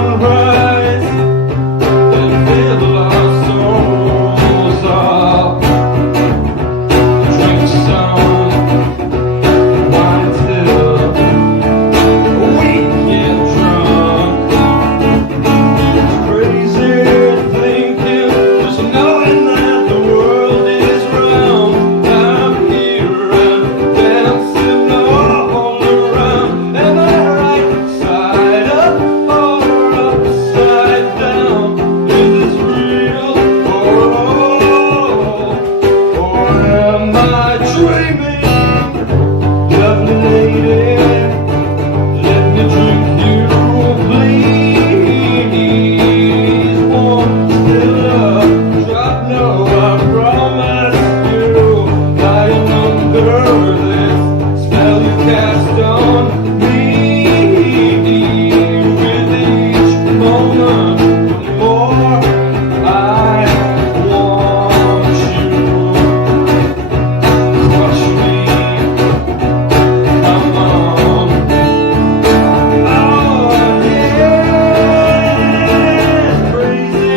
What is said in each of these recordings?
sunrise and fill our souls up. Drink some wine till we get drunk. It's crazy thinking, just knowing that the world is round. I'm here and dancing all around. Am I right side up or upside down? Is this real or am I dreaming? Lovely lady, let me drink you, please. One still up, drop low, I promise you. Lying under this spell you cast on me. With each moment, the more I want you. Crush me, come on. Oh yeah, crazy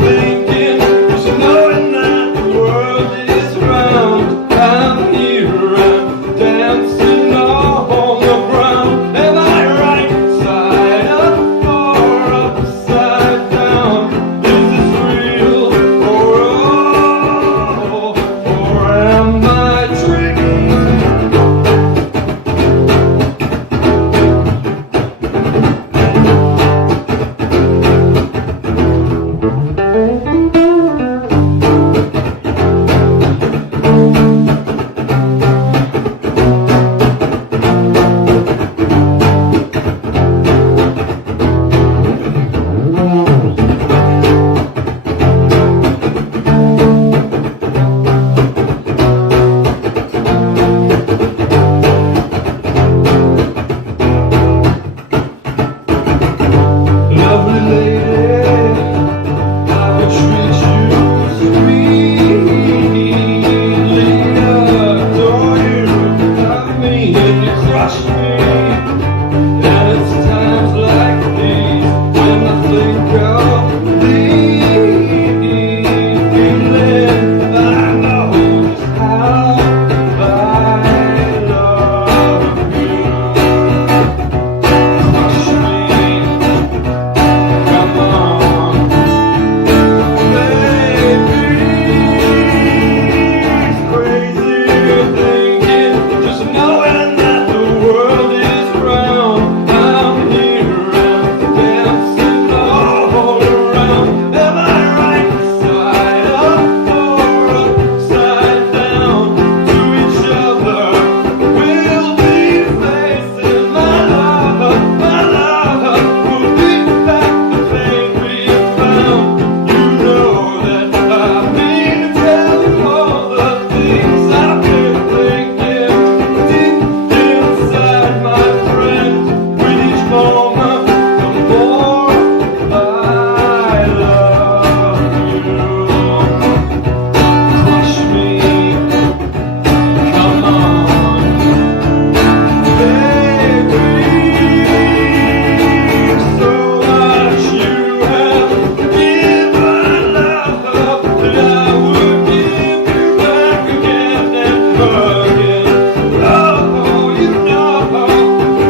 thinking, just knowing that the world is round. I'm here and dancing all around. Am I right side up or upside down? Is this real or am I dreaming? Lovely lady, I would treat you sweetly. Adore you, love me, and you crush me. And it's times like these when I think of feeling. I know just how I love you. Crush me. Come on, baby. Crazy thinking, just knowing that the world is round. I'm here and dancing all around. Am I right side up or upside down? To each other we'll be facing. My love will be back the thing we found. You know that I mean to tell you all the things I've been thinking deep inside, my friend. With each moment, the more I love you. Crush me, come on, baby. So much you have given love, and I would give you back again and again. Oh, you know,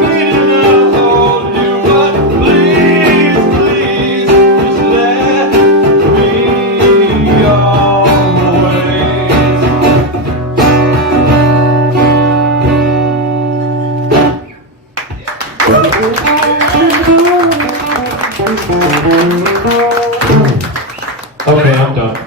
meaning I'll hold you, but please, please, just let me always. Okay, I'm done.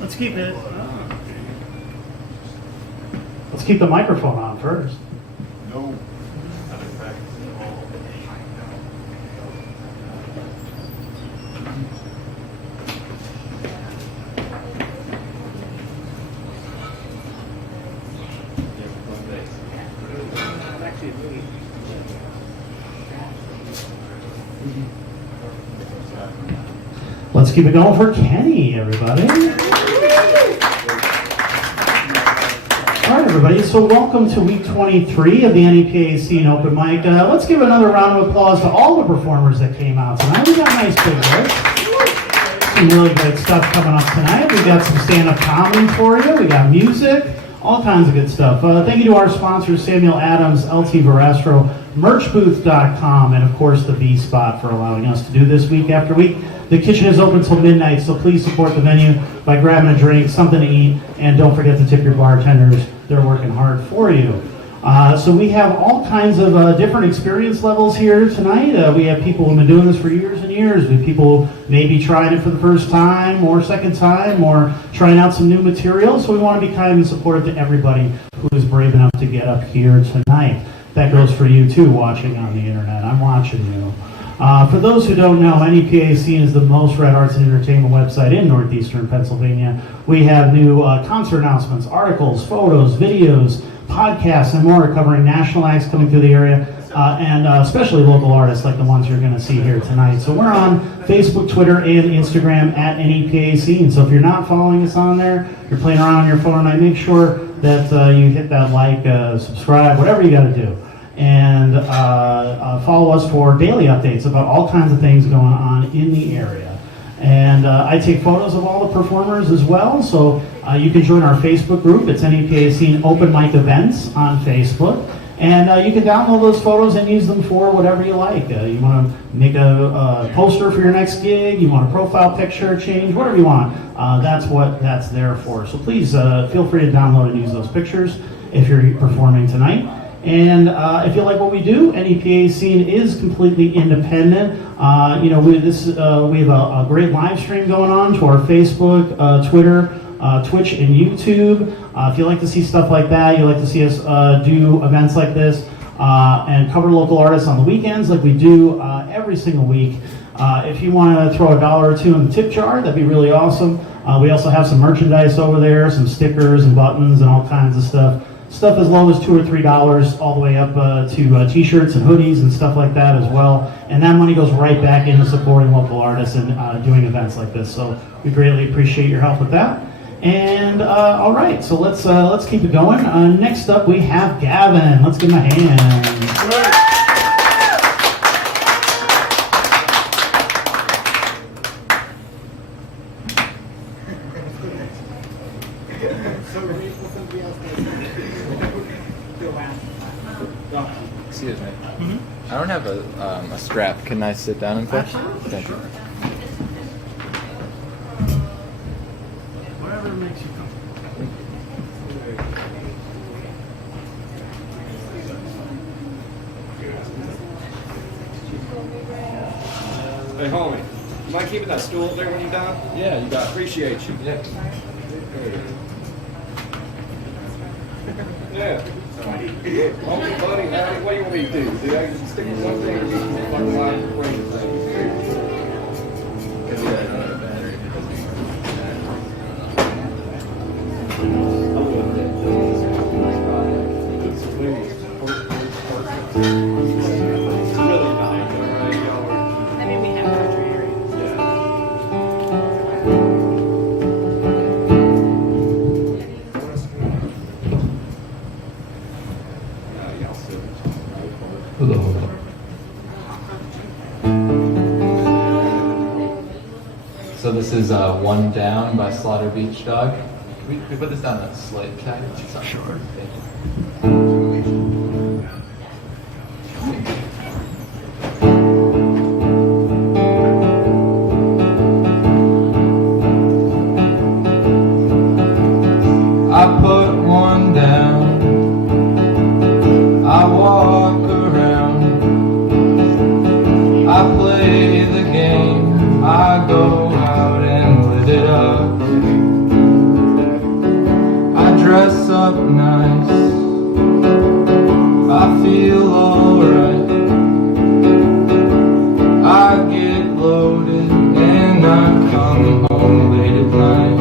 Let's keep it. Let's keep the microphone on first. No. Let's keep it going for Kenny, everybody. All right, everybody, so welcome to week 23 of the NEPA Scene Open Mic. Let's give another round of applause to all the performers that came out tonight. We got a nice big list. Some really great stuff coming up tonight. We got some stand-up comedy for you. We got music, all kinds of good stuff. Thank you to our sponsors, Samuel Adams, LT Verastro, merchbooth.com, and of course the B Spot for allowing us to do this week after week. The kitchen is open till midnight, so please support the venue by grabbing a drink, something to eat, and don't forget to tip your bartenders. They're working hard for you. So we have all kinds of different experience levels here tonight. We have people who've been doing this for years and years. We have people maybe trying it for the first time or second time or trying out some new material. So we want to be kind and supportive to everybody who is brave enough to get up here tonight. That goes for you too, watching on the internet. I'm watching you. For those who don't know, NEPA Scene is the most read arts and entertainment website in northeastern Pennsylvania. We have new concert announcements, articles, photos, videos, podcasts, and more covering national acts coming through the area, and especially local artists like the ones you're going to see here tonight. So we're on Facebook, Twitter, and Instagram at NEPA Scene. So if you're not following us on there, you're playing around on your phone tonight, make sure that you hit that like, subscribe, whatever you got to do. And follow us for daily updates about all kinds of things going on in the area. And I take photos of all the performers as well, so you can join our Facebook group. It's NEPA Scene Open Mic Events on Facebook. And you can download those photos and use them for whatever you like. You want to make a poster for your next gig, you want a profile picture change, whatever you want. That's what that's there for. So please feel free to download and use those pictures if you're performing tonight. And if you like what we do, NEPA Scene is completely independent. We have a great live stream going on to our Facebook, Twitter, Twitch, and YouTube. If you like to see stuff like that, you like to see us do events like this and cover local artists on the weekends like we do every single week. If you want to throw $1 or $2 in the tip jar, that'd be really awesome. We also have some merchandise over there, some stickers and buttons and all kinds of stuff. Stuff as low as $2 or $3, all the way up to t-shirts and hoodies and stuff like that as well. And that money goes right back into supporting local artists and doing events like this. So we greatly appreciate your help with that. And all right, so let's keep it going. Next up, we have Gavin. Let's give him a hand. Excuse me. I don't have a strap. Can I sit down and push? Thank you. Whatever makes you comfortable. Hey, homie, you mind keeping that stool up there when you're done? Yeah, you got it. Appreciate you. Yeah. Yeah. Homie, buddy, howdy, what do you want me to do? Do I stick with one thing or do you want like a line frame thing? Could be that another battery. It's really nice, right? Y'all are. I mean, we have country areas. Yeah. Y'all sit. So this is One Down by Slaughter Beach Dog. Can we put this down that slate tag? Sure. Thank you. I put one down, I walk around, I play the game, I go out and lit it up. I dress up nice, I feel alright, I get loaded and I come home late at night.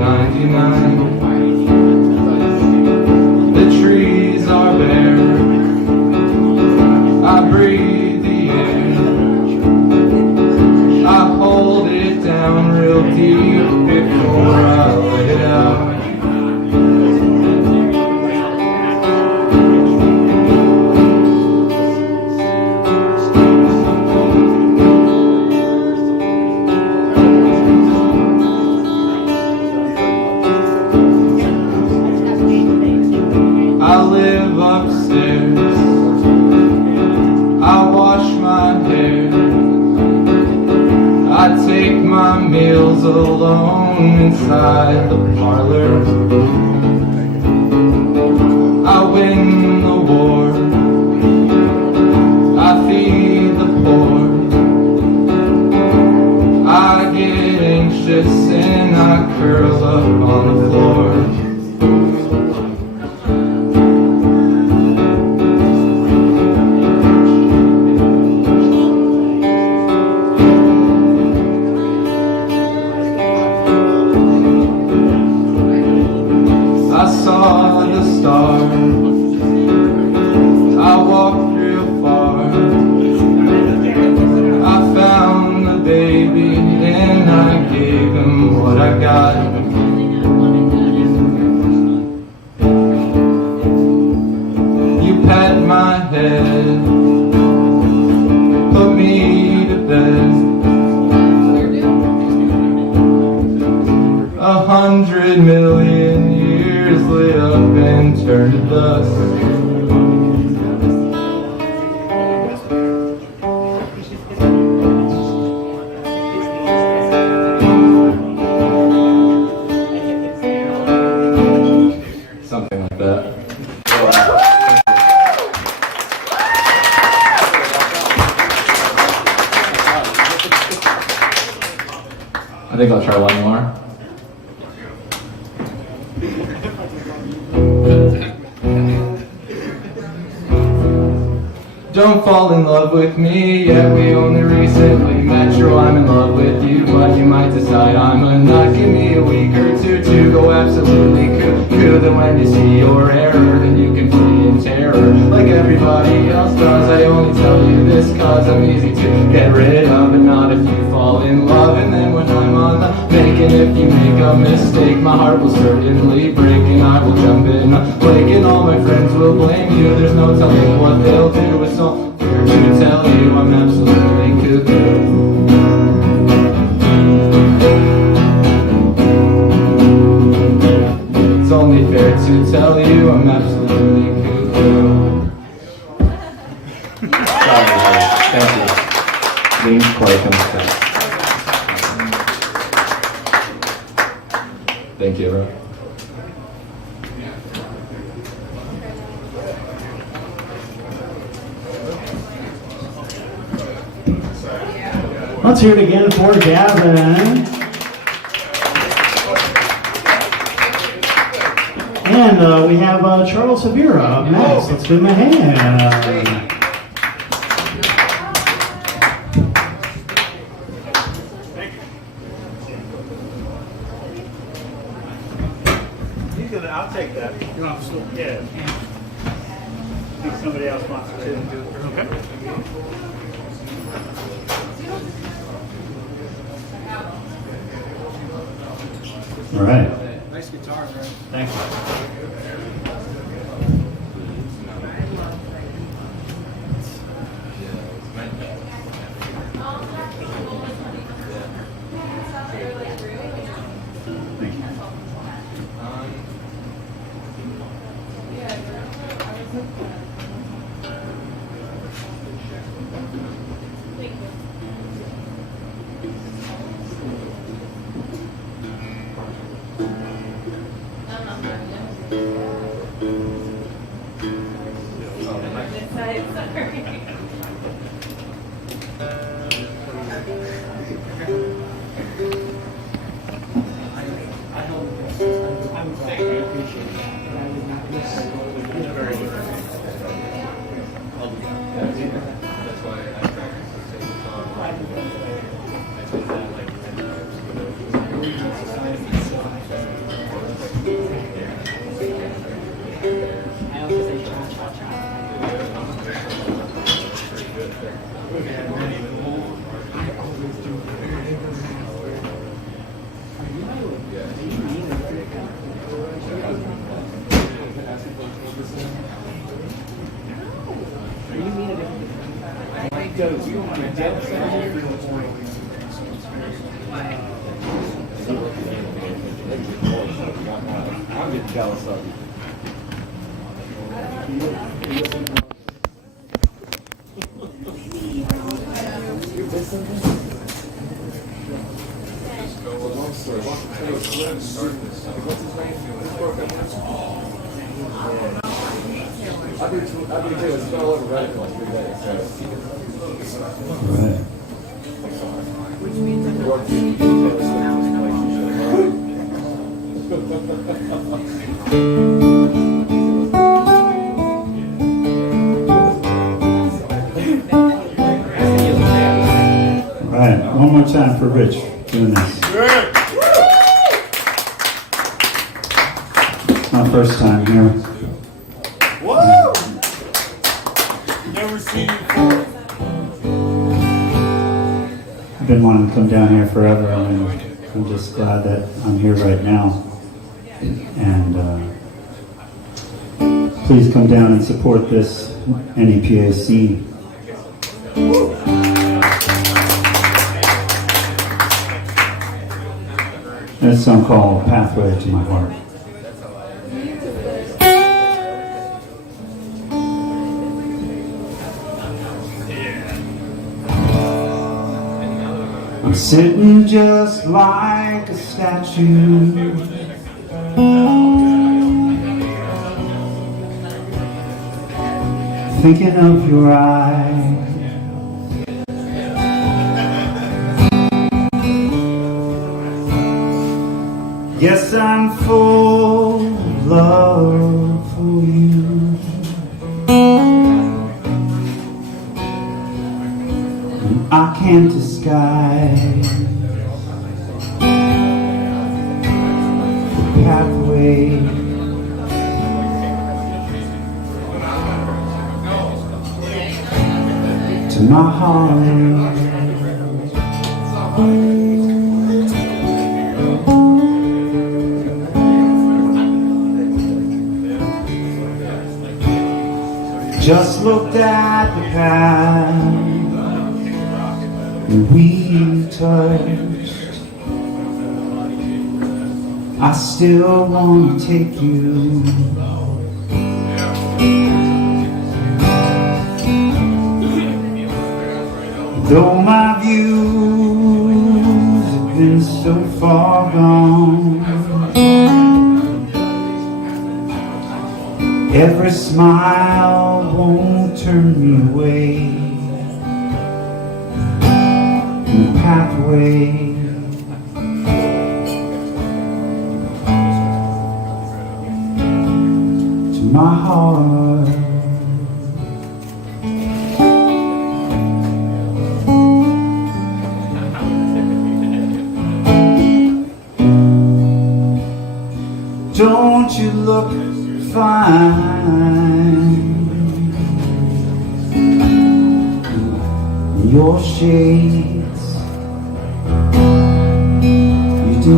99. The trees are bare. I breathe the air. I hold it down real deep before I let it out. I live upstairs. I wash my hair. I take my meals alone inside the parlor. I win the war. I feed the poor. I get anxious and I curl up on the floor. I saw the stars. I walked real far. I found the baby and I gave him what I got. You pat my head, put me to bed. 100 million years lit up and turned to dust. Something like that. I think I'll try one more. Don't fall in love with me, yeah, we only recently met. Sure, I'm in love with you, but you might decide I'm a nut. Give me a week or two to go absolutely cuckoo. Then when you see your error, then you can flee in terror like everybody else does. I only tell you this cause I'm easy to get rid of, but not if you fall in love. And then when I'm on the making, if you make a mistake, my heart will certainly break and I will jump in a lake and all my friends will blame you. There's no telling what they'll do. It's all fair to tell you I'm absolutely cuckoo. It's only fair to tell you I'm absolutely cuckoo. Thank you. Being quite confessed. Thank you, bro. Let's hear it again for Gavin. And we have Charles Severa up next. Let's give him a hand. I'll take that. You want to? Yeah. I think somebody else wants to. Okay. All right. Nice guitar, man. Thank you. I'm getting jealous of you. I do too. It's been all over Reddit for 3 days. Right. All right, one more time for Rich doing this. It's my first time here. Whoa! Never seen you before. I've been wanting to come down here forever, and I'm just glad that I'm here right now. And please come down and support this NEPA scene. There's a song called Pathway to My Heart. I'm sitting just like a statue, thinking of your eyes. Yes, I'm full of love for you. And I can't disguise the pathway to my heart. Just looked at the path we touched. I still want to take you. Though my views have been so far gone, every smile won't turn me away from the pathway to my heart. Don't you look fine in your shades? You do.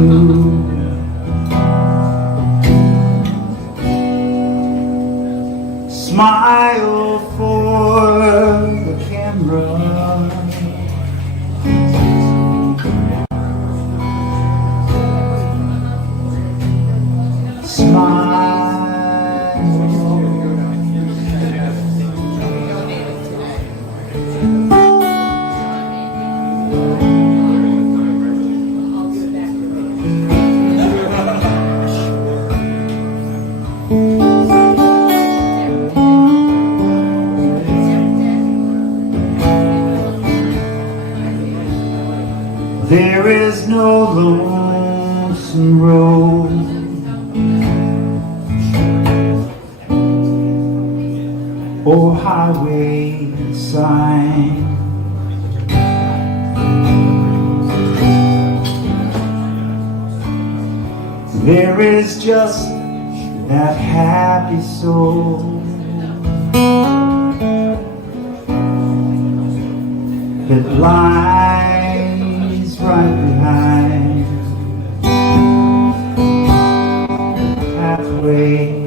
Smile for the camera. There is no lonesome road or highway sign. There is just that happy soul that lies right behind the pathway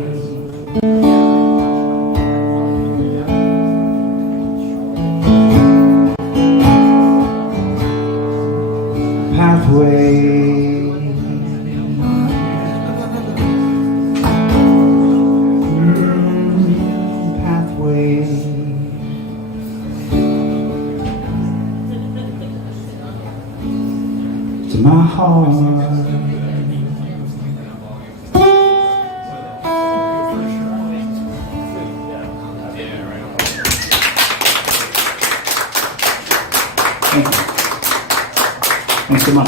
heart. Thank you. Thanks so much.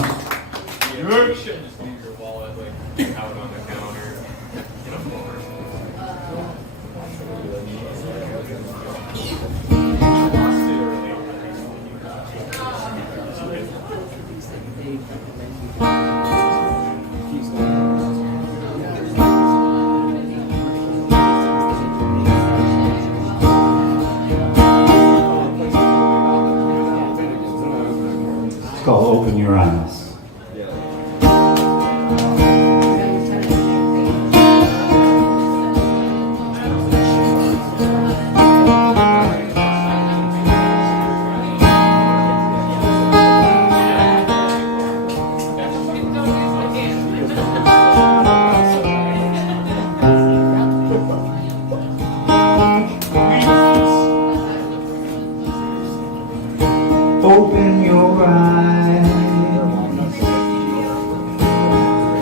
You should just leave your wallet like out on the counter in a floor. It's called Open Your Eyes. Open your eyes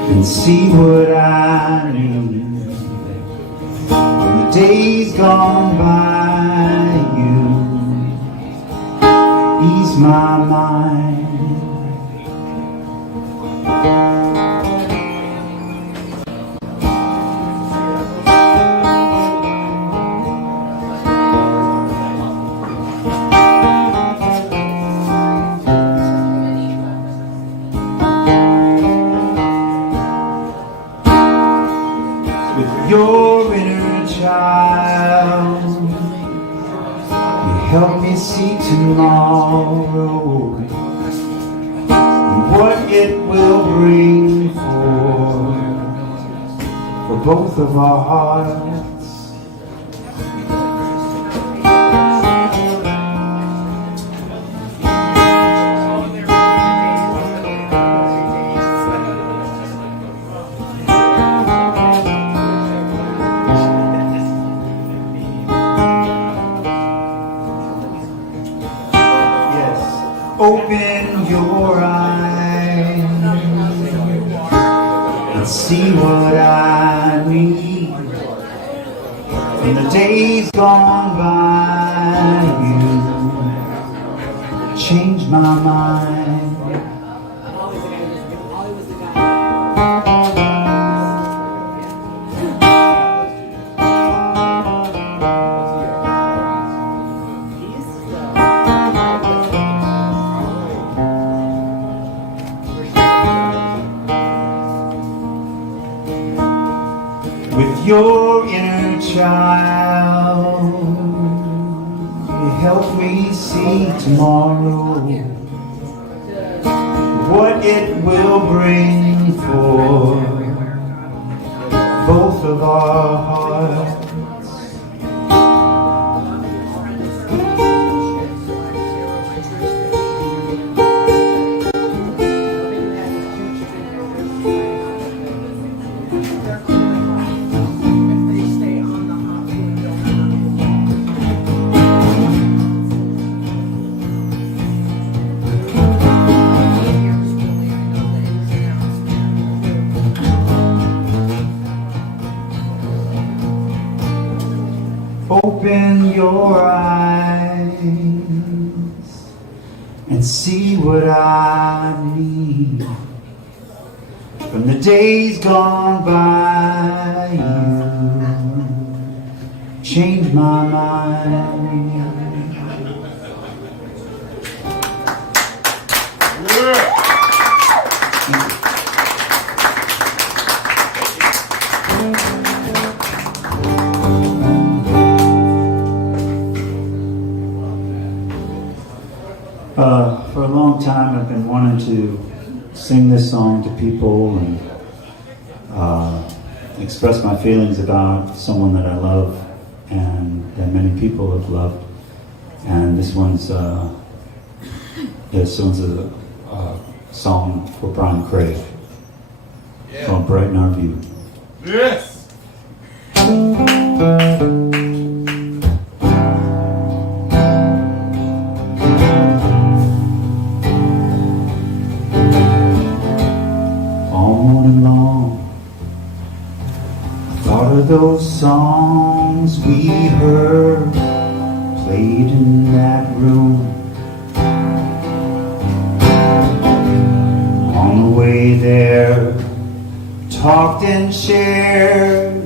and see what I need. From the days gone by, you ease my mind. With your inner child, you help me see tomorrow and what it will bring for both of our hearts. Open your eyes and see what I need. From the days gone by, you changed my mind. With your inner child, you help me see tomorrow, what it will bring for both of our hearts. Open your eyes and see what I need. From the days gone by, you changed my mind. For a long time I've been wanting to sing this song to people and express my feelings about someone that I love and that many people have loved. And this one's a song for Brian Craig called Brighten Our View. Yes! Thought of those songs we heard played in that room. On the way there, talked and shared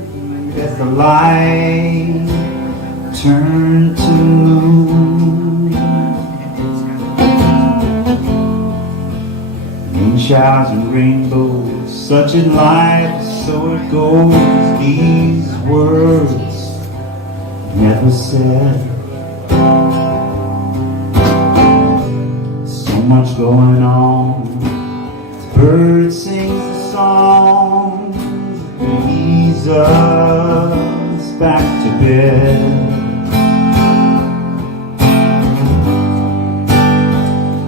as the light turned to moon. Moonshines and rainbows, such in life, so it goes. These words never said. So much going on. The bird sings the song, leads us back to bed.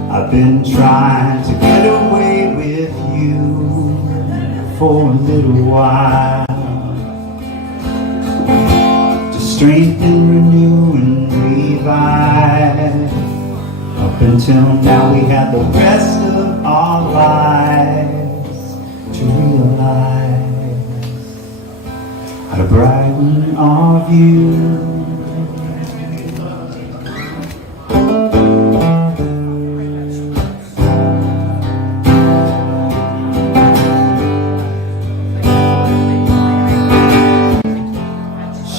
I've been trying to get away with you for a little while, to strengthen, renew, and revive. Up until now we had the rest of our lives to realize how to brighten our view.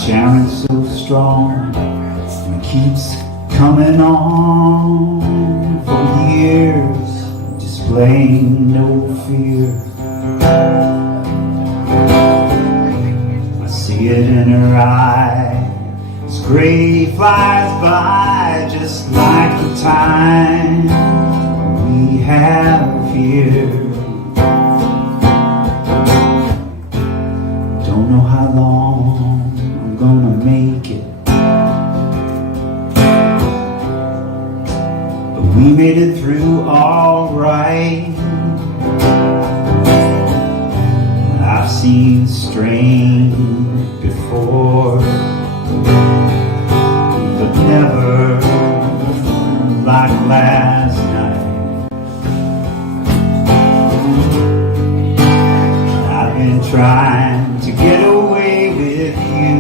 Sharon's so strong and keeps coming on for years, displaying no fear. I see it in her eye as gray flies by, just like the time we have here. Don't know how long I'm gonna make it, but we made it through all right. I've seen strain before, but never like last night. I've been trying to get away with you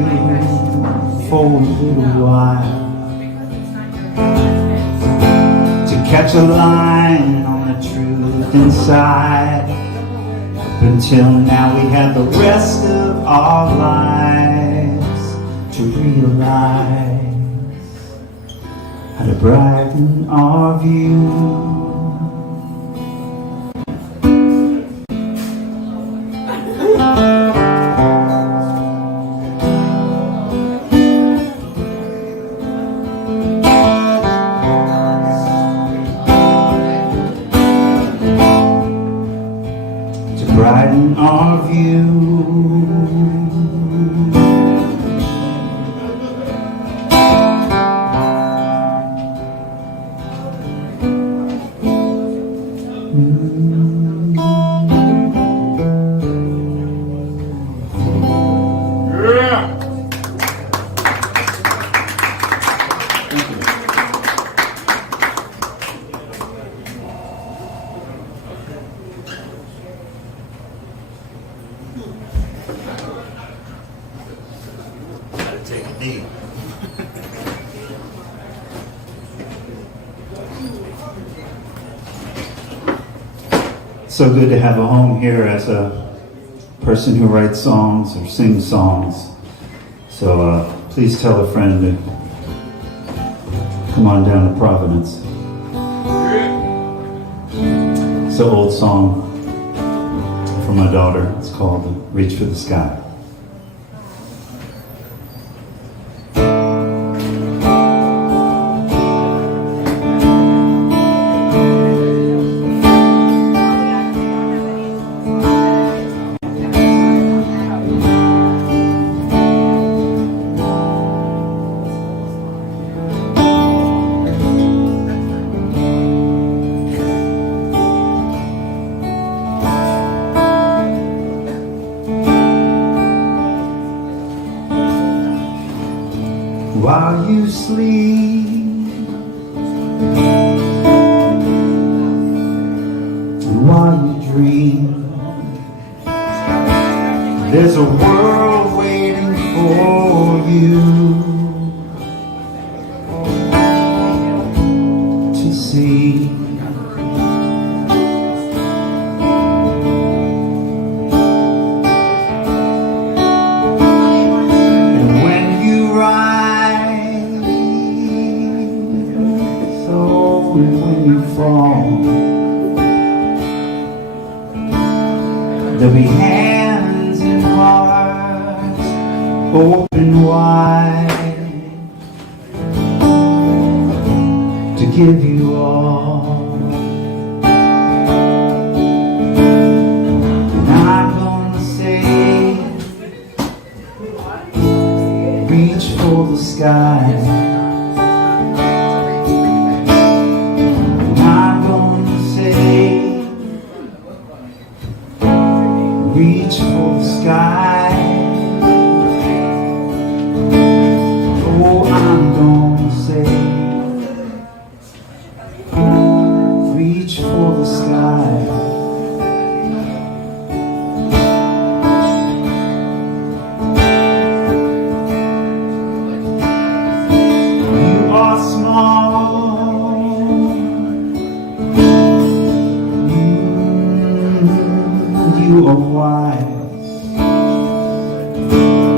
for a little while, to catch a line on the truth inside. Up until now we had the rest of our lives to realize how to brighten our view. Brighten our view. Take a knee. So good to have a home here as a person who writes songs or sings songs. So please tell a friend to come on down to Providence. It's an old song for my daughter. It's called Reach for the Sky. While you sleep, and while you dream, there's a world waiting There'll be hands and hearts open wide to give you all. And I'm gonna say, reach for the sky. And I'm gonna say, reach for the sky. Oh, I'm gonna say, reach for the sky. You are small, you are wise.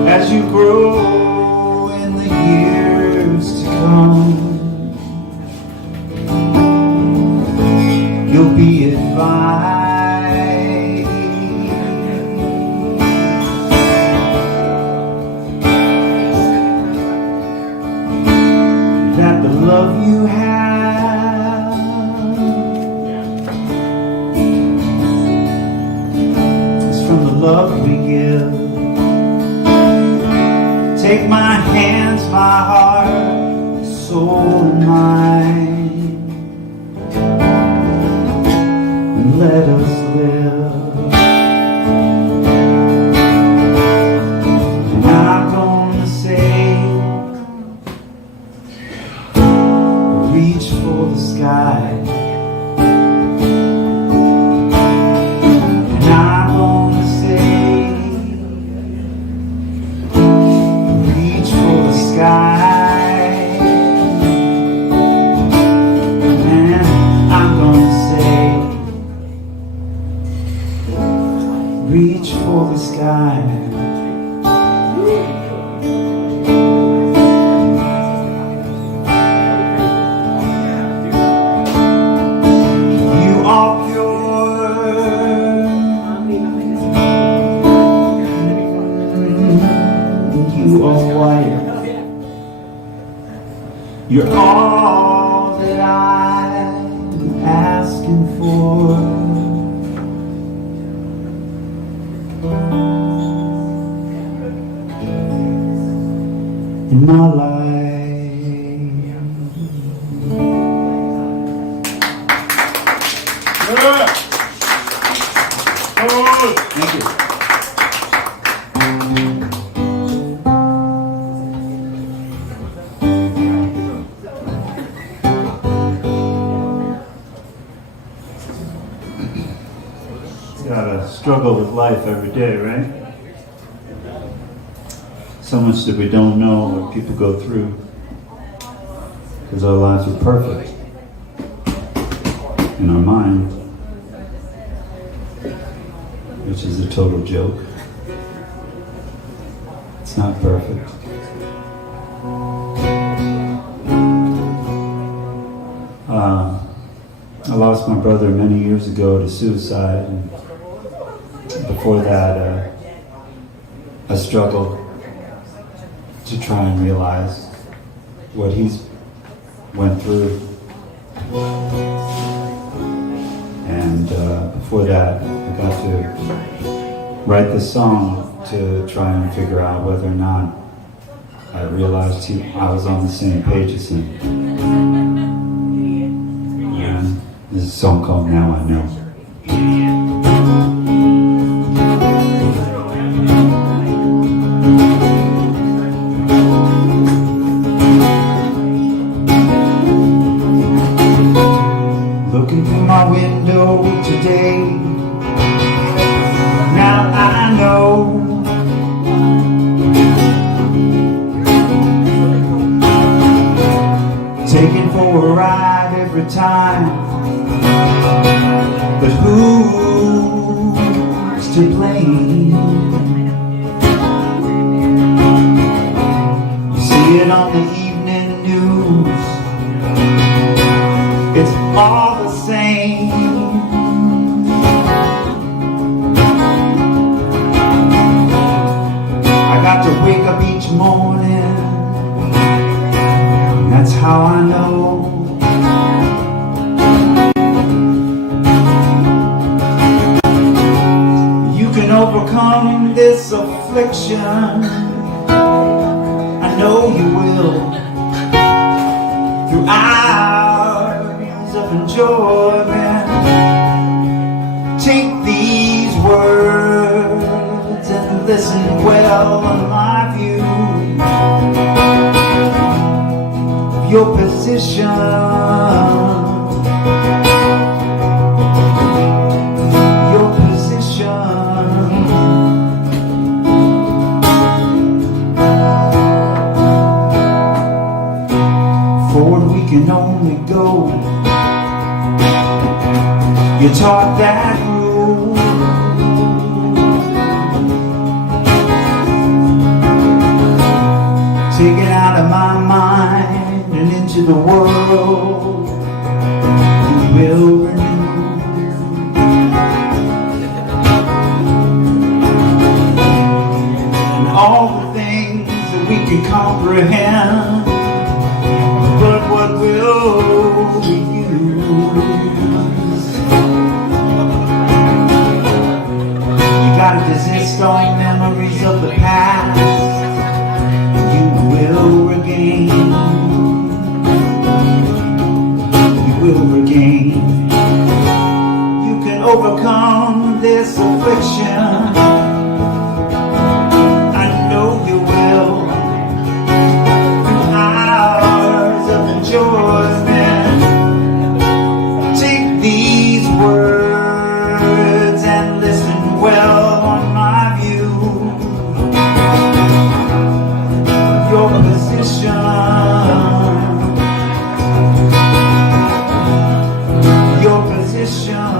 As you grow in the years to come, you'll be advised that the love you have is from the love we give. Take my hands, my heart, soul, and mind, and let us live. And I'm gonna say, reach for the sky. And I'm gonna say, reach for the sky. And I'm gonna say, reach for the sky. You are pure, you are white. You're all that I'm asking for. In my life. Thank you. Gotta struggle with life every day, right? So much that we don't know what people go through because our lives are perfect in our mind, which is a total joke. It's not perfect. I lost my brother many years ago to suicide, and before that I struggled to try and realize what he's went through. And before that, I got to write this song to try and figure out whether or not I realized I was on the same page as him. And this is a song called Now I Know. Looking through my window today, now I know for a ride every time. But who got to wake up each morning. That's how I know. You can overcome this affliction. I know you will. Through hours of enjoyment. Take these words and listen well on my view of your position. Your position. Forward we can only go. You're taught that rule. Take it out of my mind and into the world. You will renew. And all the things that we can comprehend. But what will we use? You gotta desist on memories of the past. You will regain. You will regain. You can overcome this affliction. I know you will. Enjoyment. Take these words and listen well on my view. Your position. Your position.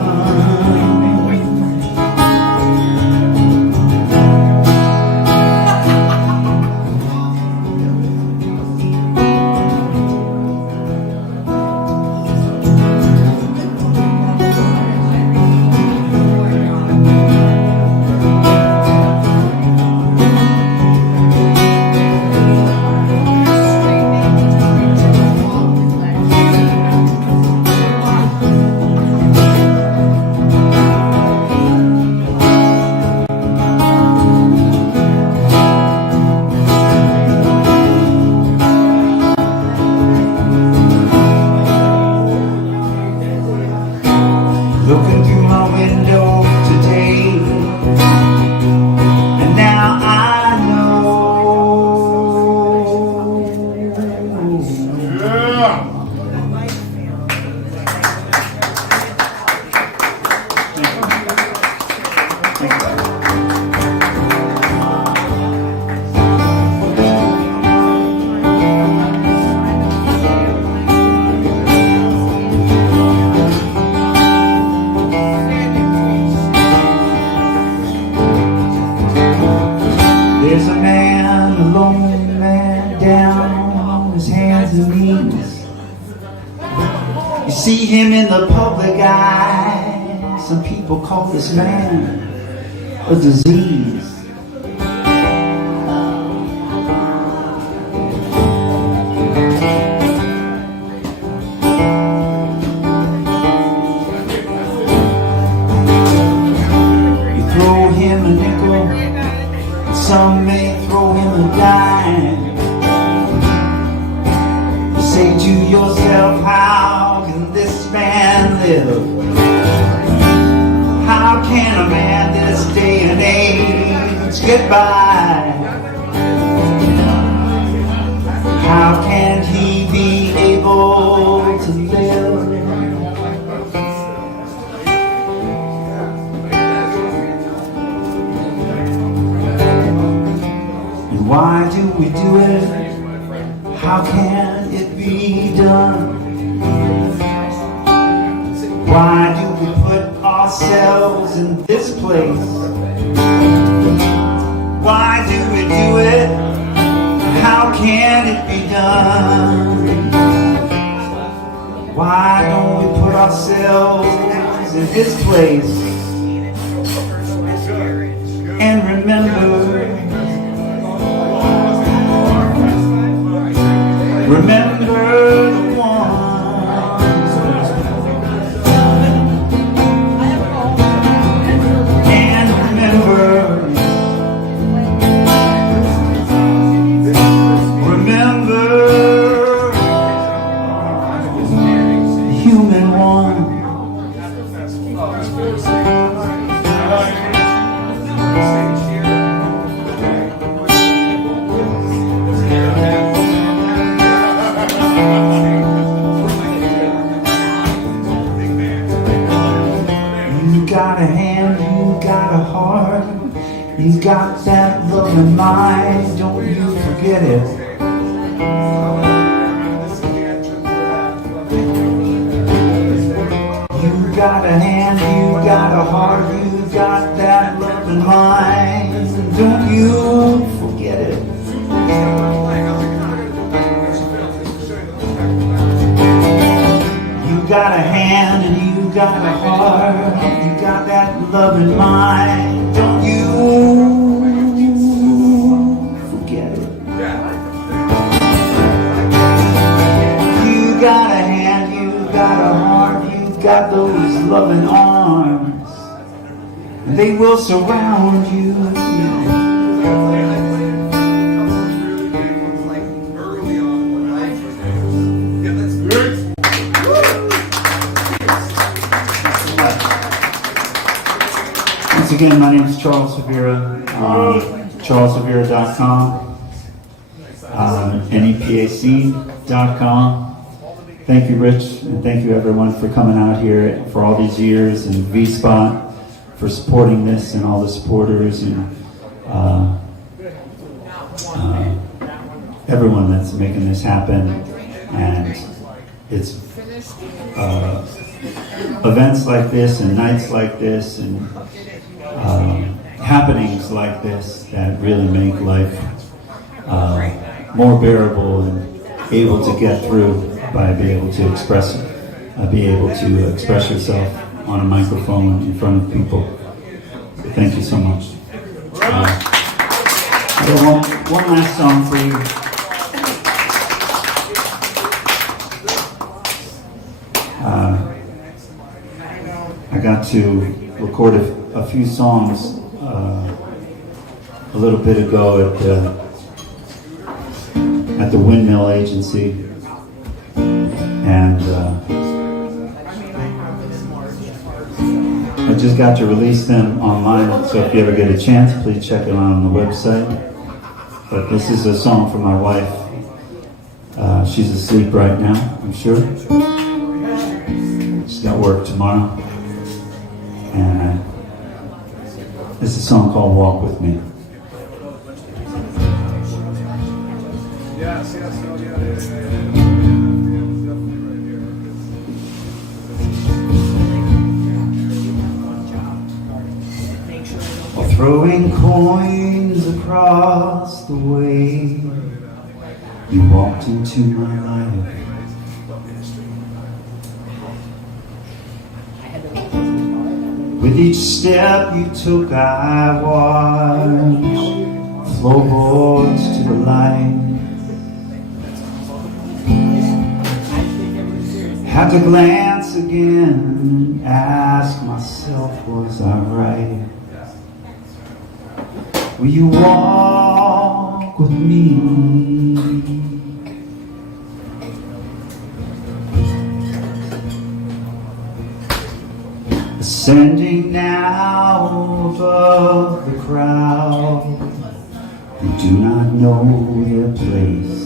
Looking through my window today, and now I know. There's a man, a lonely man, down on his hands and knees. You see him in the public eye. Some people call this man a disease. You throw him a nickel, some may throw him a dime. You say to yourself, how can this man live? How can a man this day and age get by? How can he be able to live? Why do we do it? How can it be done? Why do we put ourselves in this place? Why do we do it? How can it be done? Why don't we put ourselves in this place and remember Remember the ones, and remember the human one. You got a hand, you got a heart, you got that loving mind, don't you forget it. You got a hand, you got a heart, you got that loving mind, don't you forget it. You got a hand and you got a heart, you got that loving mind, don't you forget it. You got a hand, you got a heart, you got those loving arms, and they will surround you. Once again, my name is Charles Severa, charlessevera.com, NEPAScene.com. Thank you, Rich, and thank you everyone for coming out here for all these years, and V-Spot for supporting this, and all the supporters, and everyone that's making this happen. And it's events like this, and nights like this, and happenings like this that really make life more bearable and able to get through by being able to express yourself on a microphone in front of people. Thank you so much. I have one last song for you. I got to record a few songs a little bit ago at the Windmill Agency, and I just got to release them online, so if you ever get a chance, please check them out on the website. But this is a song for my wife. She's asleep right now, I'm sure. She's got work tomorrow. And this is a song called Walk With Me. While throwing coins across the way, you walked into my life. With each step you took, I watched floorboards to the light. Had to glance again and ask myself, was I right? Will you walk with me? Ascending now above the crowd who do not know their place.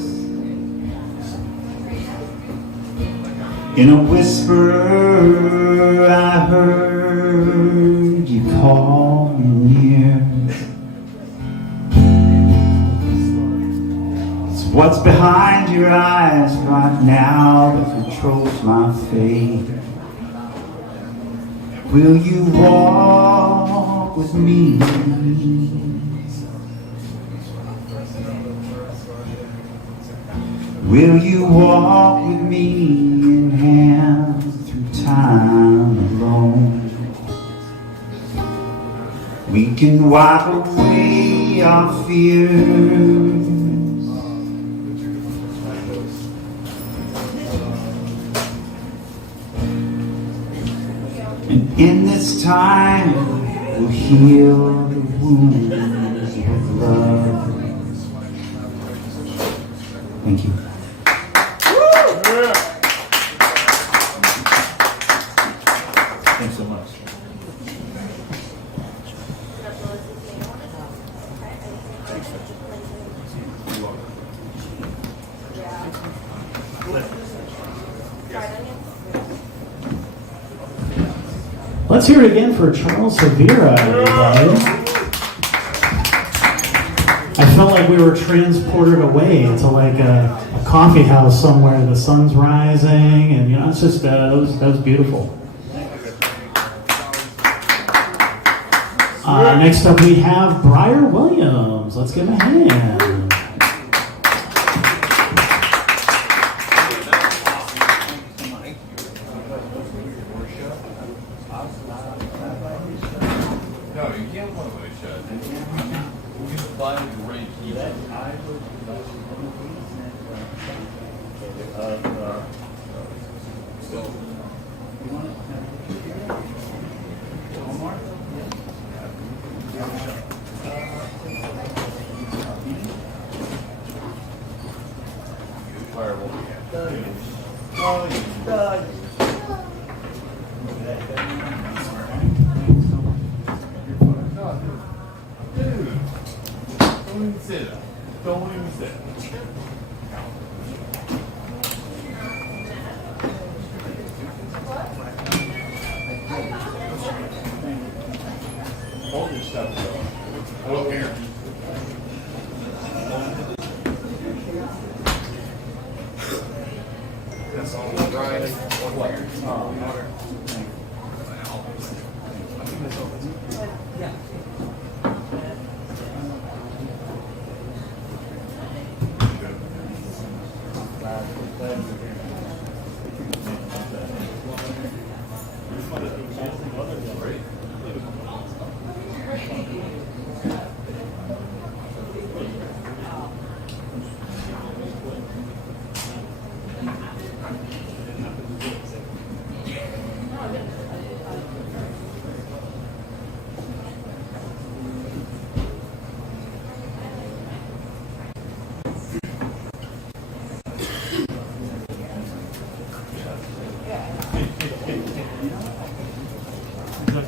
In a whisper I heard you call me near. It's what's behind your eyes right now that controls my fate. Will you walk with me? Will you walk with me in hand through time alone? We can wipe away our fears heal the wounds with love. Thank you. Thanks so much. Let's hear it again for Charles Severa, everybody. I felt like we were transported away into like a coffee house somewhere. The sun's rising, and you know, it's just that was beautiful. Next up, we have Briar Williams. Let's give him a hand. No, you can't one way shut. We can find great people. Dude, don't even say that. Don't even say that. Hold your stuff, though. Oh, here. That's all right.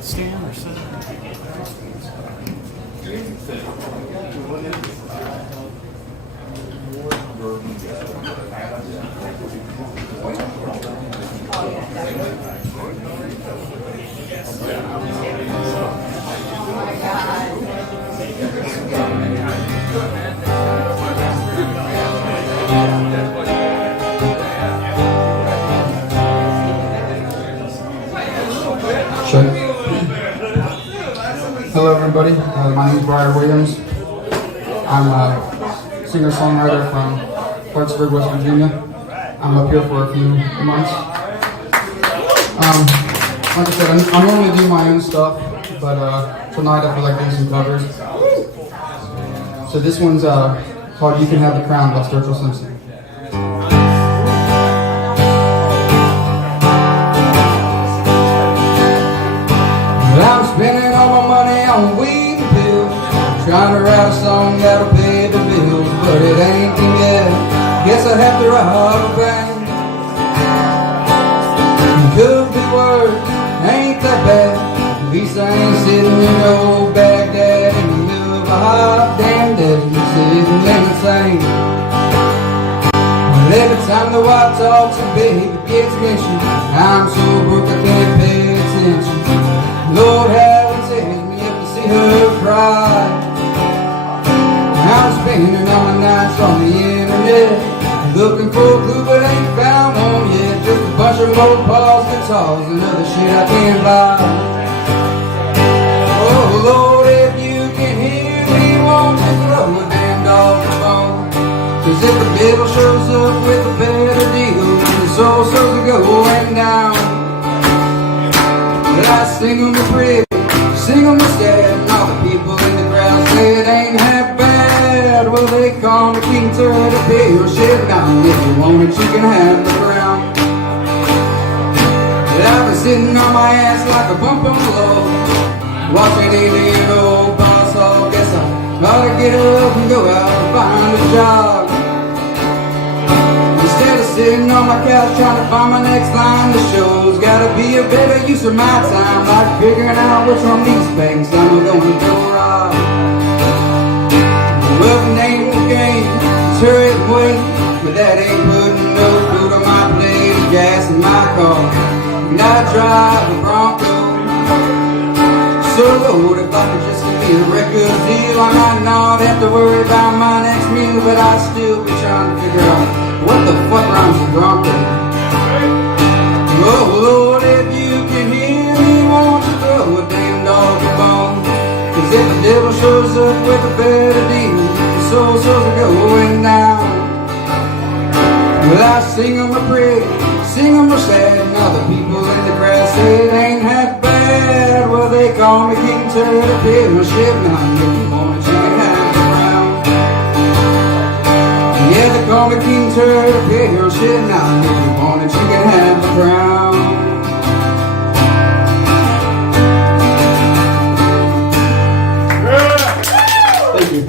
Stand or sit? Hello everybody, my name is Briar Williams. I'm a singer-songwriter from Clarksburg, West Virginia. I'm up here for a few months. Like I said, I normally do my own stuff, but tonight I feel like doing some covers. So this one's called You Can Have the Crown by Sturgill Simpson. I'm spending all my money on weed and pills, trying to write a song that'll pay the bills, but it ain't me yet. Guess I have to rob a bank. Could be worse, ain't that bad. At least I ain't sitting in old Baghdad in the middle of a hot damn desert, sitting in the sand. But every time the white talks a baby gets mentioned, I'm so broke I can't pay attention. Lord, how it tears me up to see her cry. I'm spending all my nights on the internet, looking for a clue but ain't found one yet. Just a bunch of more Paul's guitars and other shit I can't buy. Oh Lord, if you can hear me, won't you throw a damn dog a bone? 'Cause if the devil shows up with a better deal, then the soul starts to going down. But I sing them the pretty, sing them the sad, and all the people in the crowd say it ain't half bad. Well, they call me King Tut to pay your shit down. If you want it, you can have the crown. But I've been sitting on my ass like a bump on the load, Watching Indian old boss, I guess I ought to get up and go out and find a job. Instead of sitting on my couch trying to find my next line, the show's gotta be a better use of my time, like figuring out which one of these banks I'm gonna go rob. Well, the name of the game is hurry and wait, but that ain't putting no food on my plate, gas in my car, and I drive a Bronco. So Lord, if I could just give me a record deal, I might not have to worry about my next meal, but I'd still be trying to figure out what the fuck rhymes with Bronco. Oh Lord, if you can hear me, won't you throw a damn dog a bone? Cause if the devil shows up with a better deal, the soul souls are going down. Well, I sing 'em a praise, sing 'em a sad, and all the people in the crowd say it ain't half bad. Well, they call me King Turtle, pay my ship, and I'm looking for a chicken half around. Yeah, they call me King Turtle, pay your shit, and I'm looking for a chicken half a crown. Thank you.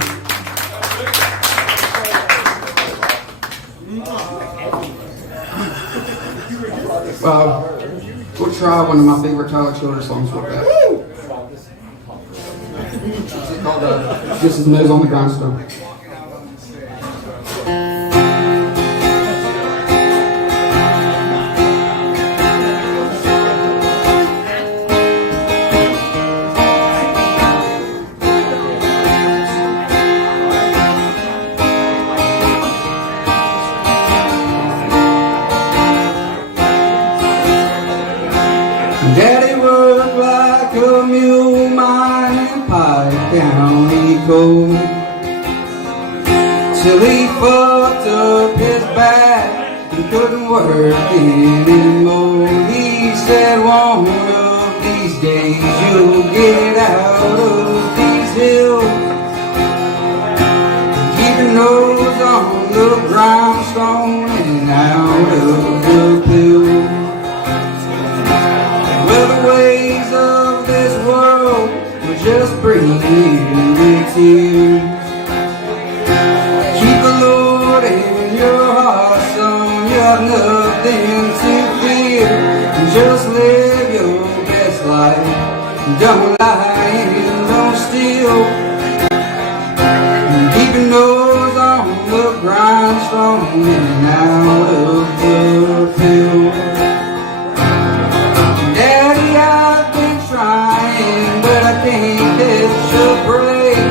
We'll try one of my favorite Tyler Childers songs with that. It's called Just His Nose on the Grindstone. Daddy worked like a mule mining Pike County coal till he fucked up his back and couldn't work anymore. He said one of these days you'll get out of these hills, keep your nose on the grindstone and out of the pill. Well, the ways of this world will just bring you to tears. Keep the Lord in your heart, son, you have nothing to fear. And just live your best life, don't lie and don't steal. And keep your nose on the grindstone and out of the pill. Daddy, I've been trying, but I can't catch a break.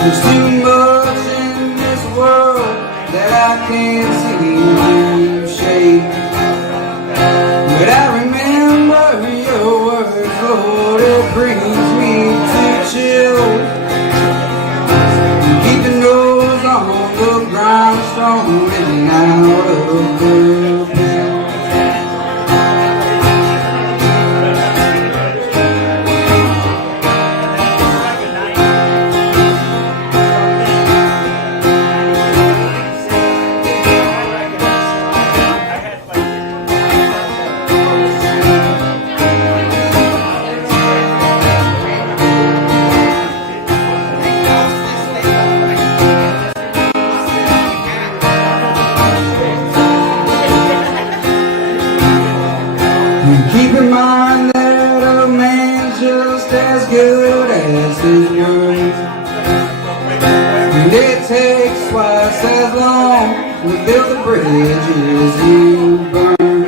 There's too much in this world that I can't seem to shake. But I remember your words, Lord, it brings me to chill. Keep the nose on the grindstone and out of the pill. Keep in mind that a man's just as good as his word, and it takes twice as long to build the bridges you burn.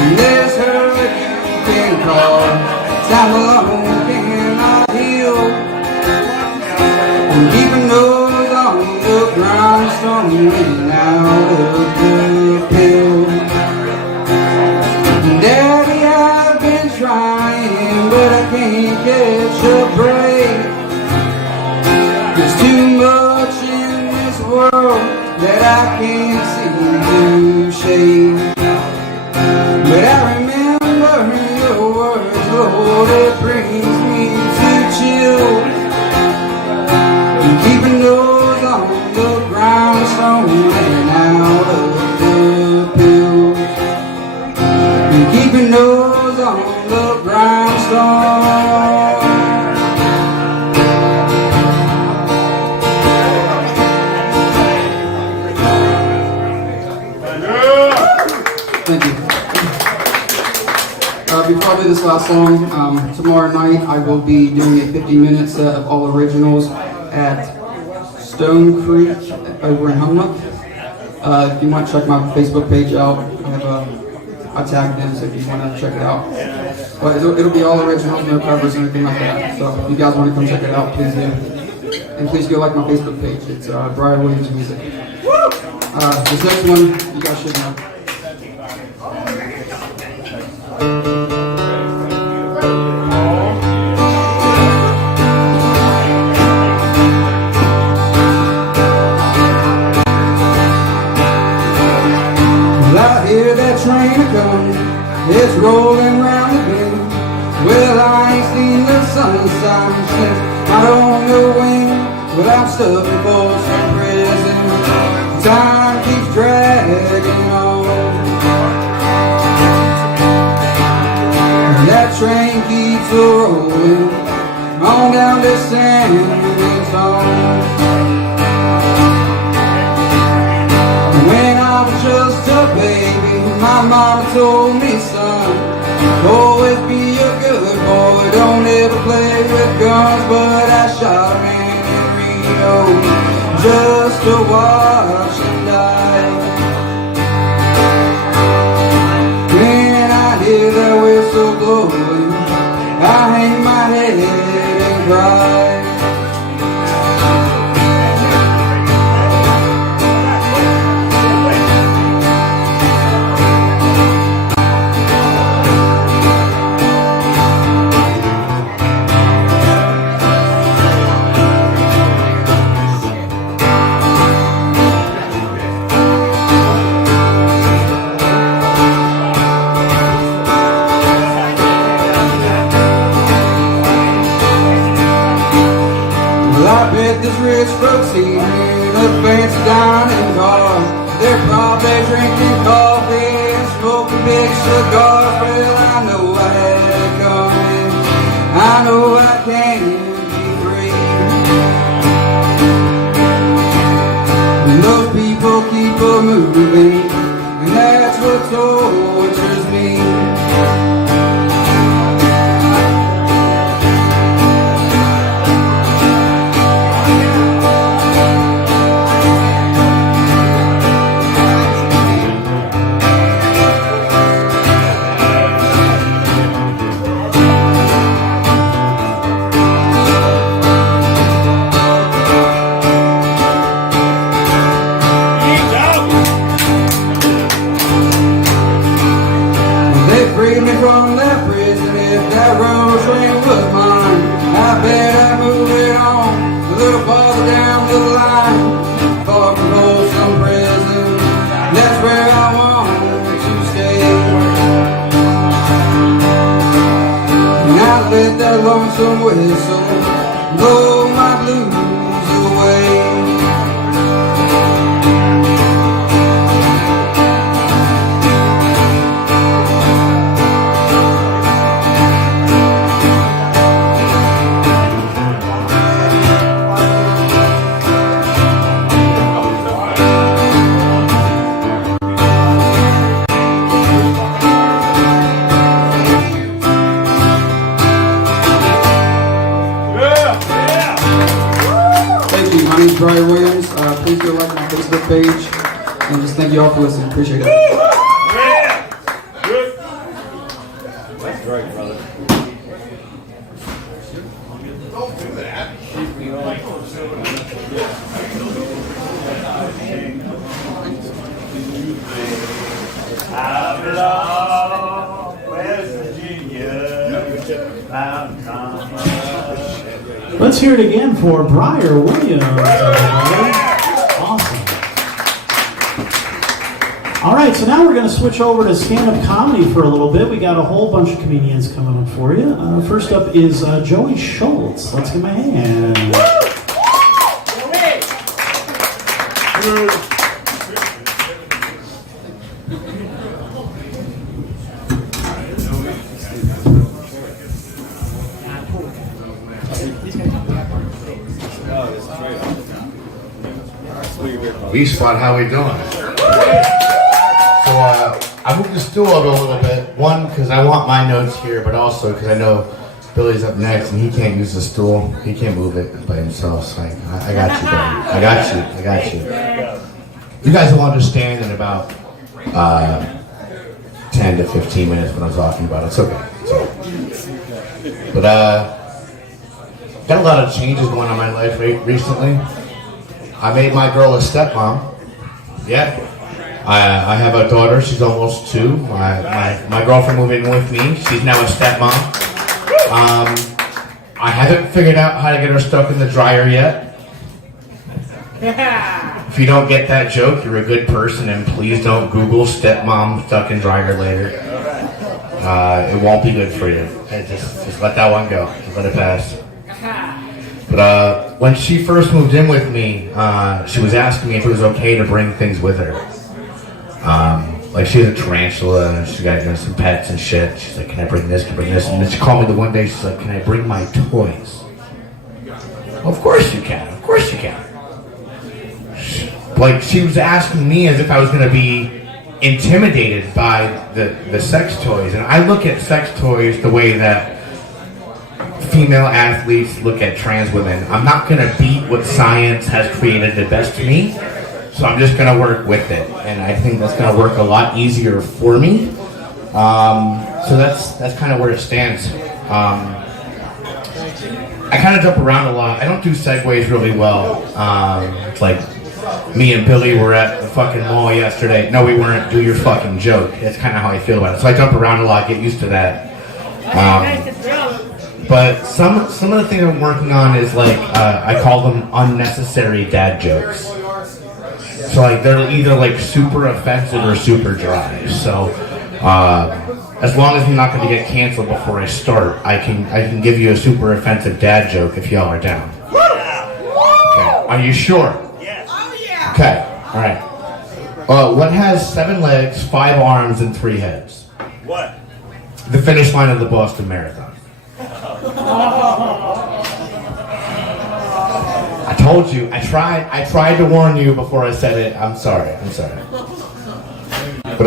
And there's hurt you can call, time alone cannot heal. And keep a nose on the grindstone and out of the pill. Daddy, I've been trying, but I can't catch a break. There's too much in this world that I can't seem to shake. But I remember your words, Lord, it brings me to chill. And keep a nose on the grindstone and out of the pill. Keep your nose on the ground. do this last song. Tomorrow night I will be doing a 50-minute set of all originals at Stone Creek over in Humnock. If you want to check my Facebook page out, I tagged in, so if you want to check it out. But it'll be all originals, no covers or anything like that. So if you guys want to come check it out, please do. And please go like my Facebook page. It's Briar Williams Music. This next one, you guys should know. Well, I hear that train a-comin', it's rolling round the bend. Well, I ain't seen the sunshine since I don't know when. Well, I'm stuck in Folsom Prison. Time keeps dragging on. That train keeps rolling on down to San Antonio. When I was just a baby, my mama told me, son, always be a good boy, don't ever play with guns. But I shot a man in Rio just to watch him die. When I hear that whistle blowing, I hang my head and cry. This rich folks eating a fancy dining car. They're probably drinking coffee and smoking big cigars. Well, I know I had it coming, I know I can't be free. And those people keep a moving, and that's what tortures me. From that prison, if that road train was mine, I bet I'd move it on a little farther down the line, far from Folsom Prison. That's where I want to stay. And I let that lonesome whistle blow my blues away. My name's Briar Williams. Please go like my Facebook page. And just thank you all for listening. Appreciate it. Yeah! Good. That's great, brother. Don't do that. I belong West Virginia. I'm coming. Let's hear it again for Briar Williams. Awesome. All right, so now we're going to switch over to stand-up comedy for a little bit. We got a whole bunch of comedians coming up for you. First up is Joey Schultz. Let's give him a hand. V-Spot, how we doing? So, I moved the stool over a little bit. One, because I want my notes here, but also because I know Billy's up next and he can't use the stool. He can't move it by himself. So I got you, buddy. I got you. You guys will understand in about 10 to 15 minutes what I'm talking about. It's okay. But got a lot of changes going on in my life recently. I made my girl a stepmom. Yeah. I have a daughter. She's almost 2. My girlfriend moved in with me. She's now a stepmom. I haven't figured out how to get her stuck in the dryer yet. If you don't get that joke, you're a good person, and please don't Google stepmom stuck in dryer later. It won't be good for you. Just let that one go. Just let it pass. But when she first moved in with me, she was asking me if it was okay to bring things with her. Like she has a tarantula and she got some pets and shit. She's like, can I bring this? Can I bring this? And then she called me the one day. She's like, can I bring my toys? Of course you can. Of course you can. Like she was asking me as if I was going to be intimidated by the sex toys. And I look at sex toys the way that female athletes look at trans women. I'm not going to beat what science has created the best to me. So I'm just going to work with it, and I think that's going to work a lot easier for me. So that's kind of where it stands. I kind of jump around a lot. I don't do segues really well. It's like me and Billy were at the fucking mall yesterday. No, we weren't. Do your fucking joke. That's kind of how I feel about it. So I jump around a lot, get used to that. But some of the things I'm working on is like I call them unnecessary dad jokes. So like they're either like super offensive or super dry. So as long as I'm not going to get canceled before I start, I can give you a super offensive dad joke if y'all are down. Okay. Are you sure? Yes. Oh yeah. Okay. All right. What has 7 legs, 5 arms, and 3 heads? What? The finish line of the Boston Marathon. I told you. I tried to warn you before I said it. I'm sorry. But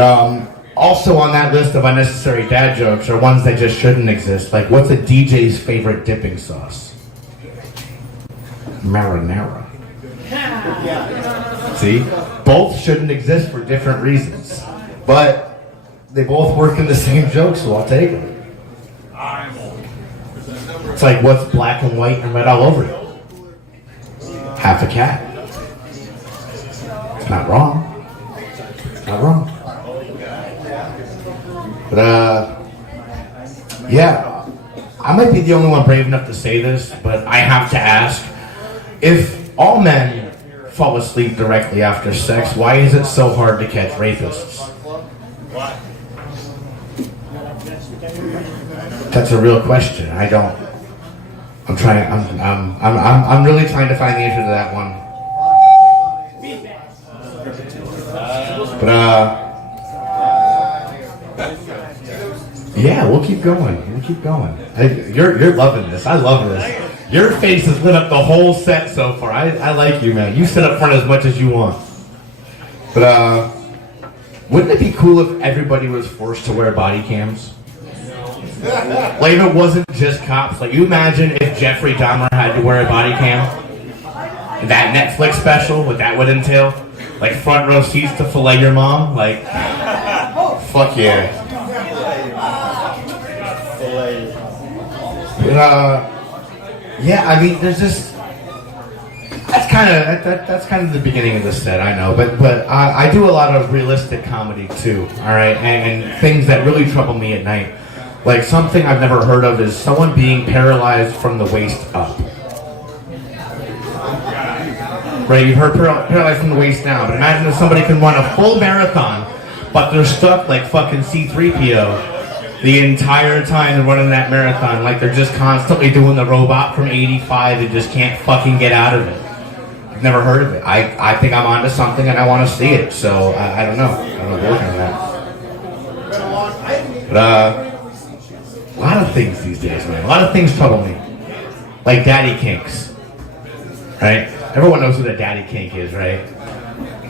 also on that list of unnecessary dad jokes are ones that just shouldn't exist. Like, what's a DJ's favorite dipping sauce? Marinara. See? Both shouldn't exist for different reasons. But they both work in the same joke, so I'll take them. It's like, what's black and white and red all over it? Half a cat. It's not wrong. It's not wrong. But, yeah. I might be the only one brave enough to say this, but I have to ask. If all men fall asleep directly after sex, why is it so hard to catch rapists? What? That's a real question. I'm really trying to find the answer to that one. But yeah, we'll keep going. You're loving this. I love this. Your face has lit up the whole set so far. I like you, man. You sit up front as much as you want. But wouldn't it be cool if everybody was forced to wear body cams? Like if it wasn't just cops. Like you imagine if Jeffrey Dahmer had to wear a body cam? That Netflix special, what that would entail? Like front row seats to fillet your mom? Like, fuck yeah. Yeah, I mean, there's just that's kind of the beginning of the set, I know, but I do a lot of realistic comedy too, all right, and things that really trouble me at night. Like something I've never heard of is someone being paralyzed from the waist up. Right, you've heard paralyzed from the waist down, but imagine if somebody can run a full marathon, but they're stuck like fucking C-3PO the entire time they're running that marathon, like they're just constantly doing the robot from 85 and just can't fucking get out of it. I've never heard of it. I think I'm onto something and I want to see it, so I don't know. I'm working on that. But a lot of things these days, man. A lot of things trouble me. Like daddy kinks. Right? Everyone knows what a daddy kink is, right?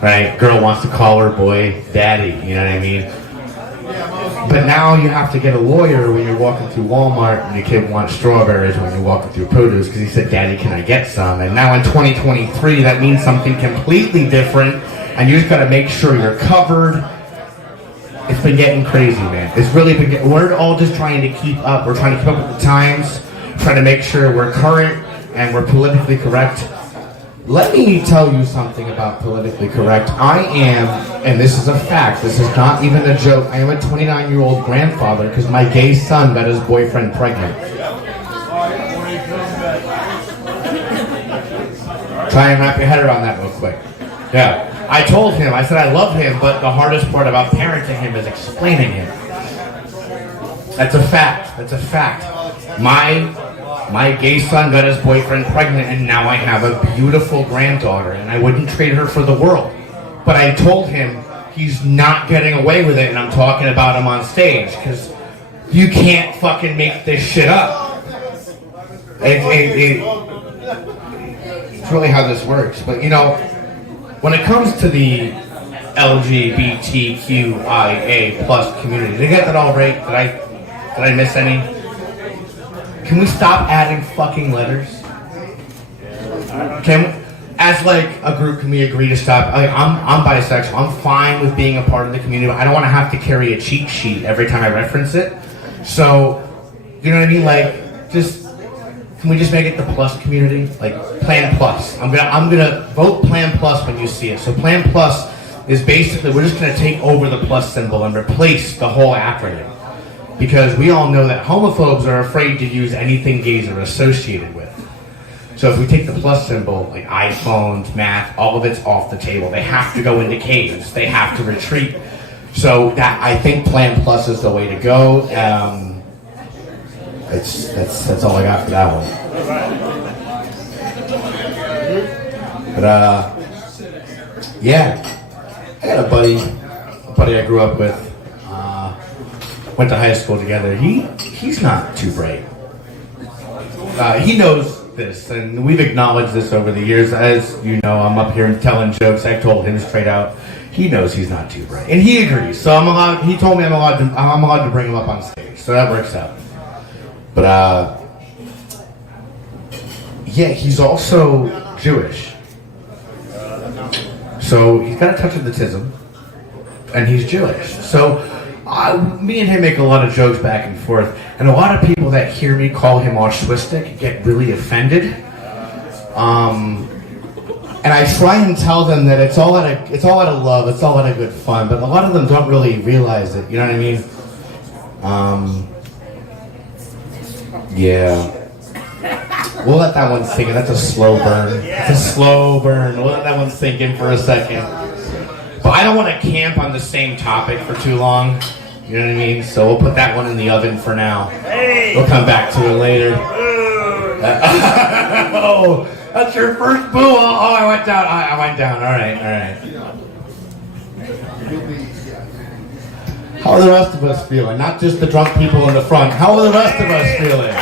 Right? Girl wants to call her boy daddy, you know what I mean? But now you have to get a lawyer when you're walking through Walmart and your kid wants strawberries when you're walking through produce because he said, Daddy, can I get some? And now in 2023, that means something completely different, and you just got to make sure you're covered. It's been getting crazy, man. It's really been we're all just trying to keep up. We're trying to keep up with the times, trying to make sure we're current and we're politically correct. Let me tell you something about politically correct. I am, and this is a fact, this is not even a joke, I am a 29-year-old grandfather because my gay son got his boyfriend pregnant. Try and wrap your head around that real quick. Yeah. I told him, I said I love him, but the hardest part about parenting him is explaining him. That's a fact. That's a fact. My gay son got his boyfriend pregnant, and now I have a beautiful granddaughter, and I wouldn't trade her for the world. But I told him he's not getting away with it, and I'm talking about him on stage, because you can't fucking make this shit up. It's really how this works. But, you know, when it comes to the LGBTQIA plus community, did I get that all right? Did I miss any? Can we stop adding fucking letters? As like a group, can we agree to stop? I'm bisexual. I'm fine with being a part of the community, but I don't want to have to carry a cheat sheet every time I reference it. So, you know what I mean? Like, can we just make it the plus community? Like Plan Plus. I'm gonna vote Plan Plus when you see it. So Plan Plus is basically we're just gonna take over the plus symbol and replace the whole acronym. Because we all know that homophobes are afraid to use anything gays are associated with. So if we take the plus symbol, like iPhones, math, all of it's off the table. They have to go into caves. They have to retreat. So that I think Plan Plus is the way to go. That's all I got for that one. But yeah, I got a buddy I grew up with. Went to high school together. He's not too bright. He knows this, and we've acknowledged this over the years. As you know, I'm up here and telling jokes. I told him straight out. He knows he's not too bright, and he agrees. So I'm allowed. He told me I'm allowed to bring him up on stage. So that works out. But yeah, he's also Jewish. So he's got a touch of the tism, and he's Jewish. So me and him make a lot of jokes back and forth, and a lot of people that hear me call him altruistic get really offended. And I try and tell them that it's all out of love, it's all out of good fun, but a lot of them don't really realize it. You know what I mean? Yeah. We'll let that one sink in. That's a slow burn. It's a slow burn. We'll let that one sink in for a second. But I don't want to camp on the same topic for too long. You know what I mean? So we'll put that one in the oven for now. We'll come back to it later. Oh, that's your first boo. Oh, I went down. I went down. All right. How are the rest of us feeling? Not just the drunk people in the front. How are the rest of us feeling?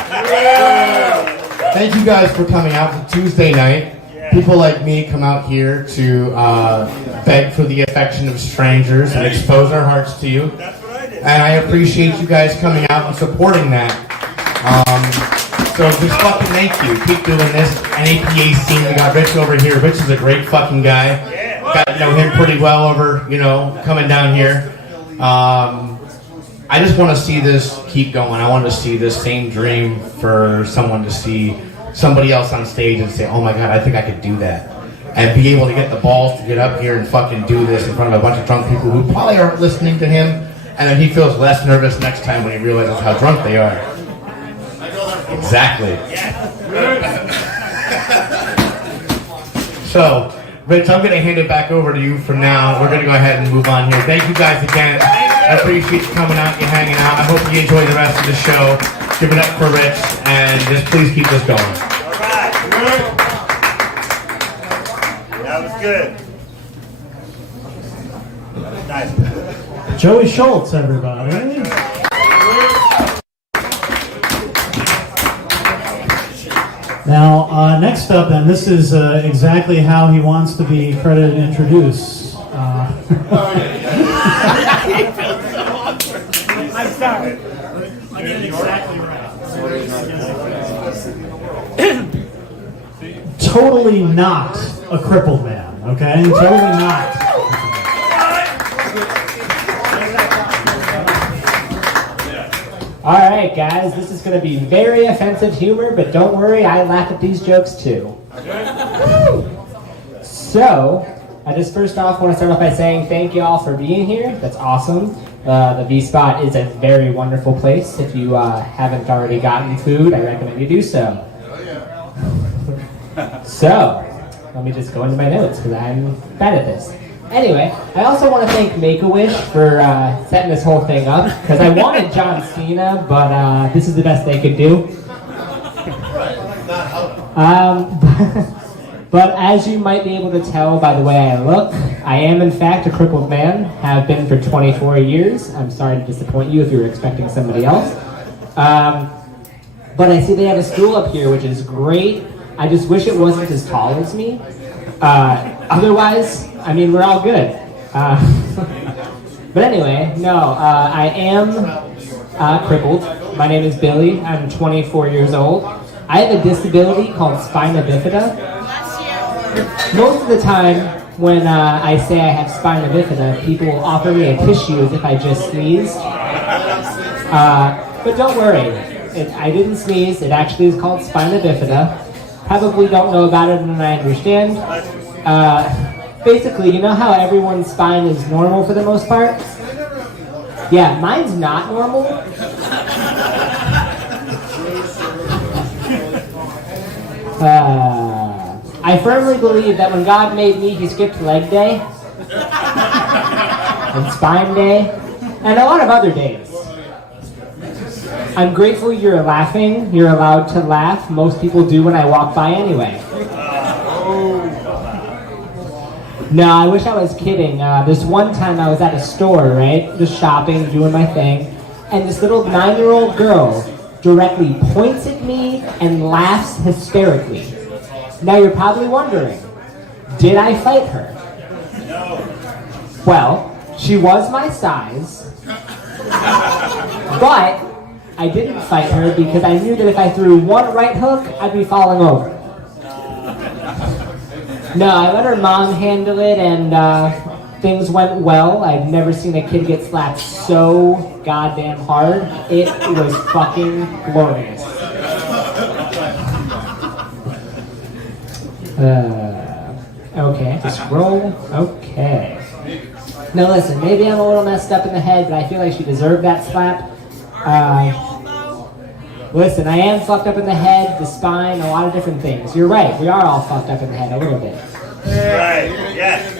Thank you guys for coming out to Tuesday night. People like me come out here to beg for the affection of strangers and expose our hearts to you. And I appreciate you guys coming out and supporting that. So just fucking thank you. Keep doing this. NEPA Scene. We got Rich over here. Rich is a great fucking guy. Got to know him pretty well over, coming down here. I just want to see this keep going. I want to see this same dream for someone to see somebody else on stage and say, oh my God, I think I could do that. And be able to get the balls to get up here and fucking do this in front of a bunch of drunk people who probably aren't listening to him. And then he feels less nervous next time when he realizes how drunk they are. Exactly. So, Rich, I'm going to hand it back over to you for now. We're going to go ahead and move on here. Thank you guys again. I appreciate you coming out and hanging out. I hope you enjoy the rest of the show. Give it up for Rich, and just please keep this going. All right. That was good. Nice. Joey Schultz, everybody. Now, next up, and this is exactly how he wants to be credited and introduced. Exactly right. Totally not a crippled man, okay? Totally not. All right, guys, this is going to be very offensive humor, but don't worry, I laugh at these jokes too. So, I just first off want to start off by saying thank you all for being here. That's awesome. The V-Spot is a very wonderful place. If you haven't already gotten food, I recommend you do so. So, let me just go into my notes because I'm bad at this. Anyway, I also want to thank Make-A-Wish for setting this whole thing up because I wanted John Cena, but this is the best they could do. But as you might be able to tell by the way I look, I am in fact a crippled man, have been for 24 years. I'm sorry to disappoint you if you were expecting somebody else. But I see they have a stool up here, which is great. I just wish it wasn't as tall as me. Otherwise, I mean, we're all good. But anyway, no, I am crippled. My name is Billy. I'm 24 years old. I have a disability called spina bifida. Most of the time, when I say I have spina bifida, people will offer me a tissue as if I just sneezed. But don't worry, I didn't sneeze. It actually is called spina bifida. Probably don't know about it, and I understand. Basically, you know how everyone's spine is normal for the most part? Yeah, mine's not normal. I firmly believe that when God made me, he skipped leg day, and spine day, and a lot of other days. I'm grateful you're laughing. You're allowed to laugh. Most people do when I walk by anyway. No, I wish I was kidding. This one time I was at a store, right? Just shopping, doing my thing. And this little 9-year-old girl directly points at me and laughs hysterically. Now you're probably wondering, did I fight her? No. Well, she was my size. But I didn't fight her because I knew that if I threw one right hook, I'd be falling over. No, I let her mom handle it, and things went well. I've never seen a kid get slapped so goddamn hard. It was fucking glorious. Okay, just roll. Okay. Now listen, maybe I'm a little messed up in the head, but I feel like she deserved that slap. Listen, I am fucked up in the head, the spine, a lot of different things. You're right, we are all fucked up in the head a little bit. Right, yes.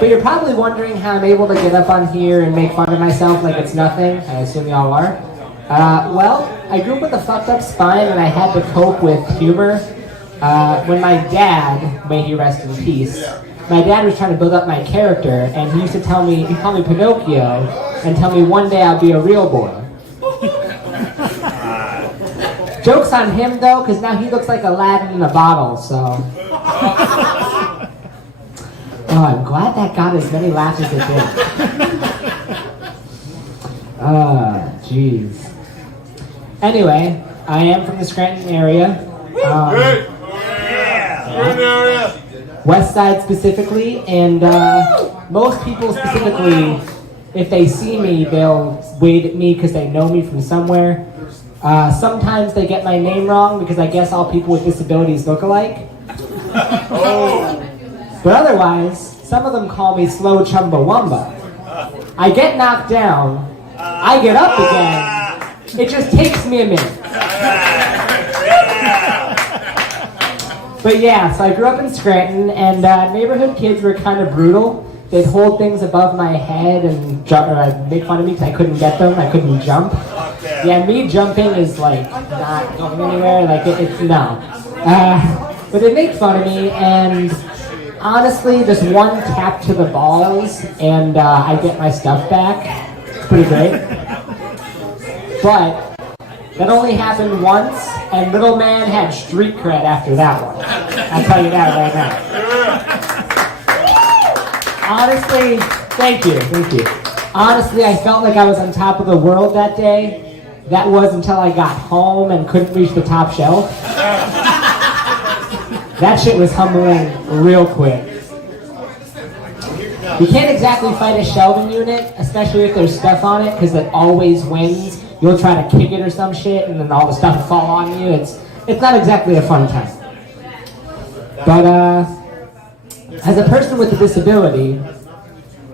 But you're probably wondering how I'm able to get up on here and make fun of myself like it's nothing. I assume y'all are. Well, I grew up with a fucked up spine and I had to cope with humor. When my dad, may he rest in peace, my dad was trying to build up my character, and he used to tell me, he'd call me Pinocchio, and tell me one day I'll be a real boy. Joke's on him though, because now he looks like Aladdin in a bottle, so. Oh, I'm glad that got as many laughs as it did. Jeez. Anyway, I am from the Scranton area. West Side specifically, and most people specifically, if they see me, they'll wave at me because they know me from somewhere. Sometimes they get my name wrong because I guess all people with disabilities look alike. But otherwise, some of them call me Slow Chumbawamba. I get knocked down, I get up again, it just takes me a minute. But yeah, so I grew up in Scranton, and neighborhood kids were kind of brutal. They'd hold things above my head and make fun of me because I couldn't get them, I couldn't jump. Yeah, me jumping is like not going anywhere, like it's no. But they make fun of me, and honestly, just one tap to the balls, and I get my stuff back. It's pretty great. But that only happened once, and little man had street cred after that one. I'll tell you that right now. Honestly, Thank you, thank you. Honestly, I felt like I was on top of the world that day. That was until I got home and couldn't reach the top shelf. That shit was humbling real quick. You can't exactly fight a shelving unit, especially if there's stuff on it, because it always wins. You'll try to kick it or some shit, and then all the stuff will fall on you. It's not exactly a fun time. But as a person with a disability,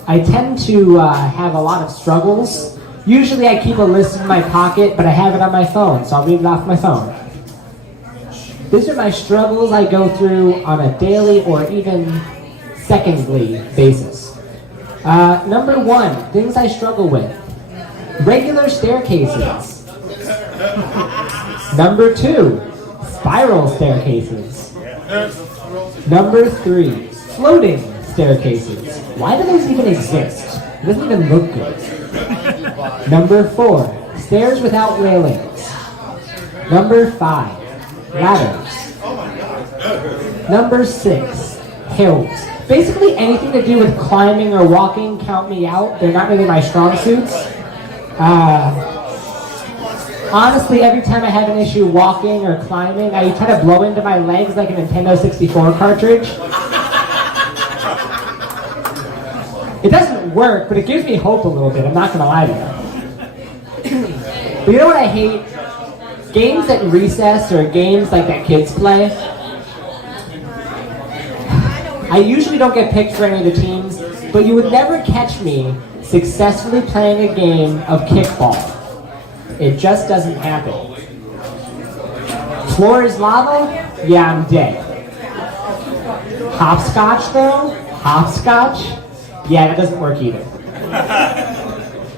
I tend to have a lot of struggles. Usually I keep a list in my pocket, but I have it on my phone, so I'll read it off my phone. These are my struggles I go through on a daily or even secondly basis. Number 1, things I struggle with. Regular staircases. Number 2, spiral staircases. Number 3, floating staircases. Why do those even exist? It doesn't even look good. Number 4, stairs without railings. Number 5, ladders. Number 6, hills. Basically anything to do with climbing or walking, count me out. They're not really my strong suits. Honestly, every time I have an issue walking or climbing, I try to blow into my legs like a Nintendo 64 cartridge. It doesn't work, but it gives me hope a little bit, I'm not gonna lie to you. But you know what I hate? Games at recess or games like that kids play. I usually don't get picked for any of the teams, but you would never catch me successfully playing a game of kickball. It just doesn't happen. Floor is lava? Yeah, I'm dead. Hopscotch though? Hopscotch? Yeah, that doesn't work either.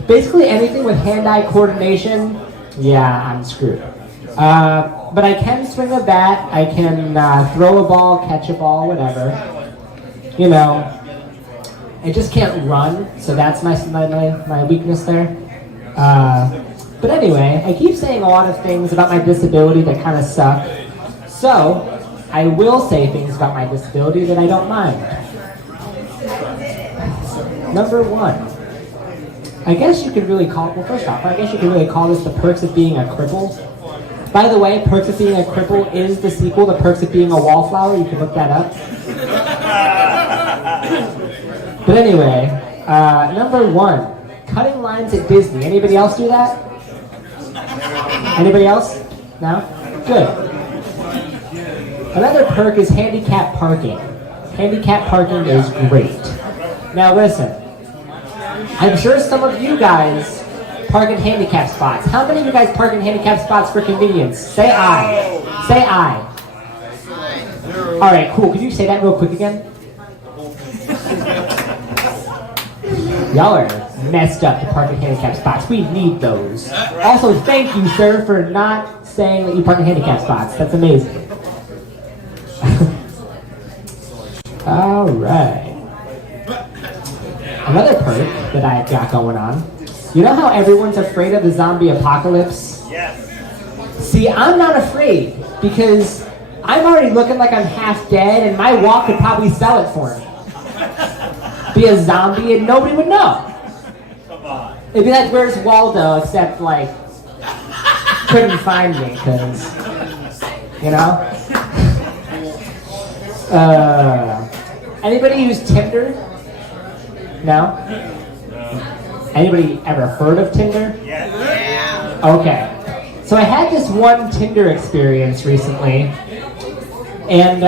Basically anything with hand-eye coordination, yeah, I'm screwed. But I can swing a bat, I can throw a ball, catch a ball, whatever. You know, I just can't run, so that's my weakness there. But anyway, I keep saying a lot of things about my disability that kind of suck. So, I will say things about my disability that I don't mind. Number 1. I guess you could really call, well first off, I guess you could really call this the Perks of Being a Cripple. By the way, Perks of Being a Cripple is the sequel to Perks of Being a Wallflower. You can look that up. But anyway, number 1, cutting lines at Disney. Anybody else do that? Anybody else? No? Good. Another perk is handicap parking. Handicap parking is great. Now listen, I'm sure some of you guys park in handicap spots. How many of you guys park in handicap spots for convenience? Say aye. Say aye. Alright, cool. Could you say that real quick again? Y'all are messed up to park in handicap spots. We need those. Also, thank you, sir, for not saying that you park in handicap spots. That's amazing. Alright. Another perk that I've got going on. You know how everyone's afraid of the zombie apocalypse? Yes. See, I'm not afraid because I'm already looking like I'm half dead and my walk could probably sell it for me. Be a zombie and nobody would know. Come on. It'd be like Where's Waldo, except like couldn't find me because, you know. Anybody use Tinder? No. Anybody ever heard of Tinder? Yes. Okay. So I had this one Tinder experience recently, and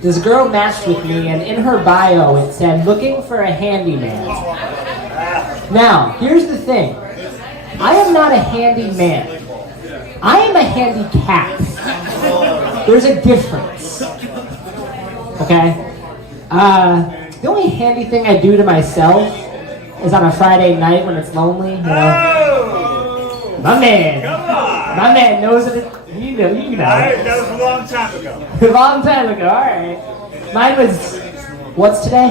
this girl matched with me, and in her bio it said, looking for a handyman. Now, here's the thing. I am not a handyman. I am a handicap. There's a difference. Okay? The only handy thing I do to myself is on a Friday night when it's lonely, you know. Oh! My man. Come on! My man knows it. You know. That was a long time ago. A long time ago, alright. Mine was, what's today?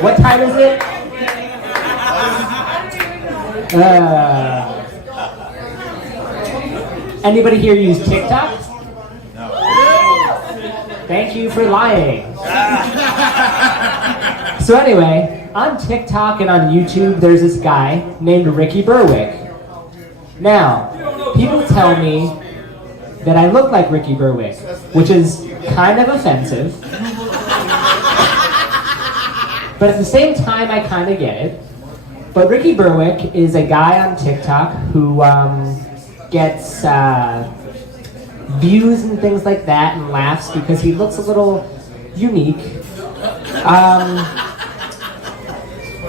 What time is it? Anybody here use TikTok? No. Thank you for lying. So anyway, on TikTok and on YouTube, there's this guy named Ricky Berwick. Now, people tell me that I look like Ricky Berwick, which is kind of offensive. But at the same time, I kind of get it. But Ricky Berwick is a guy on TikTok who gets views and things like that and laughs because he looks a little unique.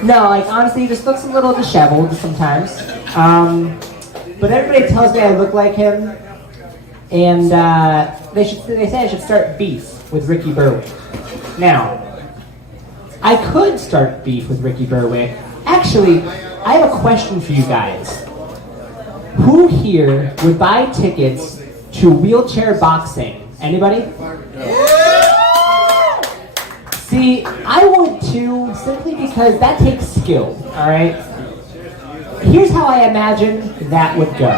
No, like honestly, he just looks a little disheveled sometimes. But everybody tells me I look like him, and they say I should start beef with Ricky Berwick. Now, I could start beef with Ricky Berwick. Actually, I have a question for you guys. Who here would buy tickets to wheelchair boxing? Anybody? See, I would too, simply because that takes skill, alright? Here's how I imagine that would go,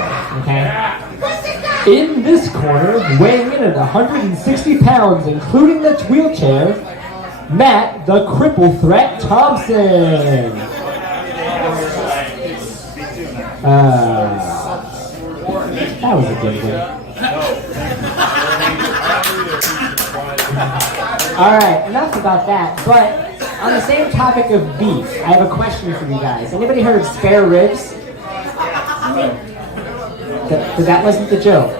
okay? In this corner, weighing in at 160 pounds, including the wheelchair, Matt the Cripple Threat Thompson. That was a good one. Alright, enough about that, but on the same topic of beef, I have a question for you guys. Anybody heard of spare ribs? That wasn't the joke.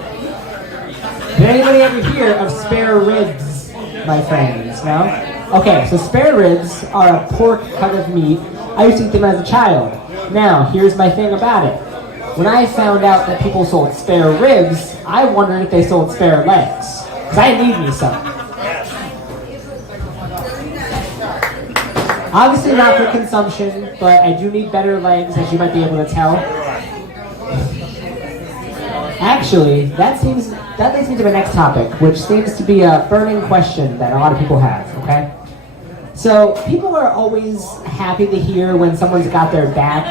Did anybody ever hear of spare ribs, my friends? No? Okay, so spare ribs are a pork cut of meat. I used to eat them as a child. Now, here's my thing about it. When I found out that people sold spare ribs, I wondered if they sold spare legs. Because I need me some. Obviously not for consumption, but I do need better legs, as you might be able to tell. Actually, that leads me to my next topic, which seems to be a burning question that a lot of people have, okay? So, people are always happy to hear when someone's got their back,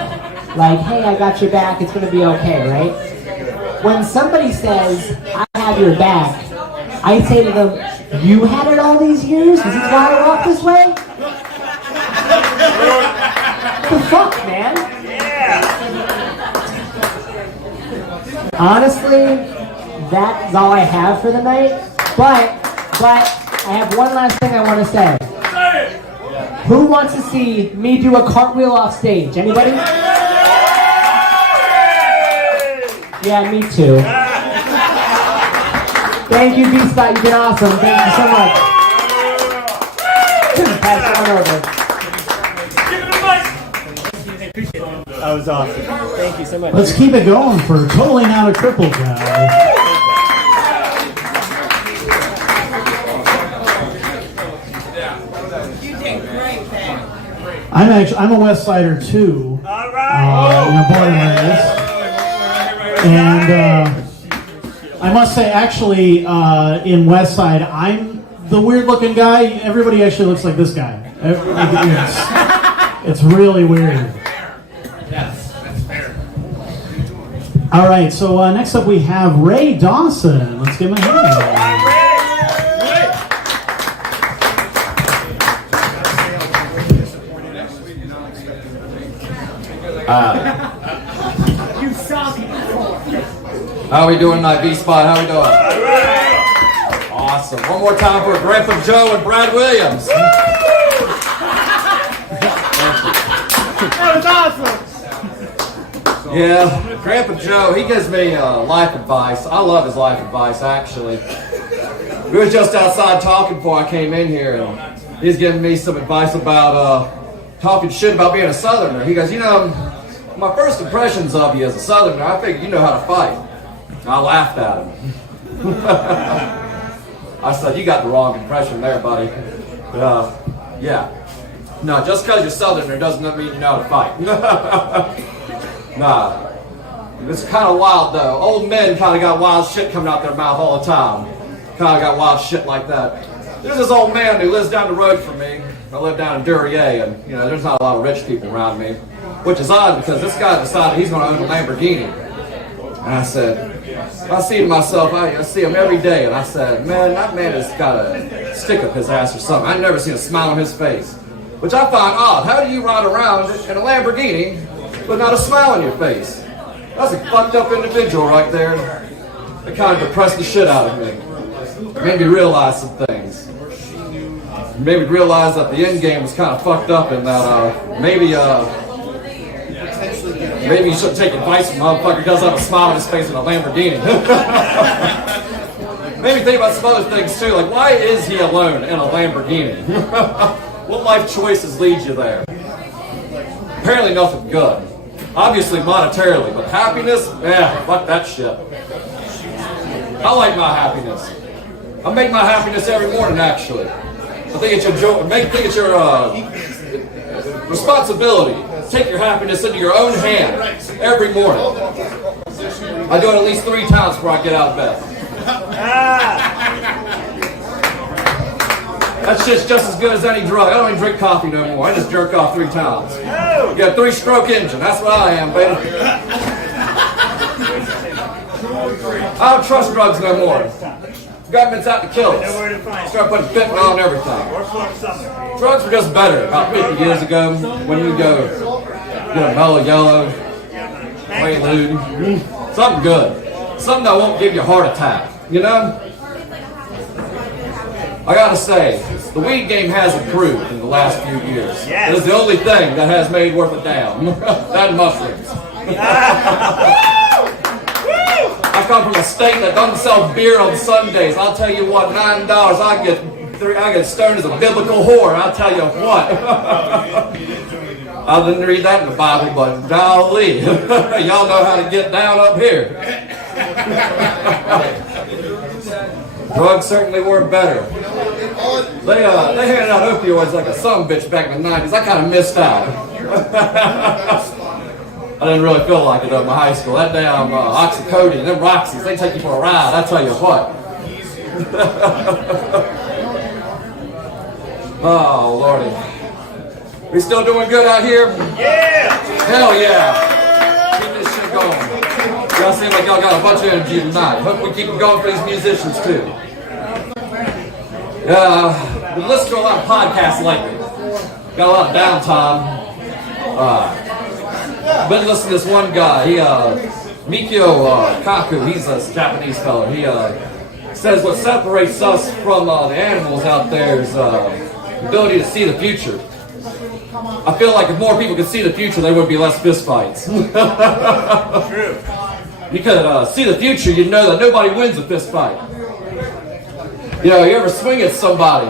like, hey, I got your back, it's gonna be okay, right? When somebody says, I have your back, I say to them, you had it all these years? Is this why I walk this way? What the fuck, man? Honestly, that's all I have for the night. But I have one last thing I want to say. Who wants to see me do a cartwheel off stage? Anybody? Yeah, me too. Thank you, B-Spot. You've been awesome. Thank you so much. Pass it on over. That was awesome. Thank you so much. Let's keep it going for Totally Not a Cripple Guy. You did great, man. I'm a West Sider too. All right. Born and raised. And I must say, actually, in West Side, I'm the weird-looking guy. Everybody actually looks like this guy. It's really weird. Yes, that's fair. All right, so next up we have Ray Dawson. Let's give him a hand. You saw me before. How we doing tonight, B-Spot? How we doing? Awesome. One more time for Grandpa Joe and Brad Williams. That was awesome. Yeah, Grandpa Joe, he gives me life advice. I love his life advice, actually. We was just outside talking before I came in here, and he's giving me some advice about talking shit about being a Southerner. He goes, you know, my first impressions of you as a Southerner, I figured you know how to fight. I laughed at him. I said, you got the wrong impression there, buddy. Yeah. No, just because you're Southerner doesn't mean you know how to fight. Nah. It's kind of wild, though. Old men kind of got wild shit coming out their mouth all the time. Kind of got wild shit like that. There's this old man who lives down the road from me. I live down in Duryea, and, you know, there's not a lot of rich people around me. Which is odd, because this guy decided he's going to own a Lamborghini. And I said, I see to myself, I see him every day, and I said, man, that man has got a stick up his ass or something. I've never seen a smile on his face. which I find odd. How do you ride around in a Lamborghini with not a smile on your face? That's a fucked up individual right there. It kind of depressed the shit out of me. Made me realize some things. Made me realize that the end game was kind of fucked up and that maybe you shouldn't take advice from a motherfucker who doesn't have a smile on his face in a Lamborghini. Made me think about some other things too, like why is he alone in a Lamborghini? What life choices lead you there? Apparently nothing good. Obviously monetarily, but happiness? Yeah, fuck that shit. I like my happiness. I make my happiness every morning actually. I think it's your responsibility. Take your happiness into your own hands every morning. I do it at least 3 times before I get out of bed. That shit's just as good as any drug. I don't even drink coffee no more. I just jerk off 3 times. You got a 3-stroke engine. That's what I am, baby. I don't trust drugs no more. Government's out to kill us. Start putting fentanyl on everything. Drugs were just better about 50 years ago when you go get a mellow yellow, Quaalude, something good. Something that won't give you a heart attack, you know? I gotta say, the weed game has improved in the last few years. It is the only thing that has made worth a damn. That and mushrooms. I come from a state that doesn't sell beer on Sundays. I'll tell you what, $9, I get stoned as a biblical whore. I'll tell you what. I didn't read that in the Bible, but golly, y'all know how to get down up here. Drugs certainly were better. They handed out opioids like a sumbitch back in the 90s. I kind of missed out. I didn't really feel like it though in my high school. That damn oxycodone, them Roxys, they take you for a ride, I tell you what. Oh, Lordy. We still doing good out here? Yeah! Hell yeah! Keep this shit going. Y'all seem like y'all got a bunch of energy tonight. Hope we keep it going for these musicians too. We listened to a lot of podcasts lately. Got a lot of downtime. Been listening to this one guy. Mikio Kaku, he's a Japanese fellow. He says what separates us from the animals out there is the ability to see the future. I feel like if more people could see the future, there would be less fistfights. True. You could see the future, you'd know that nobody wins a fist fight. You know, you ever swing at somebody,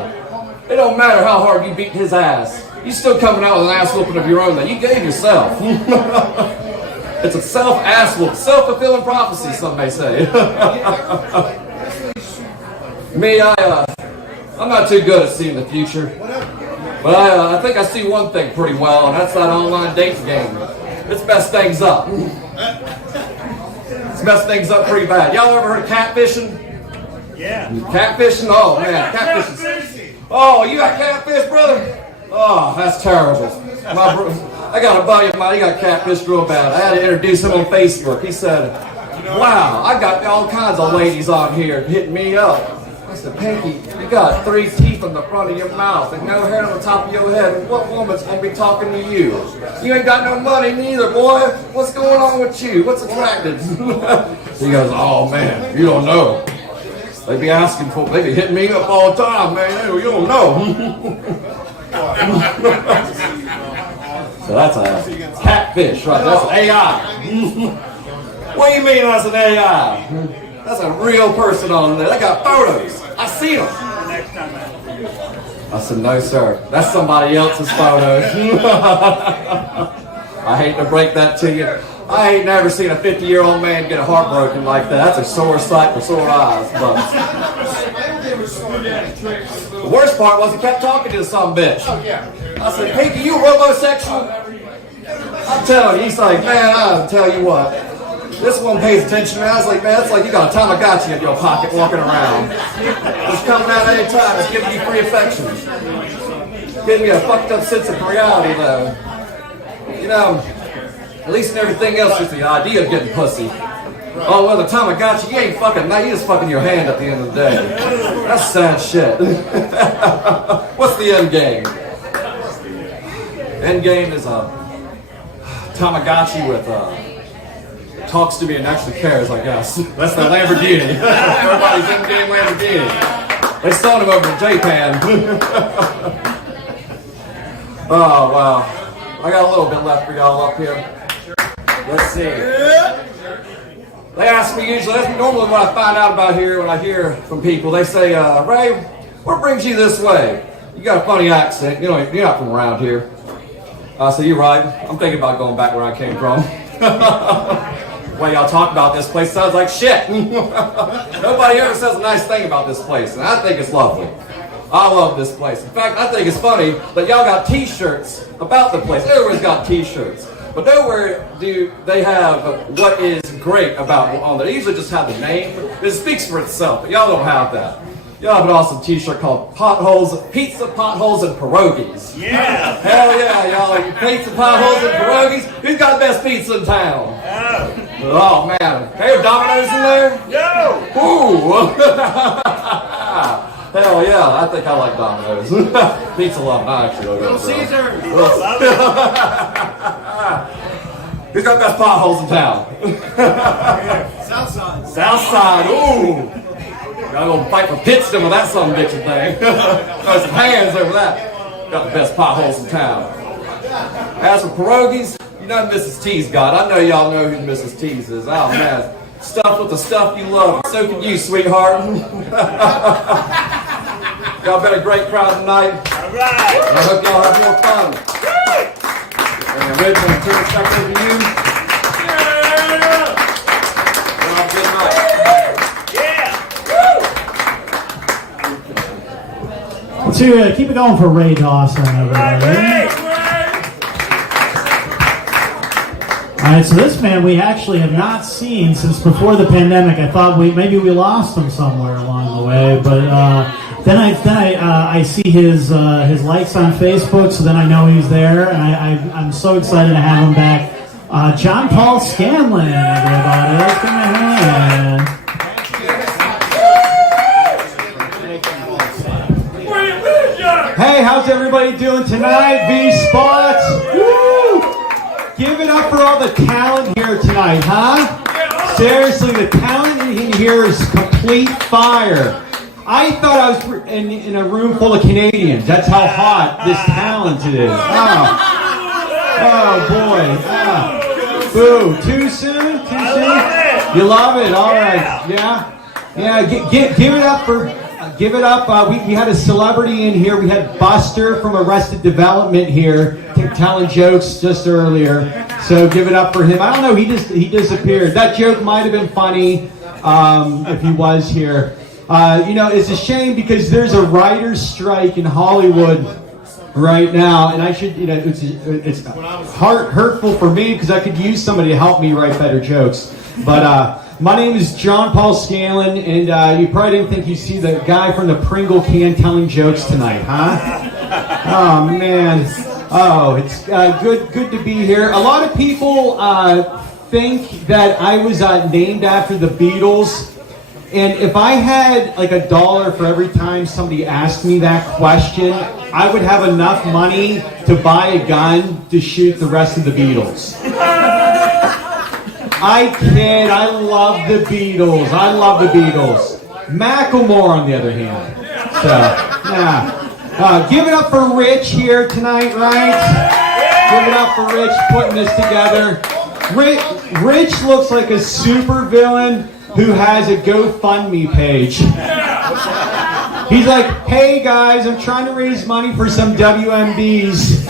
it don't matter how hard you beat his ass. You're still coming out with an ass whooping of your own that you gave yourself. It's a self-ass whoop, self-fulfilling prophecy, some may say. Me, I'm not too good at seeing the future. But I think I see one thing pretty well, and that's that online dating game. It's messed things up. It's messed things up pretty bad. Y'all ever heard of catfishing? Yeah. Catfishing? Oh, man, catfishing. Oh, you got catfish, brother? Oh, that's terrible. I got a buddy of mine, he got catfished real bad. I had to introduce him on Facebook. He said, wow, I got all kinds of ladies on here hitting me up. I said, Pinky, you got 3 teeth in the front of your mouth and no hair on the top of your head. What woman's going to be talking to you? You ain't got no money neither, boy. What's going on with you? What's attracted? He goes, oh, man, you don't know. They be asking for, they be hitting me up all the time, man. You don't know. So that's a catfish, right? That's an AI. What do you mean that's an AI? That's a real person on there. They got photos. I see them. I said, no, sir. That's somebody else's photos. I hate to break that to you. I ain't never seen a 50-year-old man get a heart broken like that. That's a sore sight for sore eyes. But the worst part was he kept talking to some bitch. I said, Pinky, you homosexual? I'm telling you, he's like, man, I'll tell you what. This one pays attention, man. I was like, man, it's like you got a Tamagotchi in your pocket walking around. Just coming out any time. It's giving you free affection. Giving me a fucked up sense of reality, though. You know, at least in everything else, just the idea of getting pussy. Oh, well, the Tamagotchi, you ain't fucking, you just fucking your hand at the end of the day. That's sad shit. What's the end game? End game is a Tamagotchi with talks to me and actually cares, I guess. That's the Lamborghini. Everybody's in-game Lamborghini. They sold him over in Japan. Oh, wow. I got a little bit left for y'all up here. Let's see. They ask me usually, that's normally what I find out about here when I hear from people. They say, Ray, what brings you this way? You got a funny accent. You know, you're not from around here. I say, you're right. I'm thinking about going back where I came from. The way y'all talk about this place sounds like shit. Nobody ever says a nice thing about this place, and I think it's lovely. I love this place. In fact, I think it's funny that y'all got t-shirts about the place. Everyone's got t-shirts. But nowhere do they have what is great about it on there. They usually just have the name. It speaks for itself, but y'all don't have that. Y'all have an awesome t-shirt called Pizza, Potholes, and Pierogies. Yeah! Hell yeah, y'all like pizza, potholes, and pierogies? Who's got the best pizza in town? Oh, man. Hey, are Domino's in there? No! Ooh! Hell yeah, I think I like Domino's. Pizza loving, I actually don't go. Caesar! Who's got the best potholes in town? Southside. Southside, ooh! Gotta go fight for Pittston with that son of a bitchin' thing. Throw some hands over that. Got the best potholes in town. As for pierogies, you know Mrs. T's got. I know y'all know who Mrs. T's is. Oh man, stuff with the stuff you love. So can you, sweetheart. Y'all been a great crowd tonight. All right. I hope y'all have more fun. And Rich, I'm turning it back over to you. Y'all have a good night. To keep it going for Ray Dawson, everybody. All right, so this man we actually have not seen since before the pandemic. I thought maybe we lost him somewhere along the way, but then I see his likes on Facebook, so then I know he's there, and I'm so excited to have him back. John Paul Scanlon, everybody. Let's give him a hand. Hey, how's everybody doing tonight? V-Spots? Woo! Give it up for all the talent here tonight, huh? Seriously, the talent in here is complete fire. I thought I was in a room full of Canadians. That's how hot this talent is. Oh boy. Boo. Too soon? Too soon? You love it? All right. Yeah? Yeah, give it up for... Give it up. We had a celebrity in here. We had Buster from Arrested Development here telling jokes just earlier. So give it up for him. I don't know. He disappeared. That joke might have been funny if he was here. It's a shame because there's a writer's strike in Hollywood right now, and I should, it's hurtful for me because I could use somebody to help me write better jokes. But my name is John Paul Scanlon, and you probably didn't think you'd see the guy from the Pringle can telling jokes tonight, huh? Oh, man. Oh, it's good to be here. A lot of people think that I was named after the Beatles, and if I had like $1 for every time somebody asked me that question, I would have enough money to buy a gun to shoot the rest of the Beatles. I kid, I love the Beatles. Macklemore, on the other hand. So, yeah. Give it up for Rich here tonight, right? Give it up for Rich putting this together. Rich looks like a super villain who has a GoFundMe page. He's like, hey guys, I'm trying to raise money for some WMDs.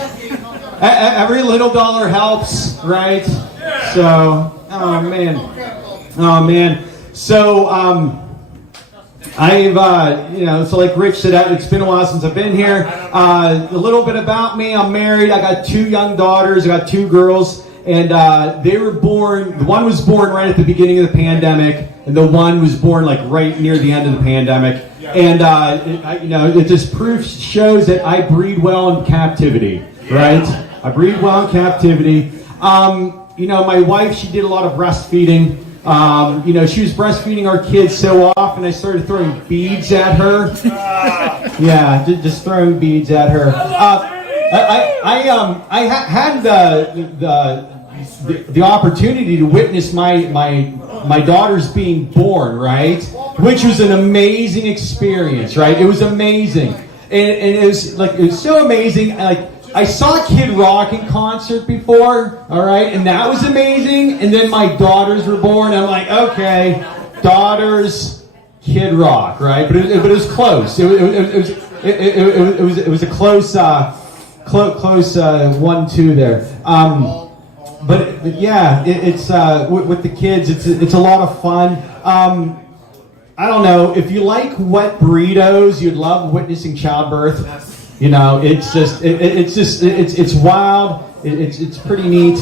Every little dollar helps, right? So, oh man. So, so like Rich said, it's been a while since I've been here. A little bit about me, I'm married, I got 2 young daughters, I got 2 girls, and they were born, the one was born right at the beginning of the pandemic, and the one was born like right near the end of the pandemic. And, it just shows that I breed well in captivity, right? I breed well in captivity. My wife, she did a lot of breastfeeding. She was breastfeeding our kids so often, I started throwing beads at her. Yeah, just throwing beads at her. had the opportunity to witness my daughters being born, right? Which was an amazing experience, right? It was amazing, and it was so amazing. Like, I saw Kid Rock in concert before, all right, and that was amazing. And then my daughters were born. I'm like, okay, daughters, Kid Rock, right? But it was close. It was a close 1-2 there. But yeah, it's with the kids, it's a lot of fun. I don't know, if you like wet burritos, you'd love witnessing childbirth. You know, it's just it's wild. It's pretty neat.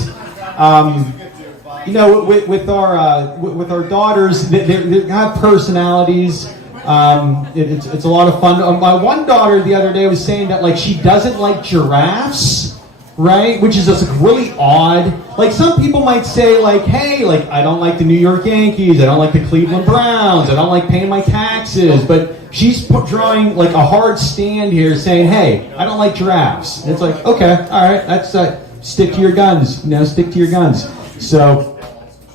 You know, with our daughters, they have personalities. It's a lot of fun. My one daughter the other day was saying that, like, she doesn't like giraffes, right? Which is just, like, really odd. Like, some people might say, like, hey, like, I don't like the New York Yankees, I don't like the Cleveland Browns, I don't like paying my taxes, but she's drawing, like, a hard stand here saying, hey, I don't like giraffes. And it's like, okay, all right, that's stick to your guns, you know, stick to your guns. So,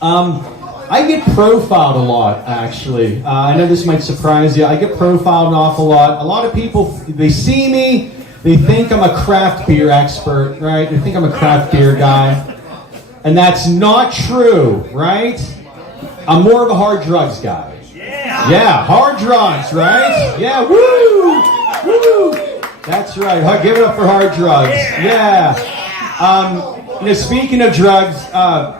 I get profiled a lot, actually. I know this might surprise you. I get profiled an awful lot. A lot of people, they see me, they think I'm a craft beer expert, right? They think I'm a craft beer guy. And that's not true, right? I'm more of a hard drugs guy. Yeah, hard drugs, right? Yeah, woo! Woo! That's right. Give it up for hard drugs. Yeah. You know, speaking of drugs, I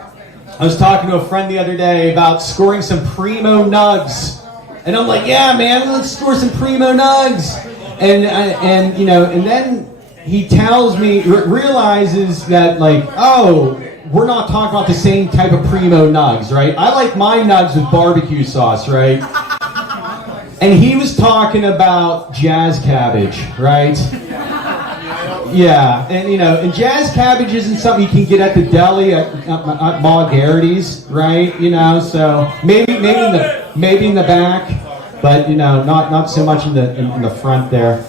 was talking to a friend the other day about scoring some Primo Nugs. And I'm like, yeah, man, let's score some Primo Nugs. And you know, and then he tells me, realizes that, like, oh, we're not talking about the same type of Primo Nugs, right? I like my Nugs with barbecue sauce, right? And he was talking about jazz cabbage, right? Yeah, and you know, and jazz cabbage isn't something you can get at the deli at Ma Garrity's, right? You know, so maybe in the back, but you know, not so much in the front there.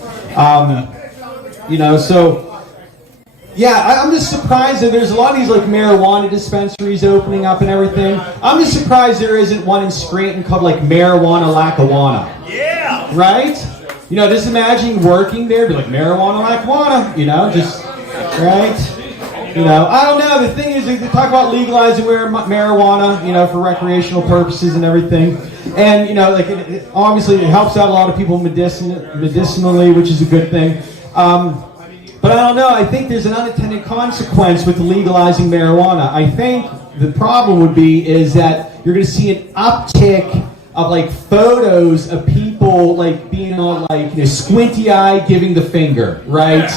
You know, so. Yeah, I'm just surprised that there's a lot of these, like, marijuana dispensaries opening up and everything. I'm just surprised there isn't one in Scranton called, like, Marijuana Lackawanna. Yeah! Right? You know, just imagine working there, be like, Marijuana Lackawanna, you know, just, right? You know, I don't know, the thing is, they talk about legalizing marijuana, you know, for recreational purposes and everything. And, you know, like, obviously it helps out a lot of people medicinally, which is a good thing. But I don't know, I think there's an unintended consequence with legalizing marijuana. I think the problem would be is that you're going to see an uptick of, like, photos of people, like, being all, like, you know, squinty-eyed, giving the finger, right?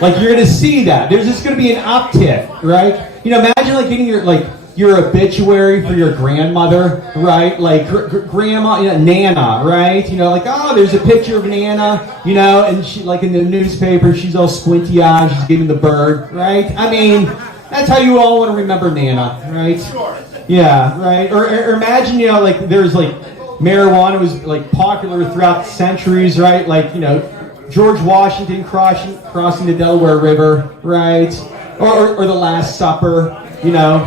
Like, you're going to see that. There's just going to be an uptick, right? You know, imagine, like, getting your obituary for your grandmother, right? Like, grandma, you know, Nana, right? You know, like, oh, there's a picture of Nana, you know, and she, like, in the newspaper, she's all squinty-eyed, she's giving the bird, right? I mean, that's how you all want to remember Nana, right? Yeah, right? Or imagine, you know, like, there's, like, marijuana was, like, popular throughout the centuries, right? Like, you know, George Washington crossing the Delaware River, right? Or the Last Supper, you know,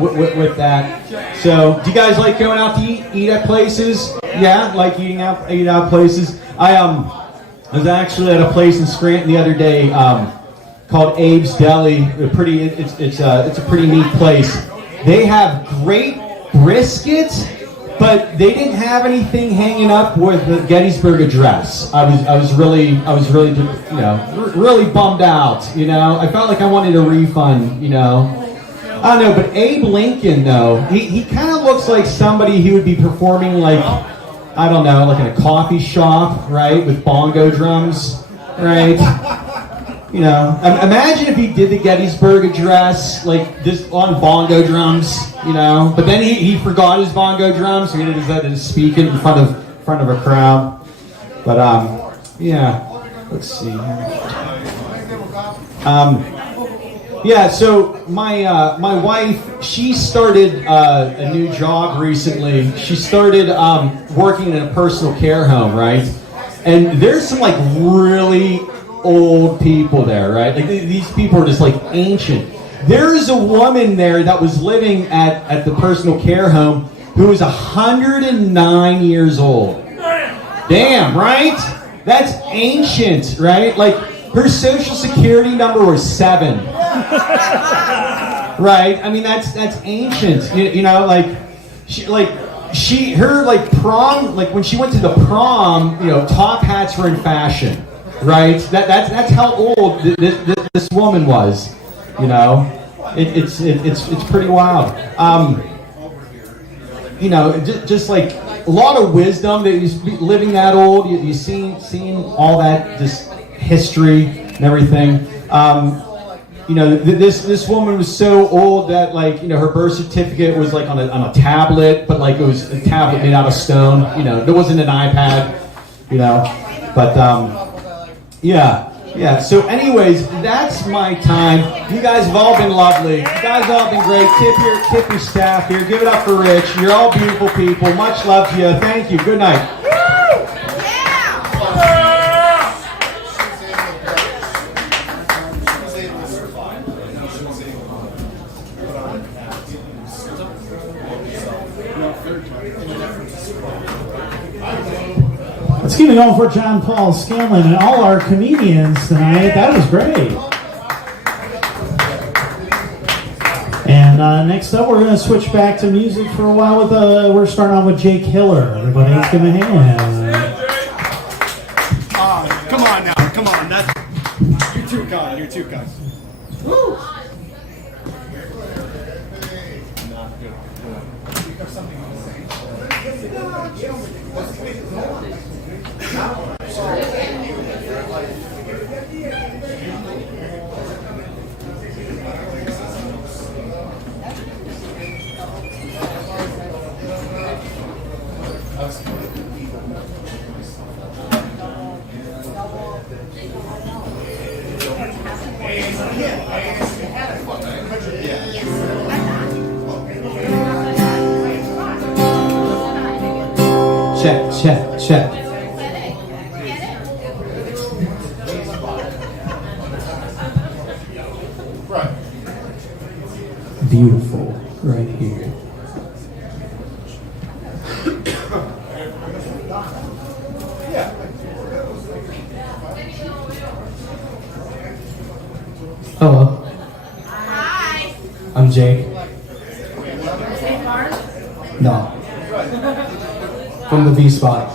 with that. So, do you guys like going out to eat at places? Yeah, like eat out places. I was actually at a place in Scranton the other day called Abe's Deli. It's a pretty neat place. They have great brisket, but they didn't have anything hanging up with the Gettysburg Address. I was really, you know, really bummed out. You know, I felt like I wanted a refund. You know. I don't know, but Abe Lincoln, though, he kind of looks like somebody who would be performing, like, I don't know, like in a coffee shop, right, with bongo drums, right? You know, imagine if he did the Gettysburg Address, like, this on bongo drums, you know, but then he forgot his bongo drums, so he decided to speak it in front of a crowd. But, yeah, let's see here. Yeah, so my wife, she started a new job recently. She started working in a personal care home, right? And there's some, like, really old people there, right? Like these people are just like ancient. There's a woman there that was living at the personal care home who was 109 years old. Damn, right? That's ancient, right? Like her social security number was 7. Right? I mean that's ancient. You know, her prom, like when she went to the prom, you know, top hats were in fashion. Right? That's how old this woman was. You know, it's pretty wild. You know, just like a lot of wisdom that you living that old. You seen all that just history and everything. You know, this woman was so old that, like, you know, her birth certificate was like on a tablet, but like it was a tablet made out of stone. You know, there wasn't an iPad. You know, but yeah. So, anyways, that's my time. You guys have all been lovely. You guys have all been great. Tip your staff here. Give it up for Rich. You're all beautiful people. Much love to you. Thank you. Good night. Let's keep it going for John Paul Scanlon and all our comedians tonight. That was great. And next up, we're going to switch back to music for a while. We're starting off with Jake Hiller. Everybody, let's give him a hand. Come on now, come on. You're too kind. You're too kind. Woo! Check. Beautiful, right here. Hello. Hi. I'm Jake. No. From the V spot.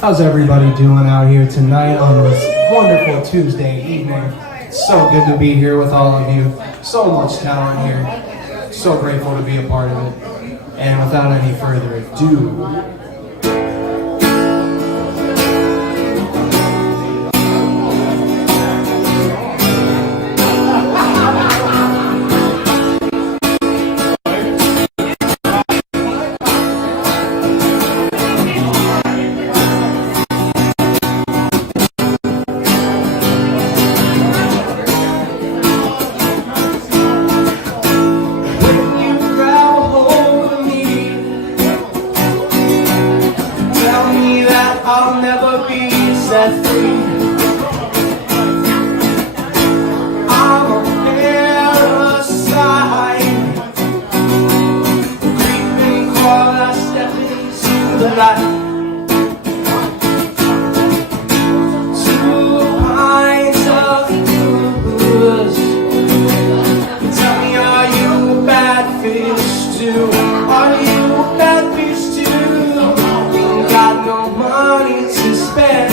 How's everybody doing out here tonight on this wonderful Tuesday evening? So good to be here with all of you. So much talent here. So grateful to be a part of it. And without any further ado, I'll never be set free. I'm a parasite, creeping crawl, I step into the light. 2 pints of booze. Tell me, are you a bad fish too? Are you a bad fish too? Got no money to spend.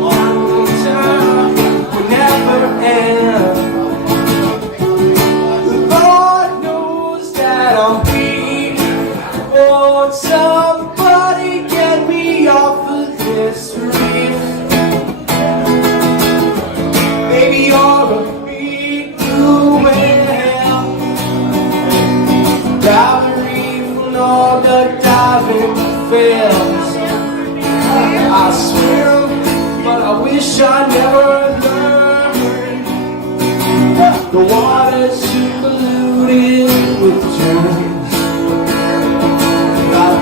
One time will never end. The Lord knows that I'm weak. Oh, somebody get me off of this reef. Baby, you're a big blue whale. All the diving fails. I swim, but I wish I never learned. The water's too polluted with germs. I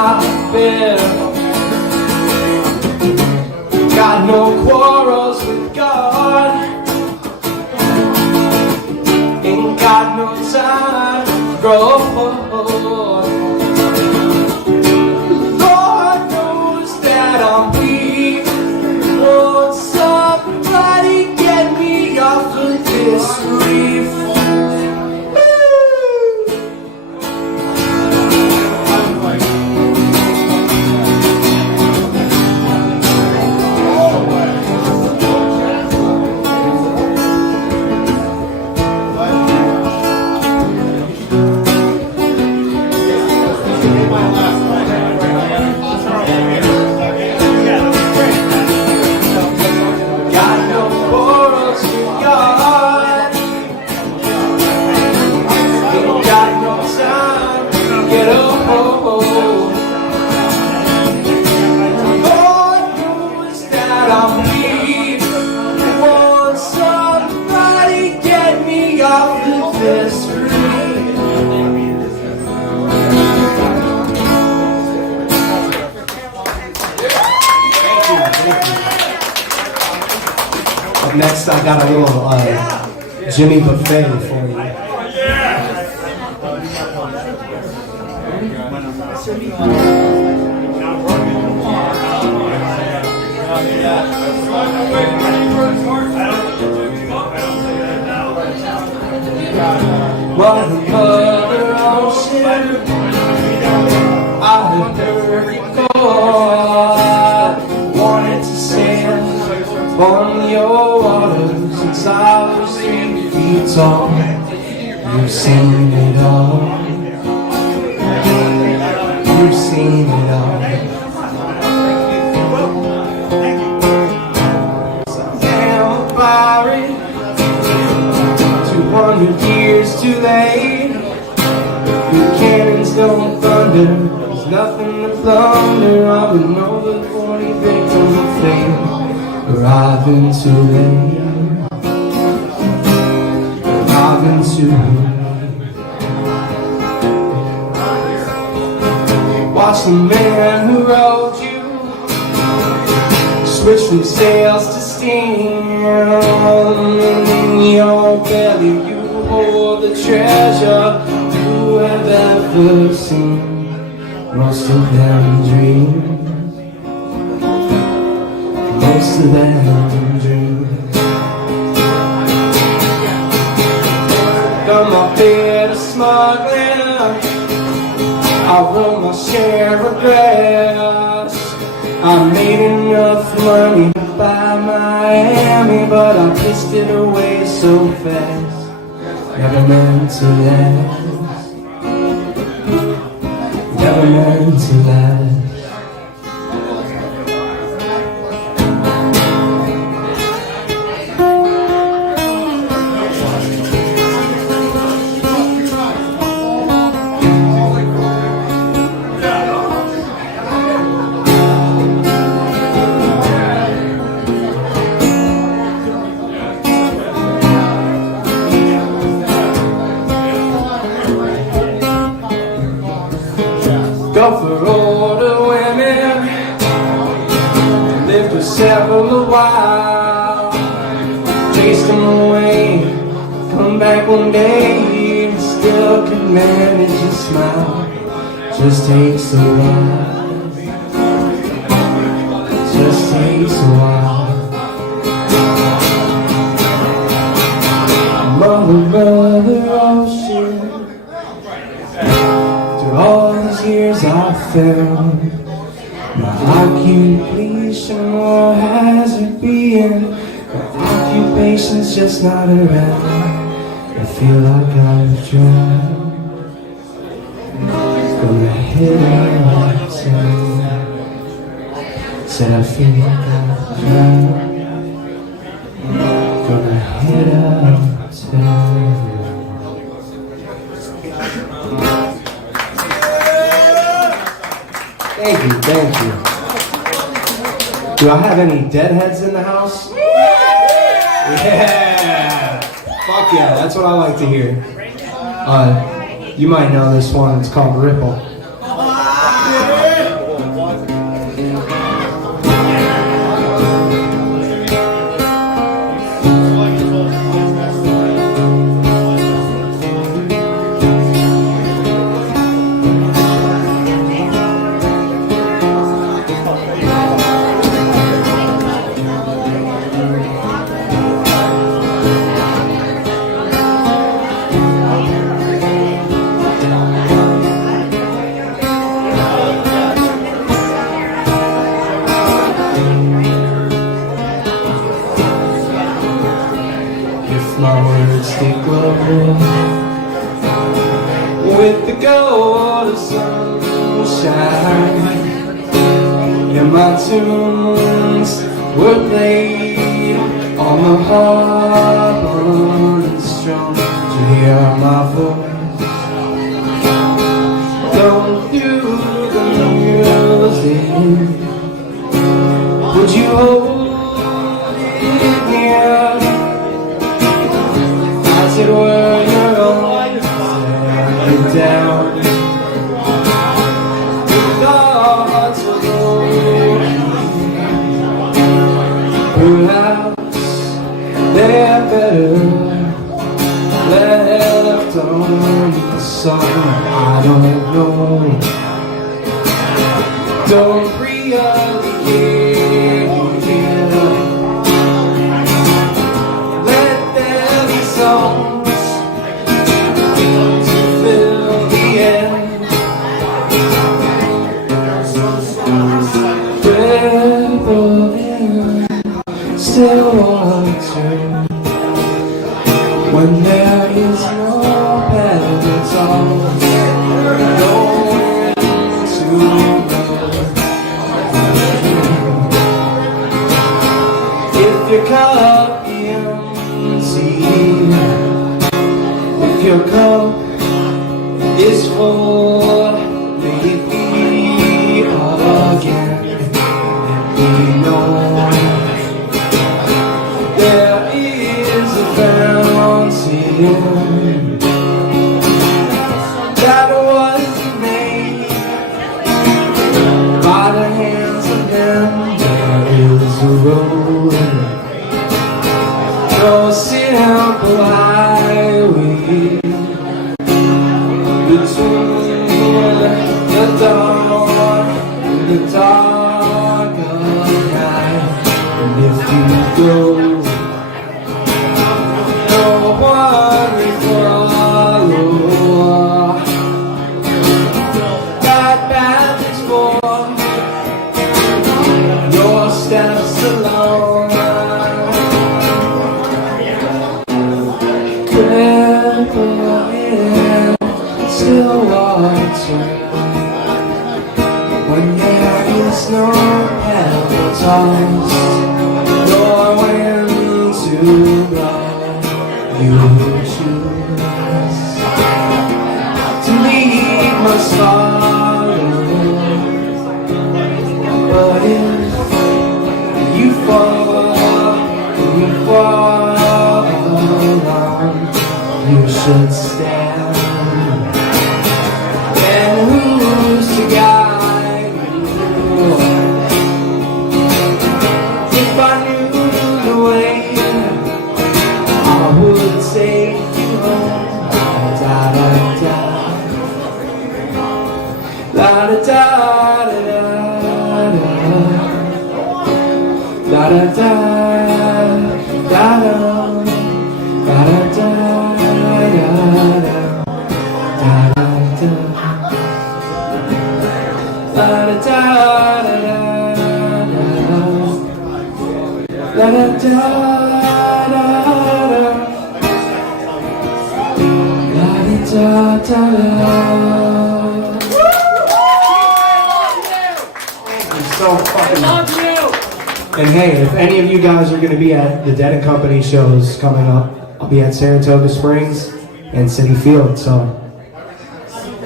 my bed. Got no quarrels with God. Ain't got no time to grow. Lord knows that I'm weak. Won't somebody get me off of this reef? Up next, I got a little Jimmy Buffet for you. What a mother ocean, I have heard before. Wanted to sail on your waters since I was 3 feet tall. You've seen it all. You've seen it all. Damn pirate, 200 years too late. Your cannons don't thunder. There's nothing to plunder. I've been over 40 victims of fate. Arriving too late. Arriving too late. Watch the man who rode you switch from sails to steam. In your belly you hold the treasure you have ever seen. Most of them dream. Most of them dreams. Done my bit of smuggling. I run my share of grass. I made enough money to buy Miami, but I pissed it away so fast. Never meant to last. Never meant to last. Go for older women, lived with several a while, chased them away, come back one day and still can manage to smile. Just takes a while, just takes a while. Mother, brother, ocean, through all these years I found my occupation more has it being. My occupation's just not around. I feel like I've drowned. Gonna hit out town. Said I feel like I've drowned. Gonna hit out town. Thank you, thank you. Do I have any deadheads in the house? Yeah! Fuck yeah, that's what I like to hear. You might know this one, it's called Ripple. my tunes were played on the harp and strung to hear my voice. Going through the music, would you hold it near, as it were your own, set it down. Thoughts of perhaps they're better left on the song. I don't know. Don't really care. Let there be songs to fill the end. Still water when there is no pedestal, nowhere to go. If your cup empty, if your cup is full, may it be again. Let me know. There is a fountain that was made by the hands of them. There is a road, no simple highway between the dark and the dark of night. And if you go, still water when there is no pedals, nor wind to blow. You choose to leave my sorrow, but if you fall along, you should stand. And who's to guide you? If I knew the way, I would take you home. Da da da, da da da da da da da da da da da So fucking and hey, if any of you guys are going to be at the Dead & Company shows coming up, I'll be at Saratoga Springs and City Field, so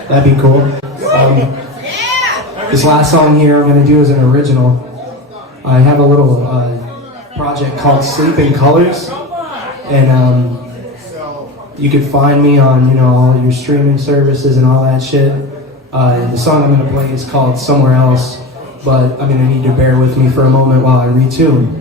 that'd be cool. This last song here I'm going to do is an original. I have a little project called Sleep in Colors, and you can find me on all your streaming services and all that shit. The song I'm going to play is called Somewhere Else, but I'm going to need to bear with me for a moment while I retune.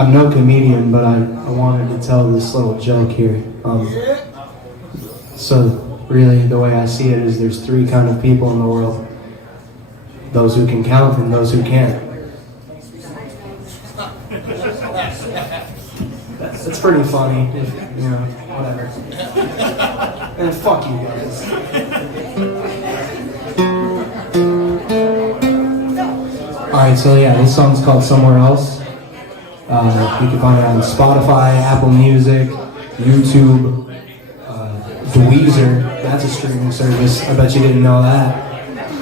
I'm no comedian, but I wanted to tell this little joke here. So really, the way I see it is there's three kind of people in the world: those who can count and those who can't. It's pretty funny, if, you know, whatever. And fuck you guys. Alright, so yeah, this song's called Somewhere Else. You can find it on Spotify, Apple Music, YouTube, Deezer. That's a streaming service. I bet you didn't know that.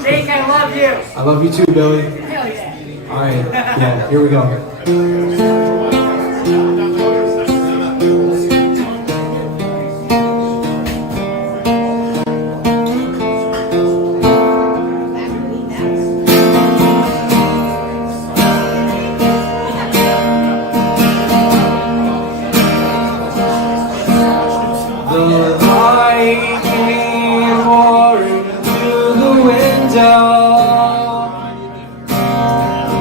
Jake, I love you. I love you too, Billy. Hell yeah. Alright, yeah, here we go.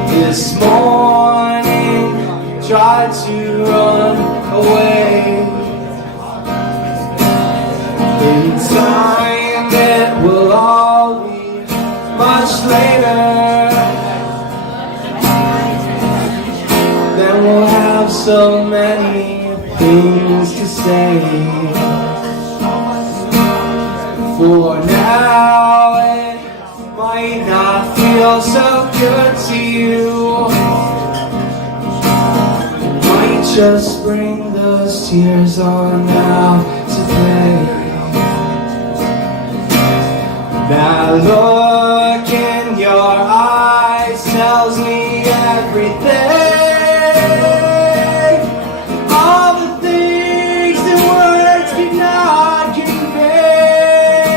This morning, tried to run away. In time, it will all be much later. Then we'll have so many things to say. For now, it might not feel so good to you. Might just bring those tears on now today. That look in your eyes tells me everything. All the things that words cannot convey.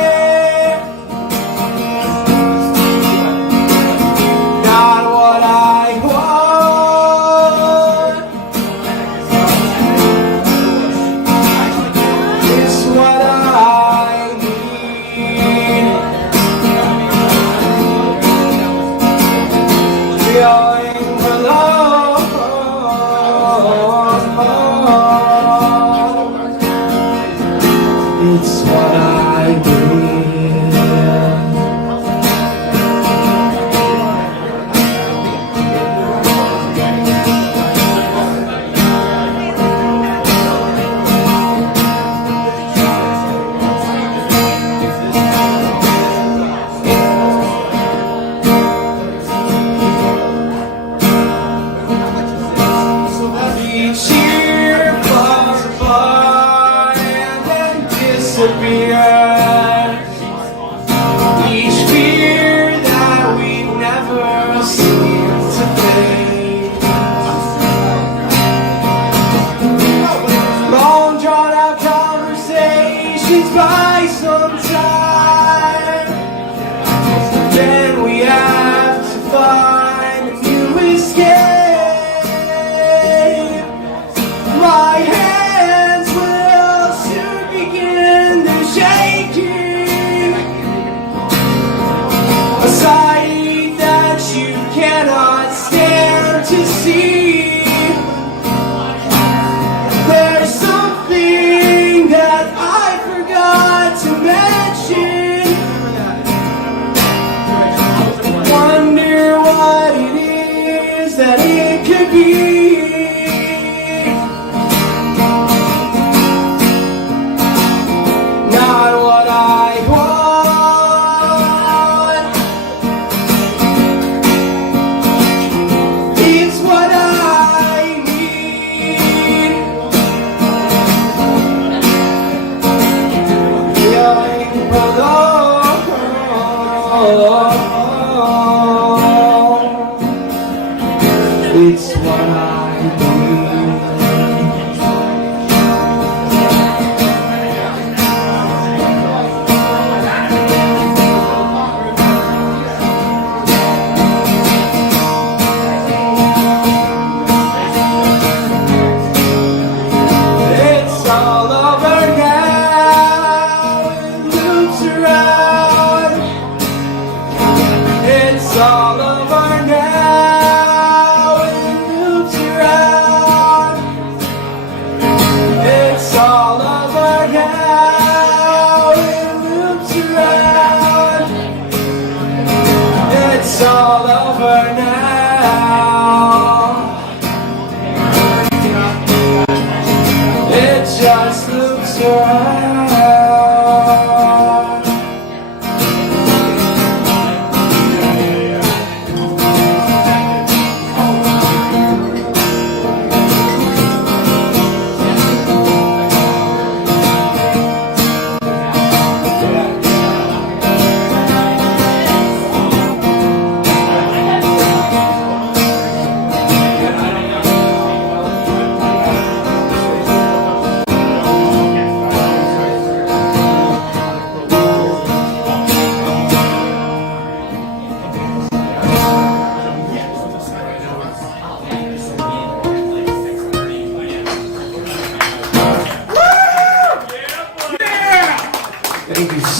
Not what I want. It's what I need. Feeling alone. It's what I need. Each year falls apart and then disappears. Each fear that we never seem to fade. Long drawn out conversations by some time. Then we have to find a new escape.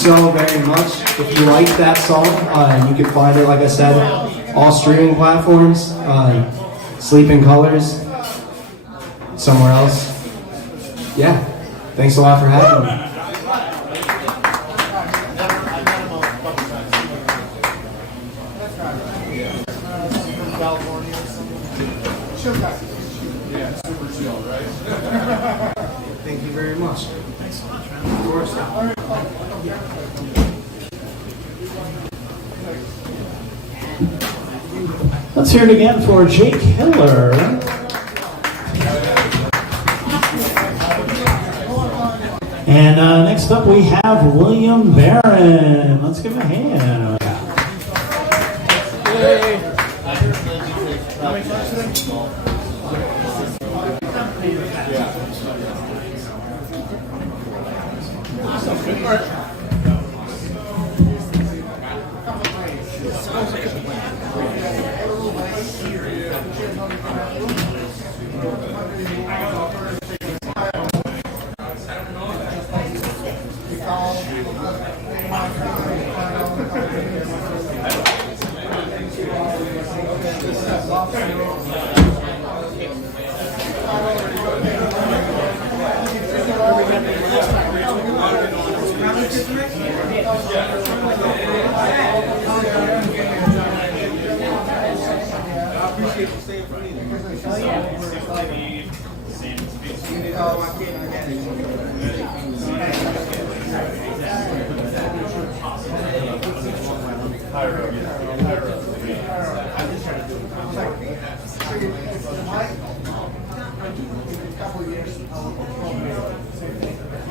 so very much. If you like that song, you can find it, like I said, all streaming platforms. Sleep in Colors, somewhere else. Yeah, thanks a lot for having me. Thank you very much. Thanks so much, man. Of course. Let's hear it again for Jake Hiller. And next up we have William Barron. Let's give him a hand.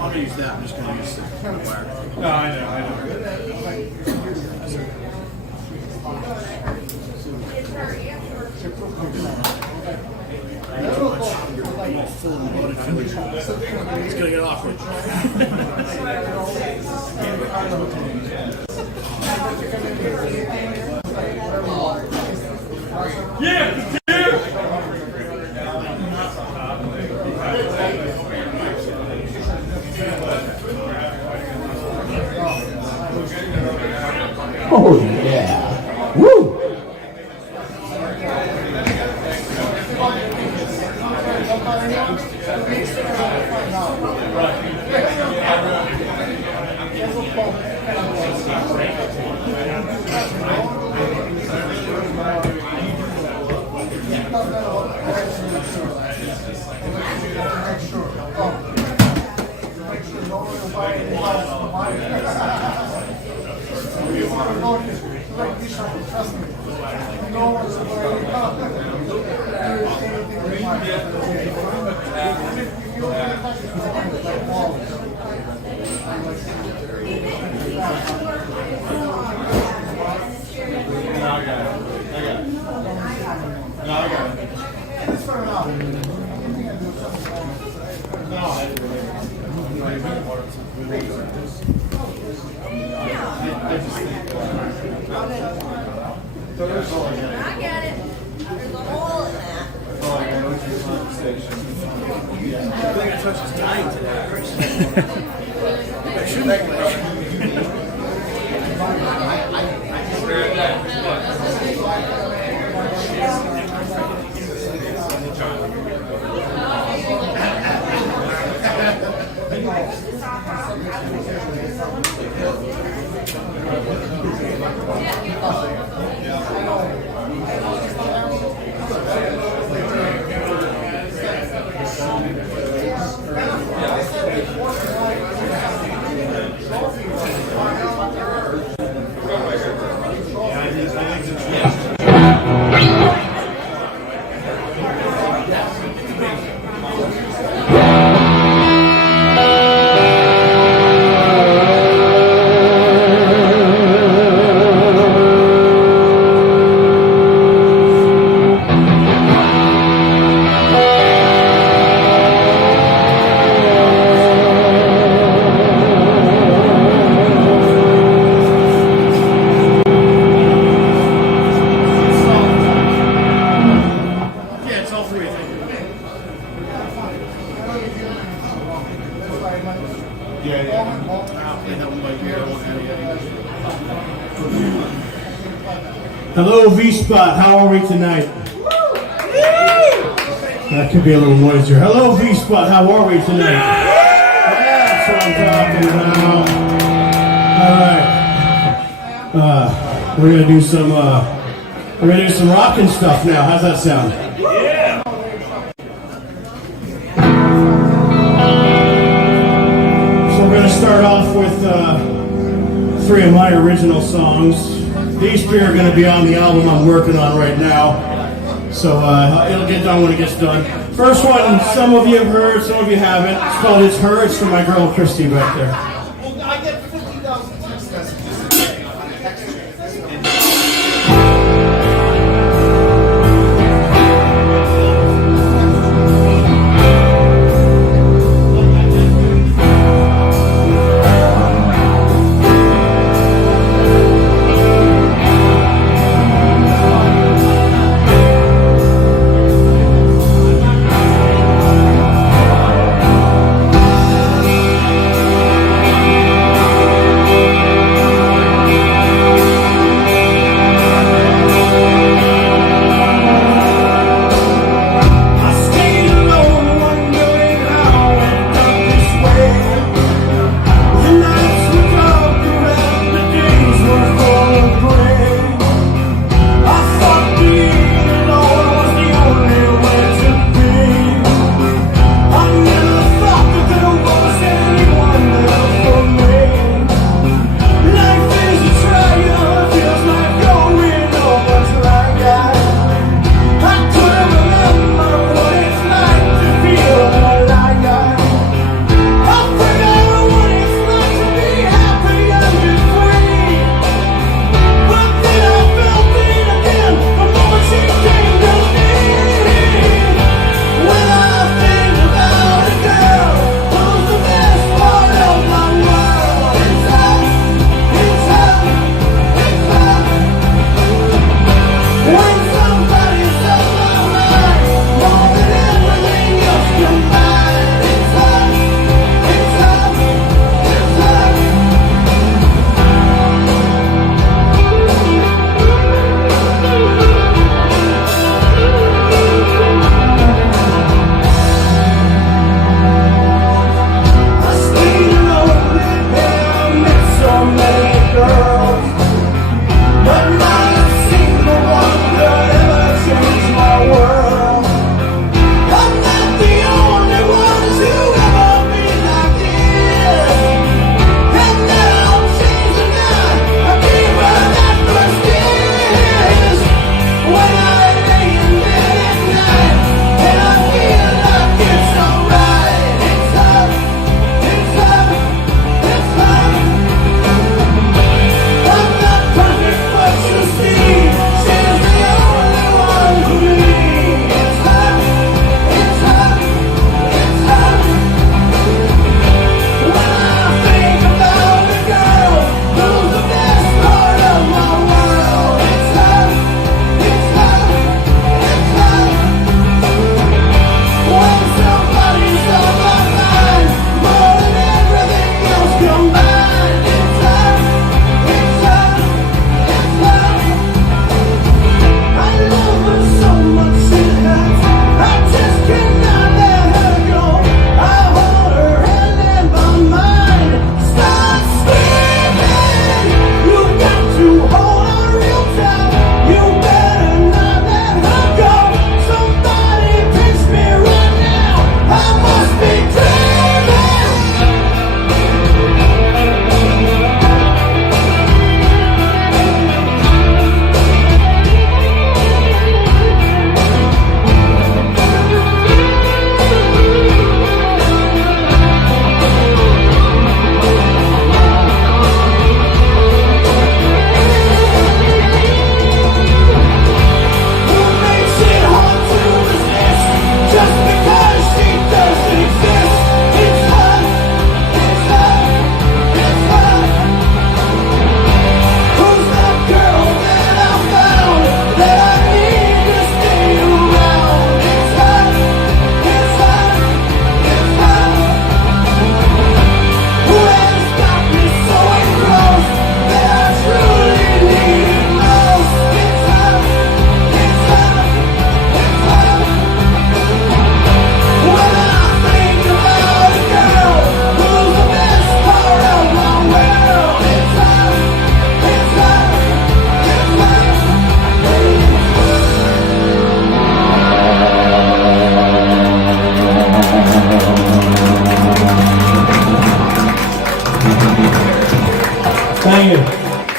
I'm gonna use that. I'm just gonna use the wire. No, I know. Full loaded finish. It's gonna get awkward. Yeah! Oh yeah. Woo! I get it. There's a hole in that. I think I touched his dying today. I shouldn't. Hello, V-Spot. How are we tonight? That could be a little noisier. Hello, V-Spot. How are we tonight? That's what I'm talking about. All right. We're gonna do some rocking stuff now. How's that sound? Yeah. So we're gonna start off with 3 of my original songs. These 3 are going to be on the album I'm working on right now. So it'll get done when it gets done. First one, some of you have heard, some of you haven't. It's called It's Her. It's from my girl Christy back there. I get 50,000 text messages.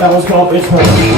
That was called It's Her.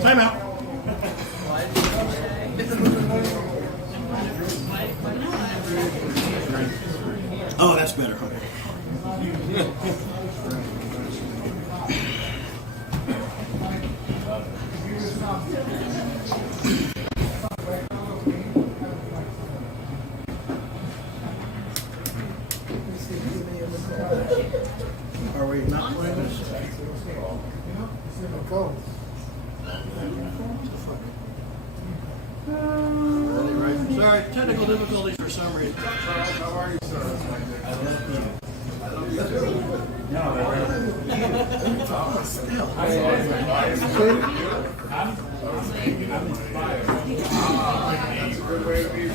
Time out. Oh, that's better. Are we not playing this? Go. Sorry, technical difficulties for some reason. Charles, how are you, sir? I love you That's a good way to be,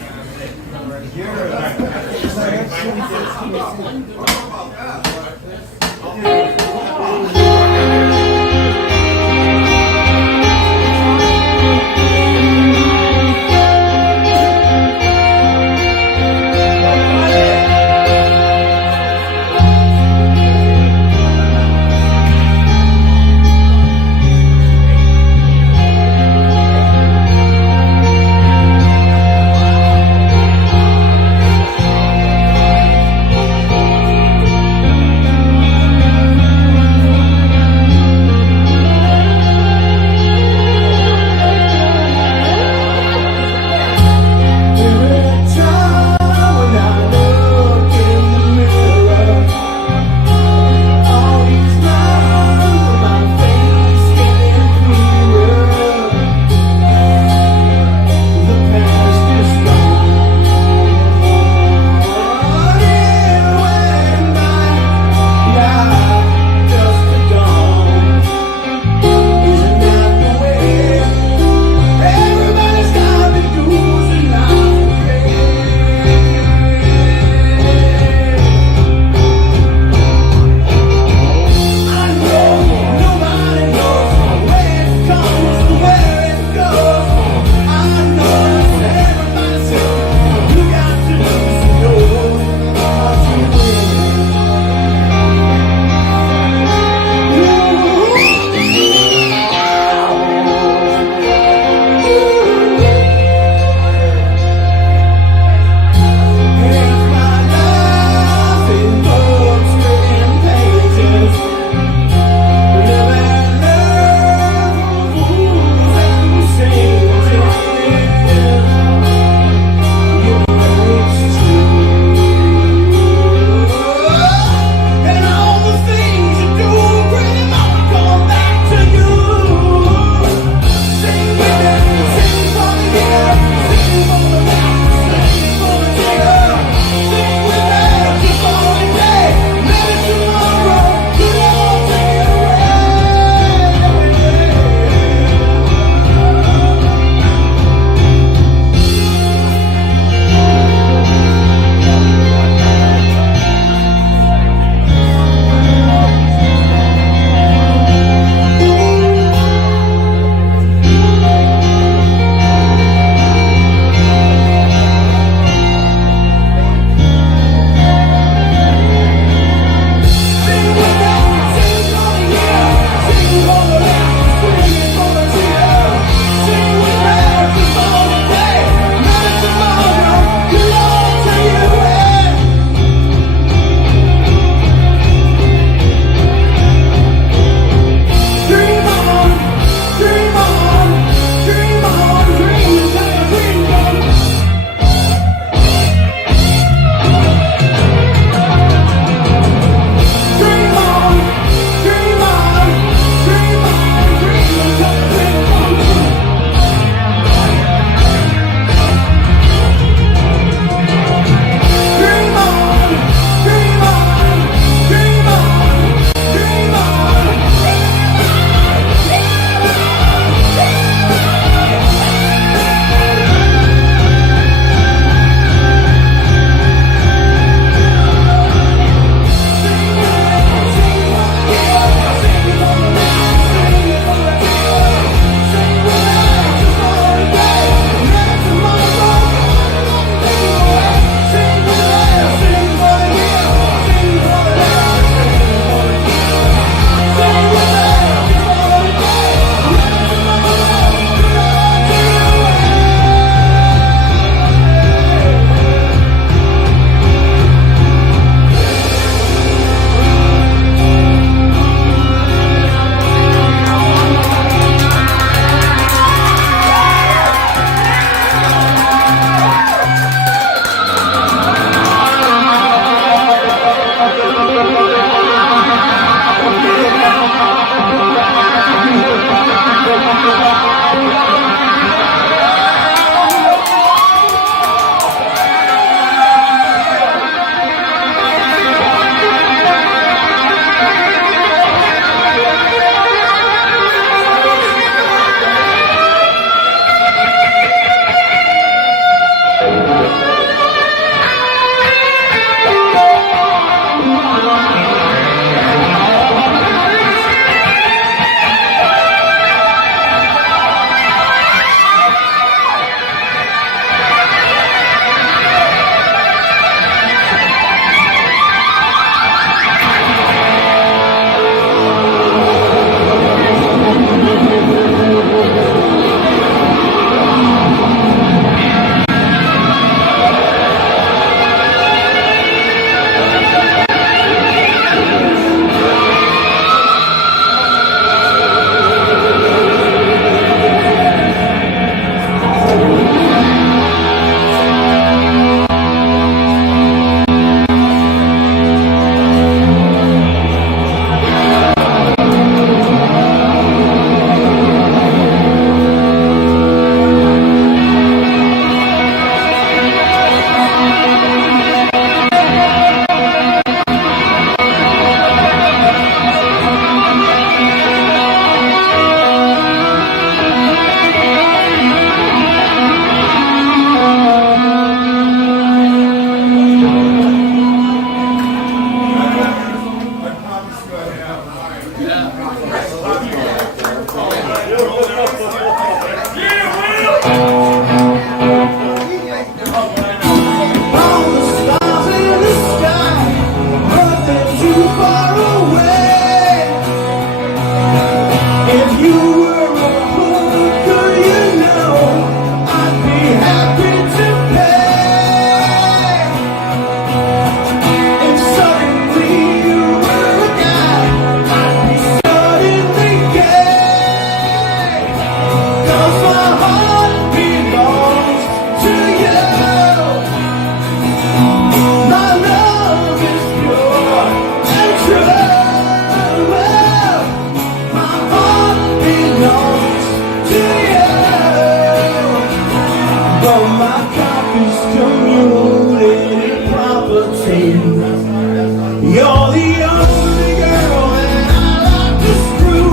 You're the only girl that I like to screw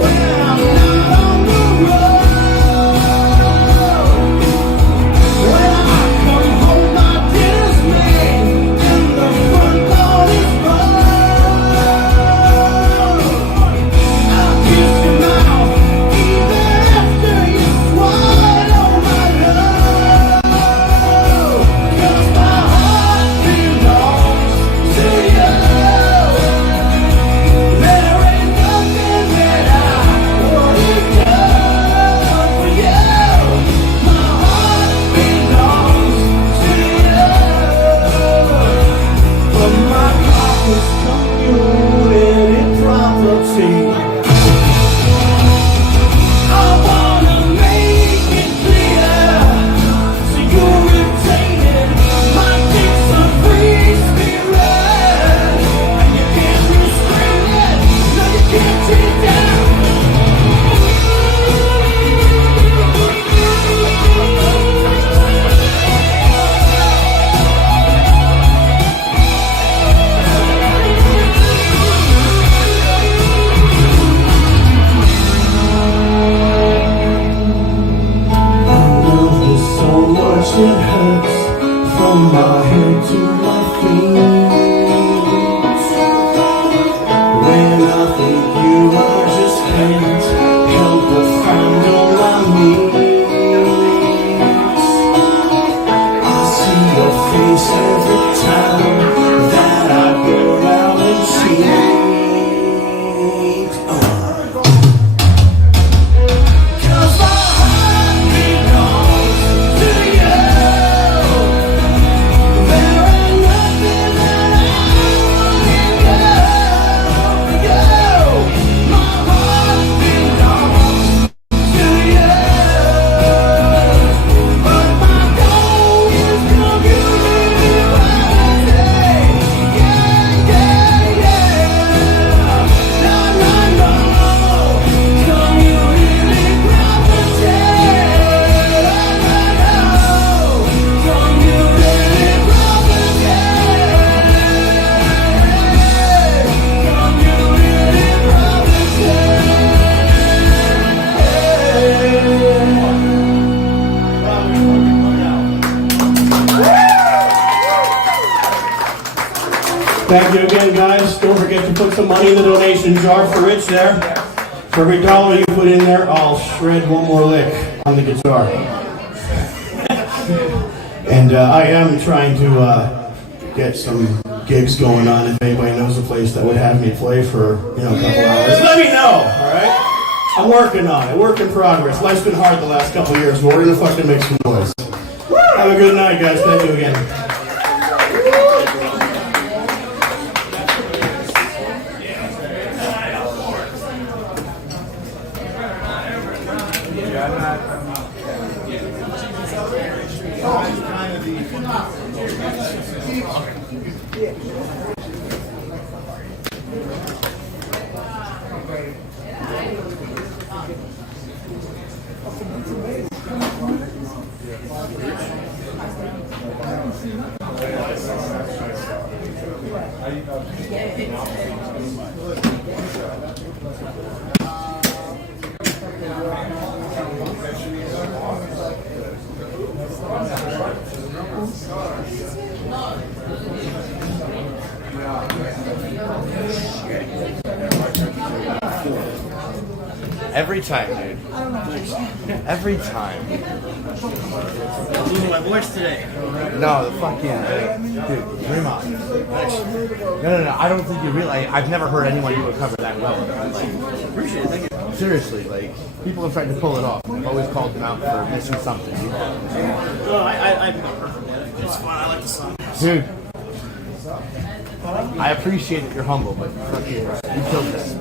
when I'm not on the road. When I come home, my dinner's made and the front lawn is mowed. I'll kiss your mouth even after you swallow my love. 'Cause my heart belongs to you. There ain't nothing that I wouldn't do for you. My heart belongs to you. But my pocket's community property. I wanna make it clear so you're irritated. My dick's a free spirit, and you can't restrain it. No, you can't take it down. Love is so much it hurts from my head to my feet. When I think you, I just can't help but find on my knees. I see your face every time that I go out and cheat. 'Cause my heart belongs to you. There ain't nothing that I wouldn't do for you. My heart belongs to you. But my goal is community property. Yeah, yeah, yeah. No, no, no. Community property. No, no, no. Community property. Community Thank you again, guys. Don't forget to put some money in the donation jar for Rich there. For every dollar you put in there, I'll shred one more lick on the guitar. And I am trying to get some gigs going on. If anybody knows a place that would have me play for a couple hours, let me know. All right, I'm working on it. Work in progress. Life's been hard the last couple years, but we're gonna fucking make some noise. Have a good night, guys. Thank you again. Every time, dude. Every time. Losing my voice today. No, the fucking dude, dream on. No. I don't think you realize. I've never heard anyone do a cover that well. Like, Appreciate it. Thank you. seriously, like people have tried to pull it off. I've always called them out for missing something. No, I've not heard from it. It's fun. I like the song. Dude, I appreciate that you're humble, but fucking, you killed this.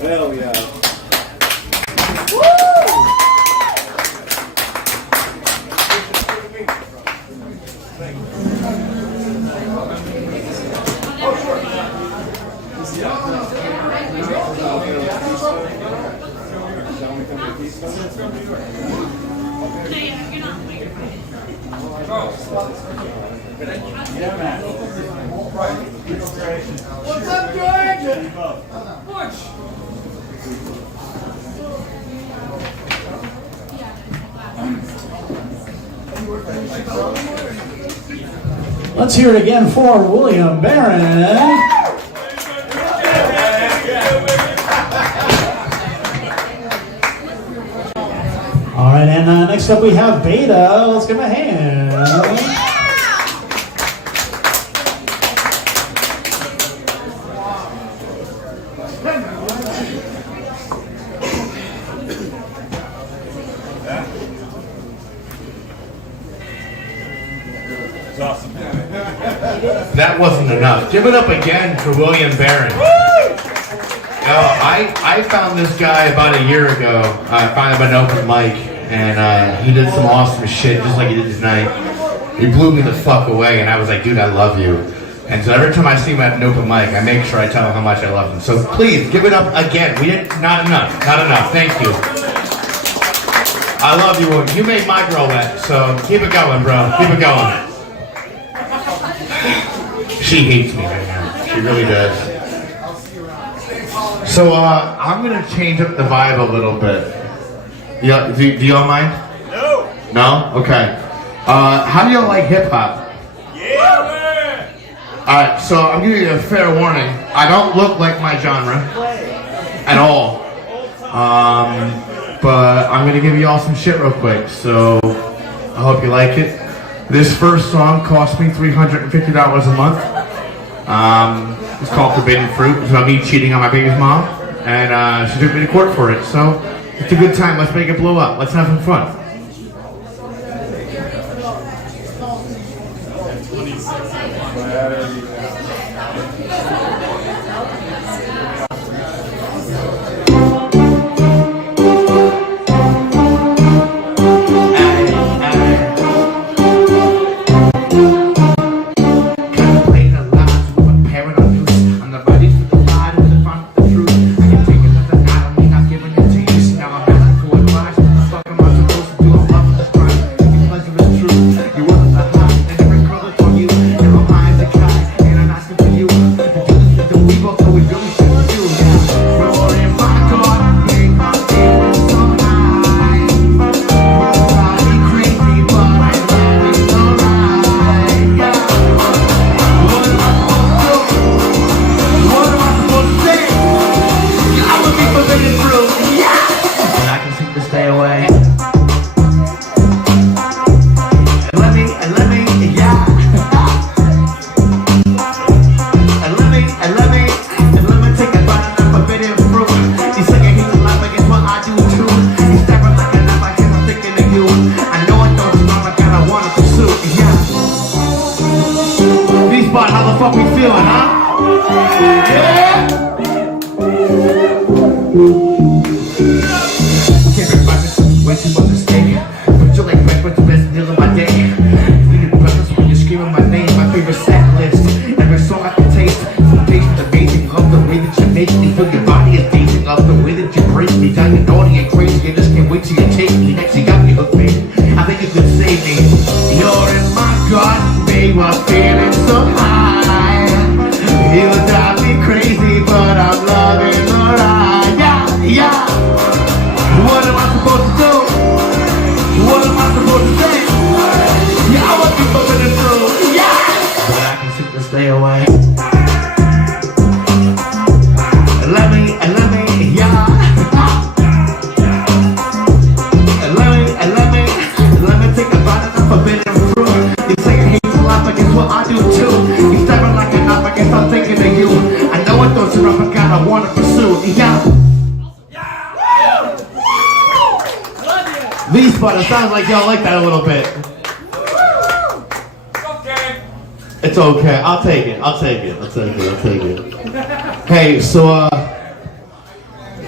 Hell yeah. What's up, George? Let's hear it again for William Barron. All right, and next up we have Beta. Let's give him a hand. That wasn't enough. Give it up again for William Barron. I found this guy about a year ago. I found him at an open mic, and he did some awesome shit, just like he did tonight. He blew me the fuck away, and I was like, dude, I love you. And so every time I see him at an open mic, I make sure I tell him how much I love him. So please, give it up again. Not enough. Thank you. I love you. You made my girl wet, so keep it going, bro. Keep it going. She hates me right now. She really does. So I'm gonna change up the vibe a little bit. Yeah, do y'all mind? No. No? Okay. How do y'all like hip hop? Yeah, man. All right. So I'm giving you a fair warning. I don't look like my genre at all. But I'm gonna give you all some shit real quick. So I hope you like it. This first song cost me $350 a month. It's called Forbidden Fruit. It's about me cheating on my baby's mom, and she took me to court for it. So it's a good time. Let's make it blow up. Let's have some fun. It sounds like y'all like that a little bit. It's okay. I'll take it. Hey, so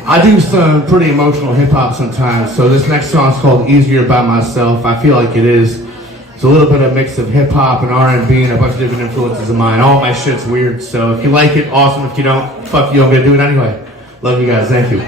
I do some pretty emotional hip hop sometimes. So this next song's called "Easier by Myself." I feel like it is. It's a little bit of a mix of hip hop and R&B and a bunch of different influences of mine. All my shit's weird. So if you like it, awesome. If you don't, fuck you. I'm gonna do it anyway. Love you guys. Thank you.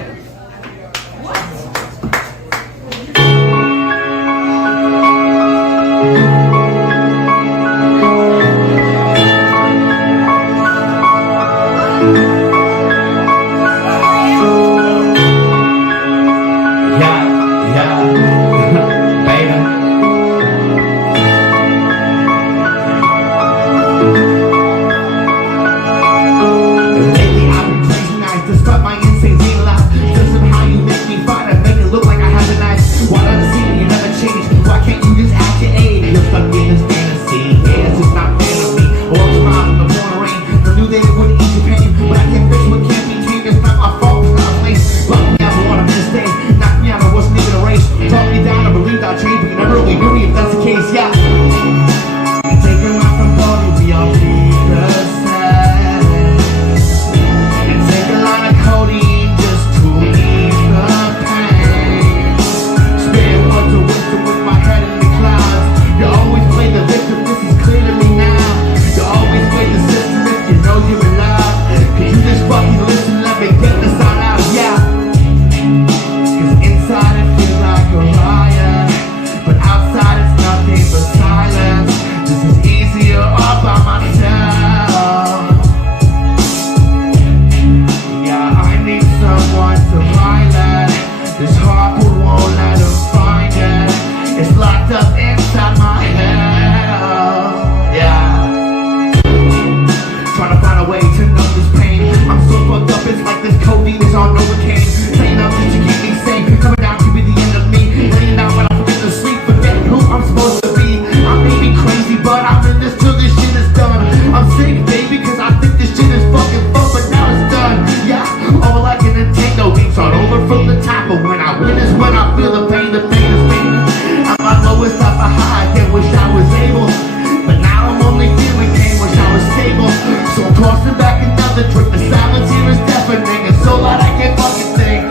So I'm crossing back another drink. The silence here is deafening. It's so loud I can't fucking sing.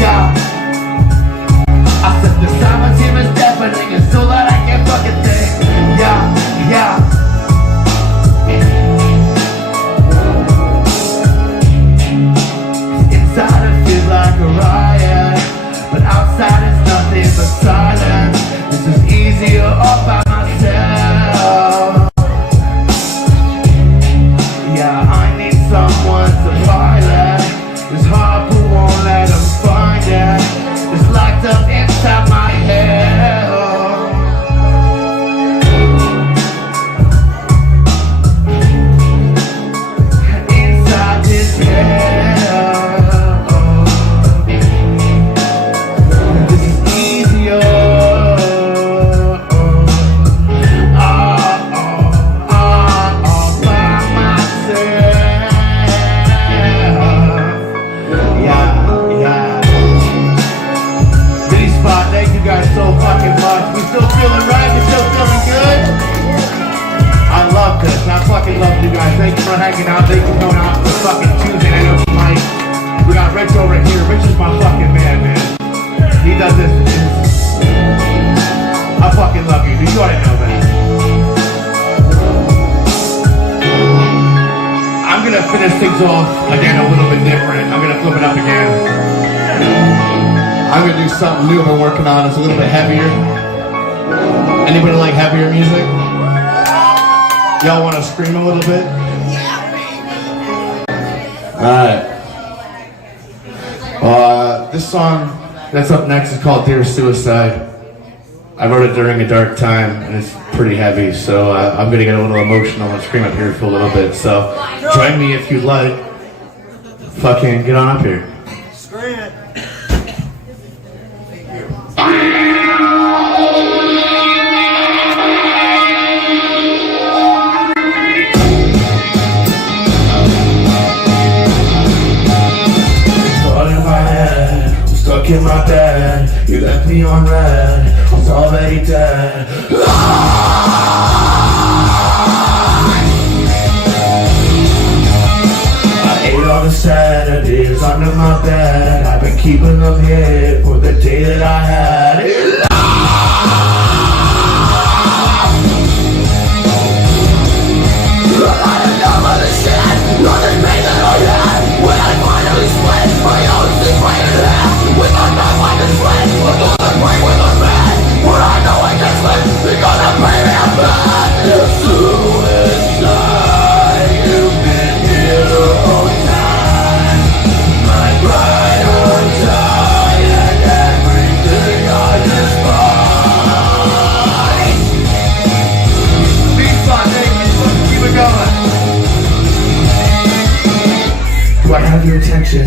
Yeah. I said the silence here is deafening. It's so loud I can't fucking sing. Yeah, yeah. Inside it feels like a riot, but outside it's nothing but silence. This is easier all by myself. Yeah, I need someone to pilot. This heart who won't let them find it. It's locked up inside my head. Inside this head. This is easier. All by myself. Yeah. Mini spot, thank you guys so fucking much. We still feeling right? We still feeling good? I love this. I fucking love you guys. Thank you for hanging out. Thank you for going out for fucking Tuesday night open mic. We got Rich over here. Rich is my fucking man. He does this. I fucking love you. You already know that. I'm gonna finish things off again a little bit different. I'm gonna flip it up again. I'm gonna do something new I've been working on. It's a little bit heavier. Anybody like heavier music? Y'all wanna scream a little bit? Alright. This song that's up next is called Dear Suicide. I wrote it during a dark time and it's pretty heavy, so I'm gonna get a little emotional and scream up here for a little bit. So join me if you'd like. Fucking get on up here. Scranton. Stuck in my bed, you left me on red. I was already dead. I ate all the sedatives under my bed. I've been keeping them hid for the day that I had it. Nothing made that I had. When I finally split, my own separated half. With my mind and sweat, I'm gonna break with a man. But I know I can slip, they're gonna pay me a bad. Suicide, you've been here the whole time. My pride will die and everything I despise. Be fun, keep it going. Do I have your attention?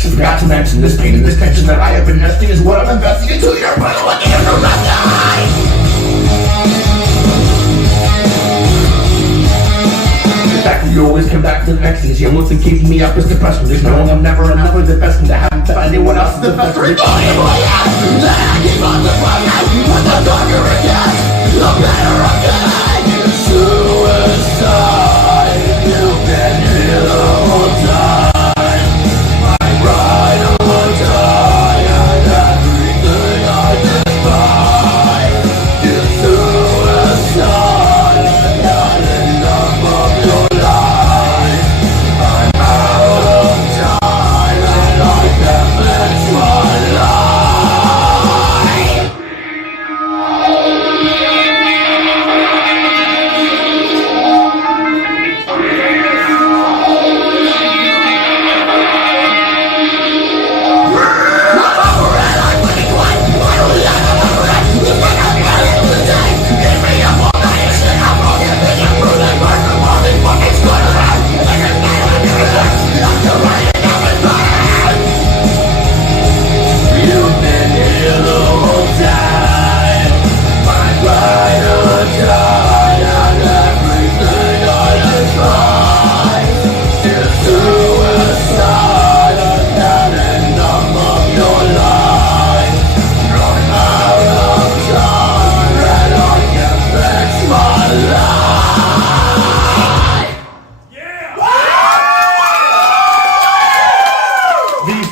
She forgot to mention this pain and this tension that I have been nesting is what I'm investing into your brain. What do you do not die? The fact that you always come back to the next thing is your looks and keeping me up is depression. There's knowing I'm never enough of the best and to haven't found anyone else is the best. Regardless of who I am, then I keep on the progress. But the darker it gets, the better I get. Suicide, you've been here the whole time.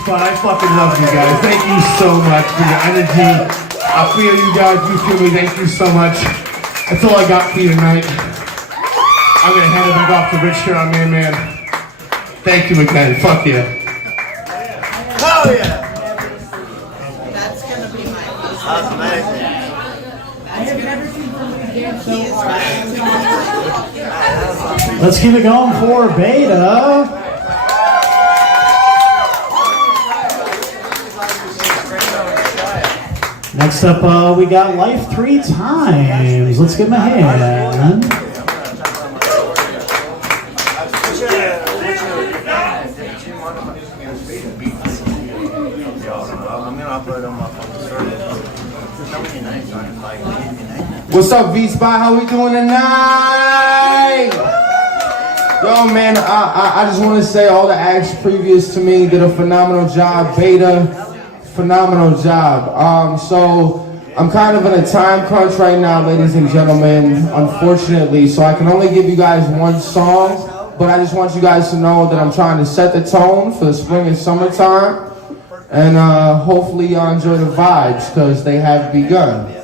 fun. I fucking love you guys. Thank you so much for your energy. I feel you guys. You feel me. Thank you so much. That's all I got for you tonight. I'm gonna hand it back off to Rich here on man. Thank you again. Fuck you. Hell yeah! That's gonna be my That's amazing. Let's keep it going for Beta. Next up, we got Life 3 Times. Let's give him a hand. What's up, V-Spot? How we doing tonight? Yo, man, I just want to say all the acts previous to me did a phenomenal job. Beta, phenomenal job. So I'm kind of in a time crunch right now, ladies and gentlemen, unfortunately. So I can only give you guys one song, but I just want you guys to know that I'm trying to set the tone for the spring and summertime. And hopefully y'all enjoy the vibes, because they have begun.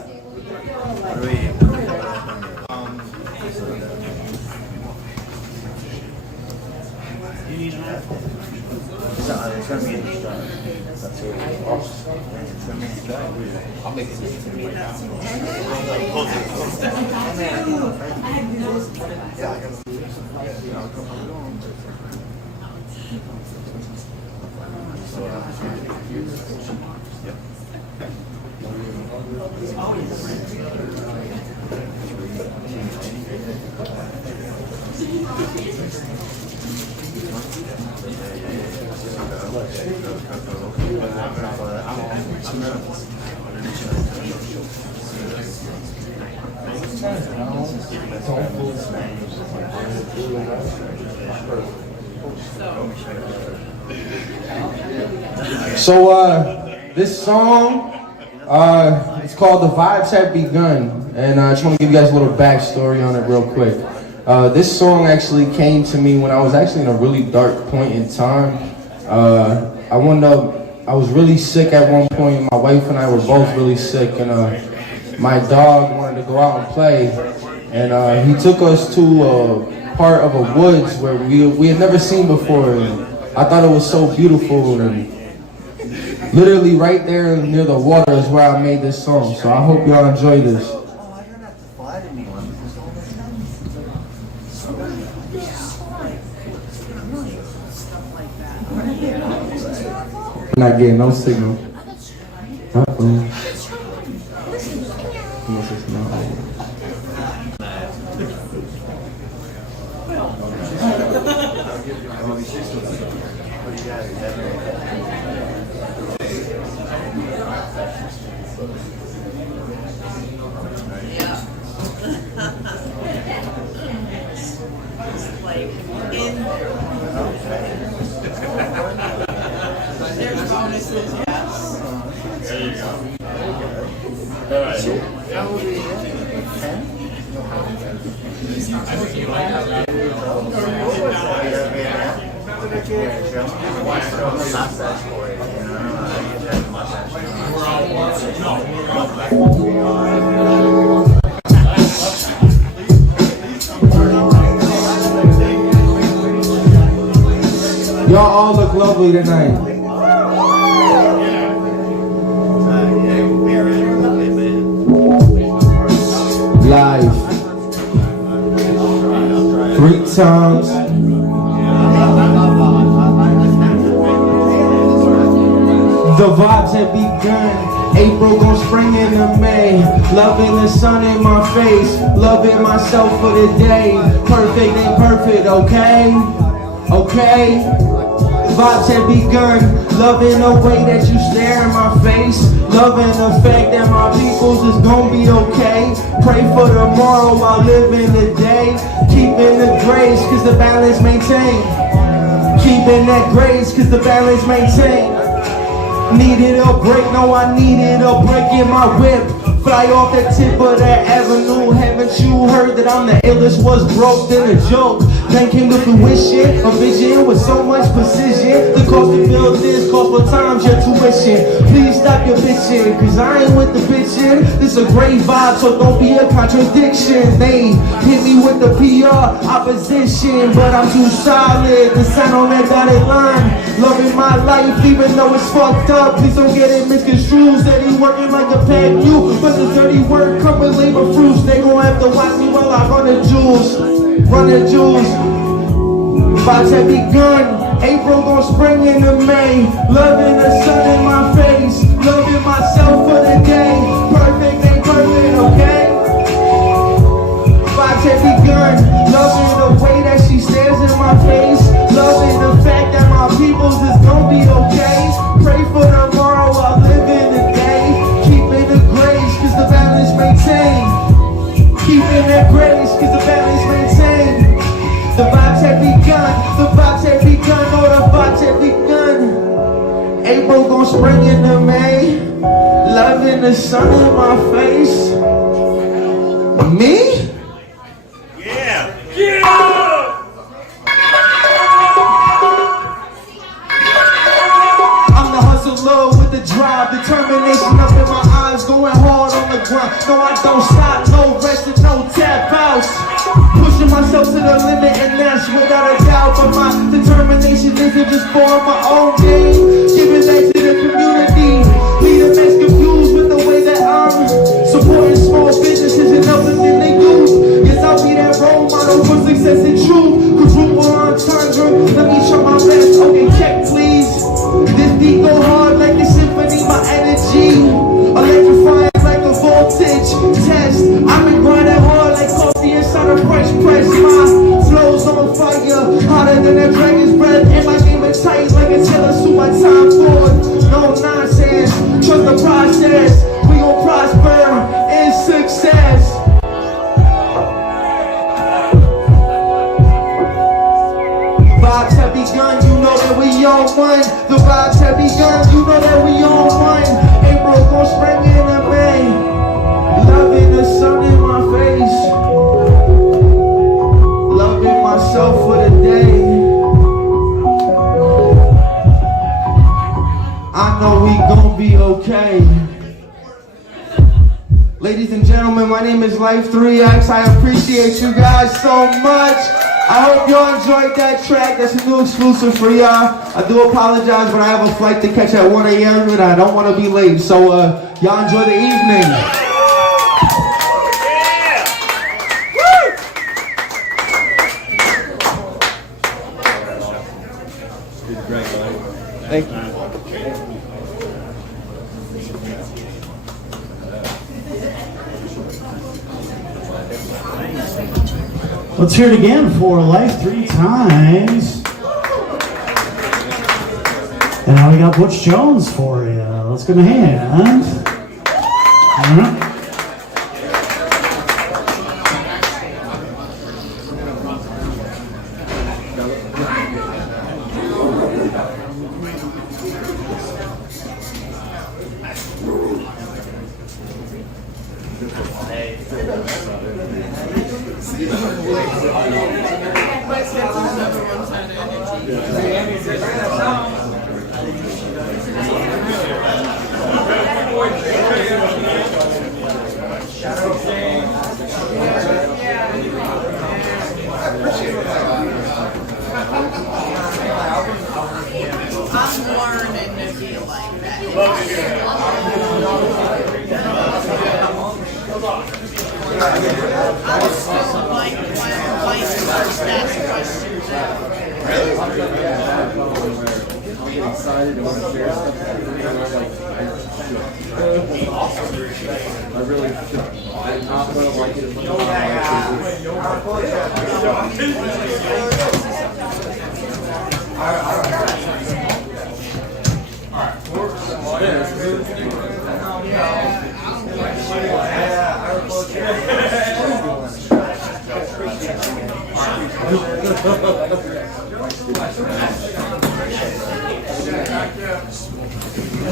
So this song, it's called The Vibes Have Begun, and I just want to give you guys a little backstory on it real quick. This song actually came to me when I was actually in a really dark point in time. I was really sick at one point. My wife and I were both really sick, and my dog wanted to go out and play, and he took us to a part of a woods where we had never seen before, and I thought it was so beautiful, and literally right there near the water is where I made this song. So I hope y'all enjoy this. Not getting no signal. Uh-oh. There's bonuses, yes. There you go. All right. How old are you? 10? Y'all all look lovely tonight. Live 3 times. The vibes have begun. April gon' spring into May. Loving the sun in my face. Loving myself for the day. Perfect ain't perfect, okay? Okay? Vibes have begun. Loving the way that you stare in my face. Loving the fact that my peoples is gonna be okay. Pray for tomorrow while living the day. Keeping the grace cause the balance maintained. Keeping that grace cause the balance maintained. Needed a break, no I needed a break in my whip. Fly off the tip of that avenue. Haven't you heard that I'm the illest? Was broke than a joke. Then came to fruition, a vision with so much precision. The cost to build this cost 4 times your tuition. Please stop your bitching, cause I ain't with the bitching. This a great vibe, so don't be a contradiction. They hit me with the PR opposition, but I'm too solid to sign on that dotted line. Loving my life even though it's fucked up. Please don't get it misconstrued. Said he working like a pack mule, but the dirty work come with labor fruits. They gon' have to watch me while I run the jewels. Run the jewels. About to begun. April gon' spring into May. Loving the sun in my face. Loving myself for the day. Perfect ain't perfect, okay? About to begun. Loving the way that she stares in my face. Loving the fact that my peoples is gon' be okay. Pray for tomorrow while living the day. Keeping the grace cause the balance maintained. Keeping that grace cause the balance maintained. The vibes have begun, the vibes have begun, oh the vibes have begun. April gon' spring into May. Loving the sun in my face. Me? Yeah! Yeah! I'm the hustler with the drive, determination up in my eyes, going hard on the grind. No, I don't stop, no rest and no tap outs. Pushing myself to the limit and that's without a doubt. But my determination isn't just for my own gain. Giving back to the community. Lead them as confused with the way that I'm supporting small businesses and everything they do. Yes, I'll be that role model for success and truth. Quadruple entendre, let me try my best. Okay, check please. This beat go hard like a symphony, my energy electrifying like a voltage test. I've been grinding hard like coffee inside a French press. My flow's on fire, hotter than a dragon's breath. And my game is tight like a tailor suit. My time forward, no nonsense. Trust the process. We gon' prosper in success. Vibes have begun, you know that we on one. The vibes have begun, you know that we on one. April gon' spring into May. Loving the sun in my face. Loving myself for the day. I know we gon' be okay. Ladies and gentlemen, my name is Life 3X. I appreciate you guys so much. I hope y'all enjoyed that track. That's a new exclusive for y'all. I do apologize, but I have a flight to catch at 1 a.m. and I don't want to be late. So y'all enjoy the evening. Thank you. Let's hear it again for Life 3 times. And now we got Butch Jones for you. Let's give him a hand. All right. I'm learning to feel like that. I'm still like when first asked questions. Excited to want to share stuff. I really should. I'm not going to like it as much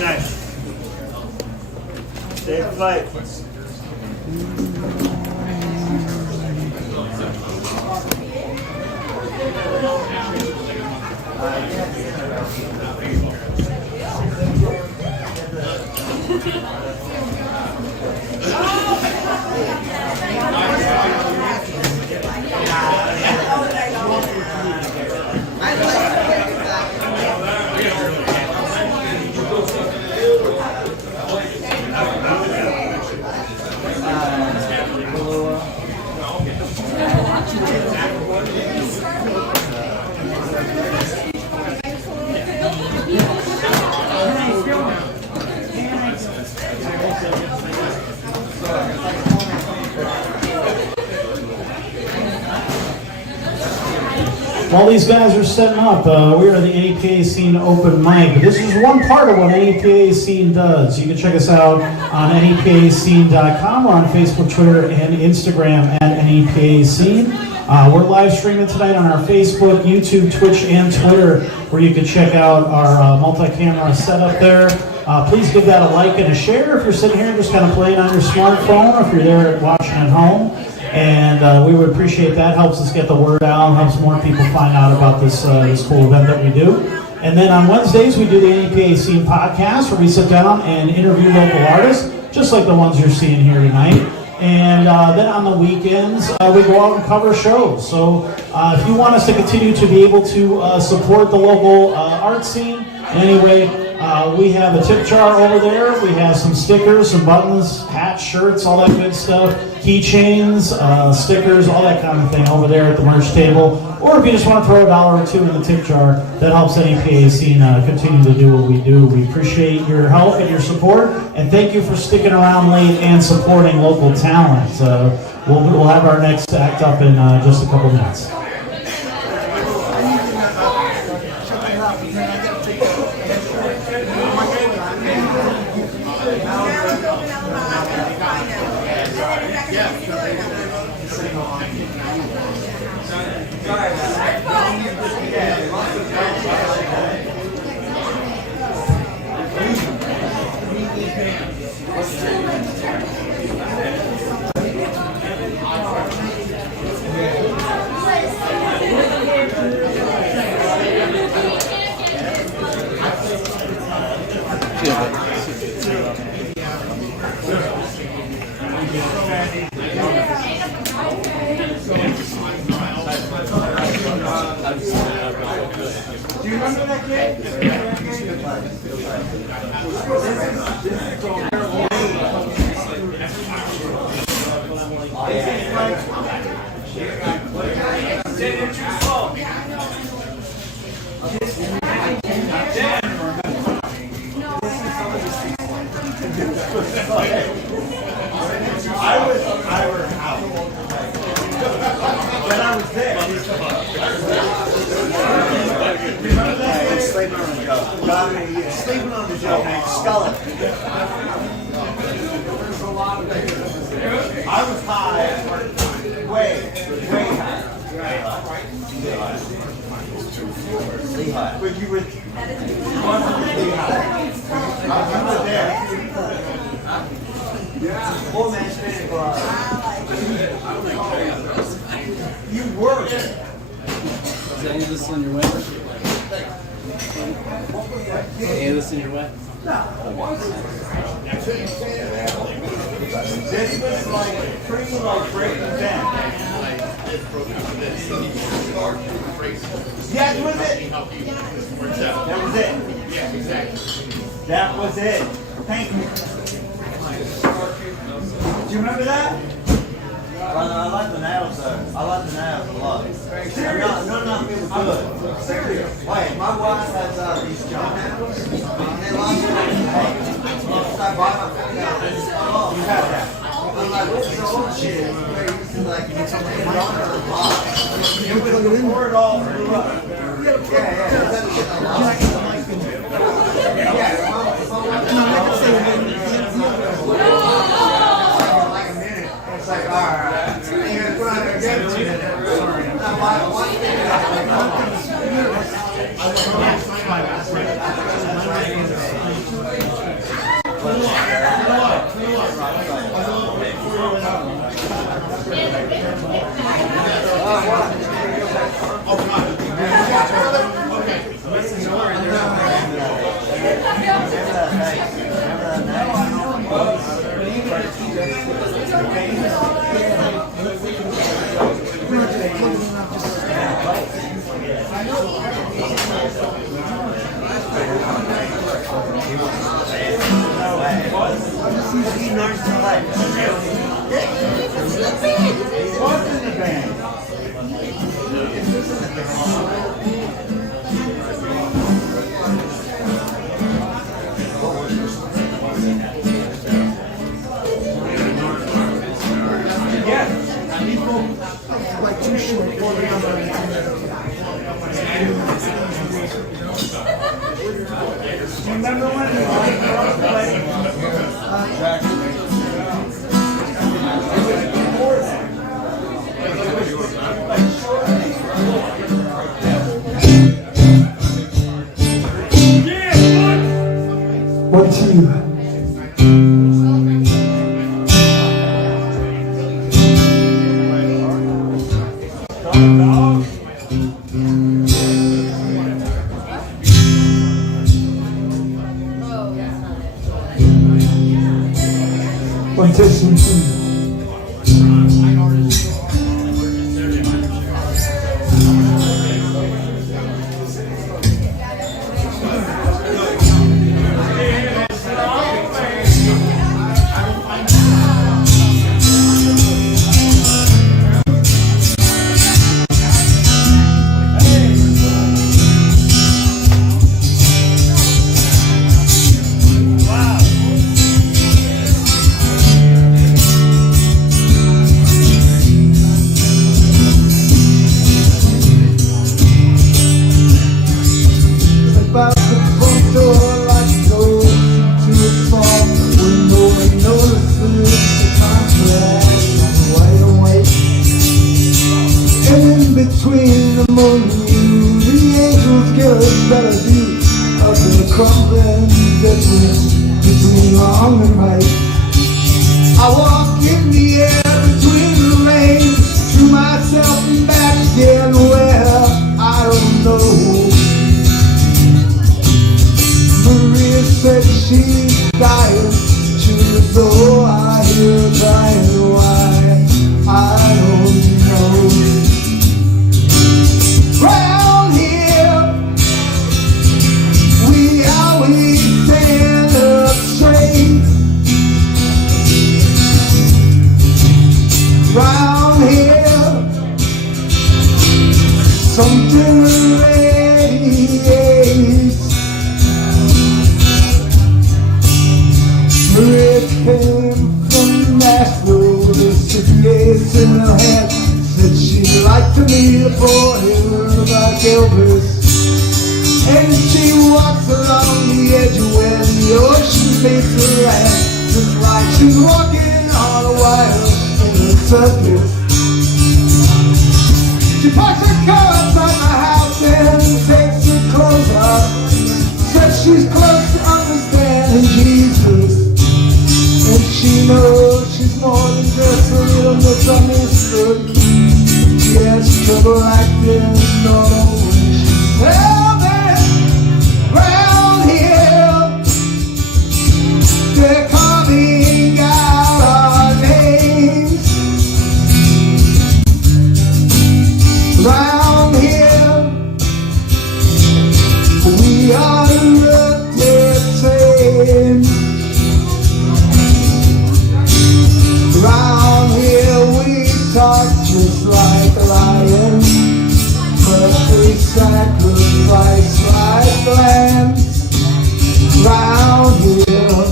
Nice. Stay flight. While these guys are setting up, we are the NEPA Scene Open Mic. This is one part of what NEPA Scene does. You can check us out on nepascene.com. We're on Facebook, Twitter, and Instagram at NEPA Scene. We're live streaming tonight on our Facebook, YouTube, Twitch, and Twitter, where you can check out our multi-camera setup there. Please give that a like and a share if you're sitting here and just kind of playing on your smartphone, or if you're there watching at home. And we would appreciate that. Helps us get the word out, helps more people find out about this this cool event that we do. And then on Wednesdays, we do the NEPA Scene podcast, where we sit down and interview local artists, just like the ones you're seeing here tonight. And then on the weekends, we go out and cover shows. So if you want us to continue to be able to support the local art scene in any way, we have a tip jar over there. We have some stickers, some buttons, hats, shirts, all that good stuff. Keychains, stickers, all that kind of thing over there at the merch table. Or if you just want to throw $1 or $2 in the tip jar, that helps NEPA Scene continue to do what we do. We appreciate your help and your support, and thank you for sticking around late and supporting local talent. We'll have our next act up in just a couple minutes. Do you remember that kid? I was out. But I was there. Remember that? Sleeping on the job. Sleeping on the job, man. Sculling. I was high. Way high. Lehigh. But you were Lehigh. You were there. Full man Spanish bar. You were. Is any of this in your way? Any of this in your way? This was like pretty like breaking down. Yeah, that was it. That was it. Yeah, exactly. That was it. Thank you. Do you remember that? I like the nails though. I like the nails a lot. Serious? None of them feel good. Serious? Wait, my wife has these jump handles. And they last me if I buy my phone now, it's off. You have that. I'm like, what's the old shit? Where you used to like get something $1 a lot. It was before it all blew up. It's like, alright. And when I get to it, Oh, Like too short. Remember when? One, two. One, two. About the front door like goes to a farm when no one notices the contract. I'm wide awake, and in between the moon and you, the angels give us better view of the crumbling difference between wrong and right. I walk in the air between the rain to myself and back again where I don't know. Maria said she's dying, sure as though I hear her crying. Why? I don't know. Round here, we always stand up straight. Round here, something radiates. Maria came from Nashville with a suitcase in her hand. Said she'd like to meet a boy like Elvis. And she walks along the edge of where the ocean meets the land, just like she's walking on a wire in a circus. She parks her car outside my house and takes her clothes off. Says she's close to understanding Jesus. And she knows she's more than just a little misunderstood. She has trouble acting normal when she's velvet. Round here, they're calling out our names. Round here, we are the same. Round here we talk just like lions, but we sacrifice like lambs. Round here,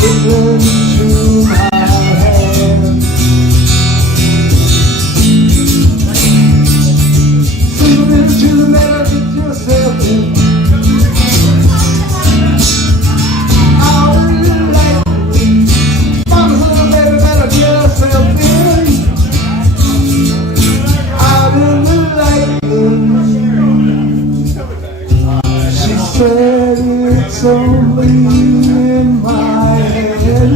given to my hands. Sing into the middle, get yourself in. Said it's only in my head.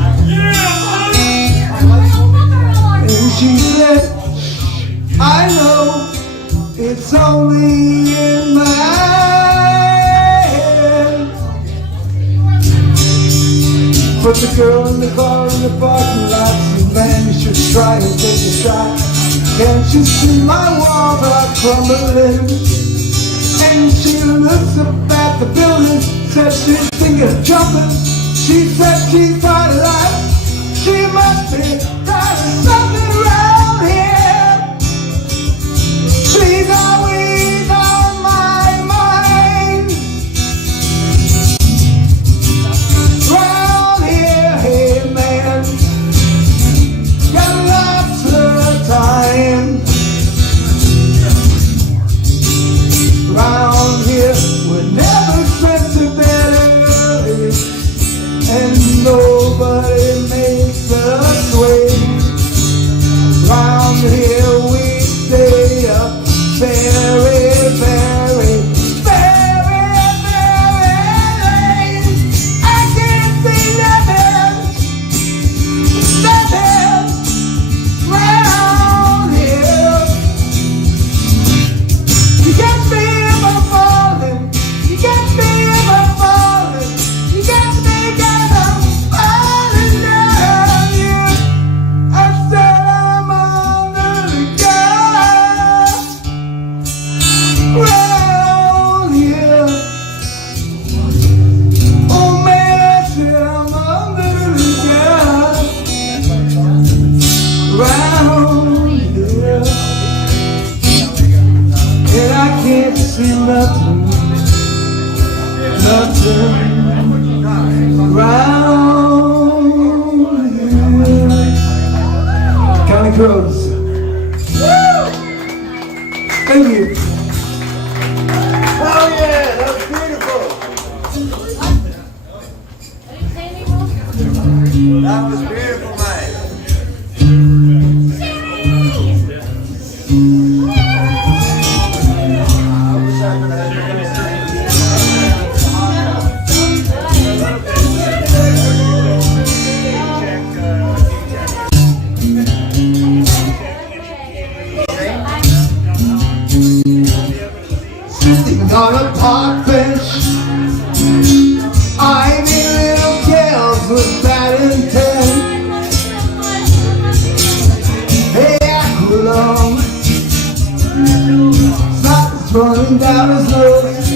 And she said, I know it's only in my head. But the girl in the car in the parking lot said, man, you should try and take a shot. Can't you see my walls are crumbling? And she looks up at the building, said she's thinking of jumping. She said she's part of life. She must be tired of something around here. She's always on my mind. Round here, hey man, got lots of time. Round here, we're never sent to bed early, and nobody makes us wait. Round here, we stay up very, very, very, very late. I can't see nothing round here. You got me if I'm falling. You got me if I'm falling. You got me 'cause I'm falling down here. I said I'm under the gun round here. Oh man, I said I'm under the gun round here. And I can't see nothing round here. County Crows. Thank you. Hell yeah, that was beautiful. That was beautiful, man. Sitting on a park bench, I mean little girls with bad intent. Hey, Aqualung, something's running down his nose.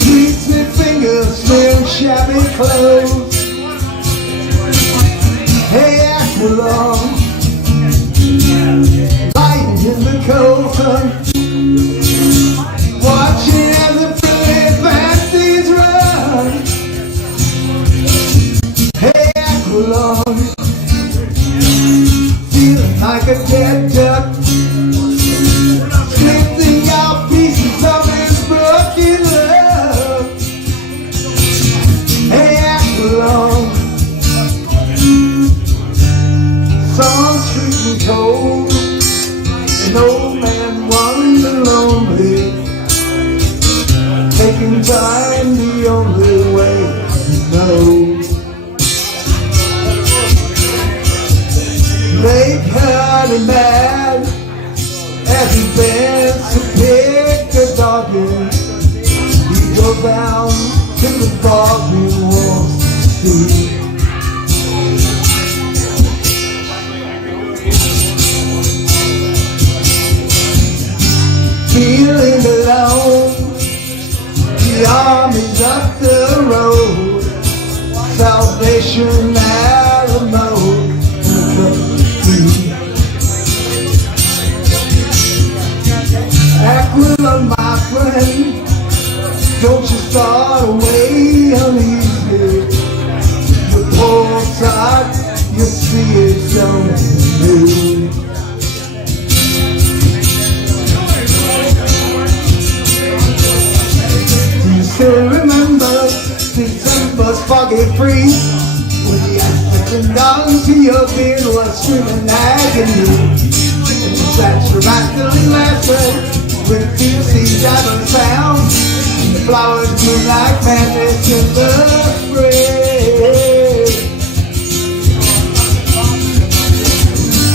Greasy fingers, wearing shabby clothes. Hey, Aqualung, lying in the cold sun, watching as the pretty fancies run. Hey, Aqualung, feeling like a dead duck, lifting out pieces of his broken love. Hey, Aqualung, sun's streaking cold, an old man wandering lonely, taking time the only way to know. They cut him mad as he bends to pick a dog in. He goes down to the dog he wants to see. Feeling alone, the army's up the road, Salvation Alamo. Aqualung, my friend, don't you start away uneasy. The poor side, you see it's only new. Still remember December's foggy freeze, when the African down to your beard was screaming agony. And you sat dramatically laughing with few seeds out of town, and the flowers grew like madness in the spring.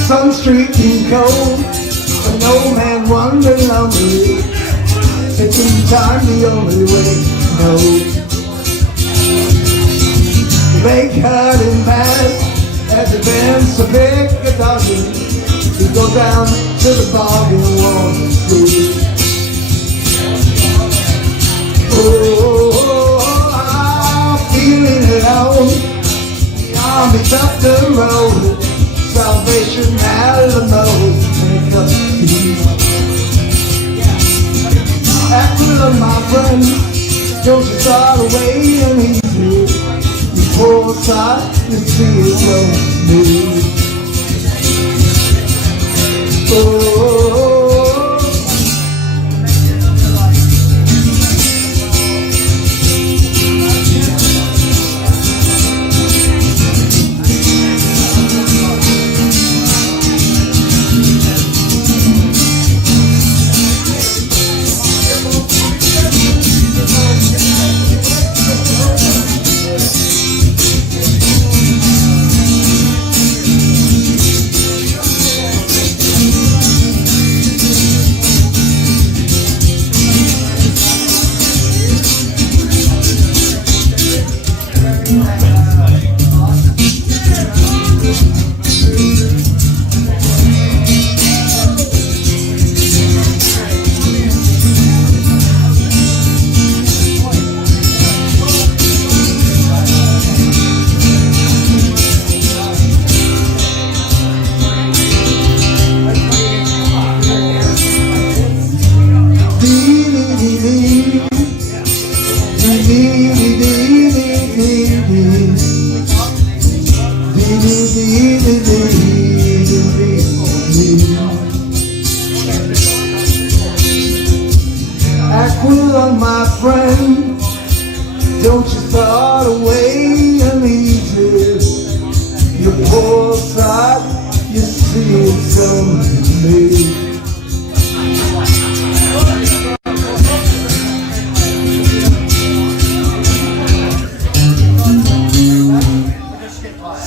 Sun streaking cold, an old man wandering lonely, taking time the only way to know. They cut him bad as it bends to pick a dozen. We go down to the bar in Wall Street. Oh, I'm feeling low. I'm up the road. Salvation Alamo. Take up Aquila, my friend, don't you start away and easy. You pull aside, you see it so new. Oh. Aquila, my friend, don't you start away and easy. You pull aside, you see it's on me.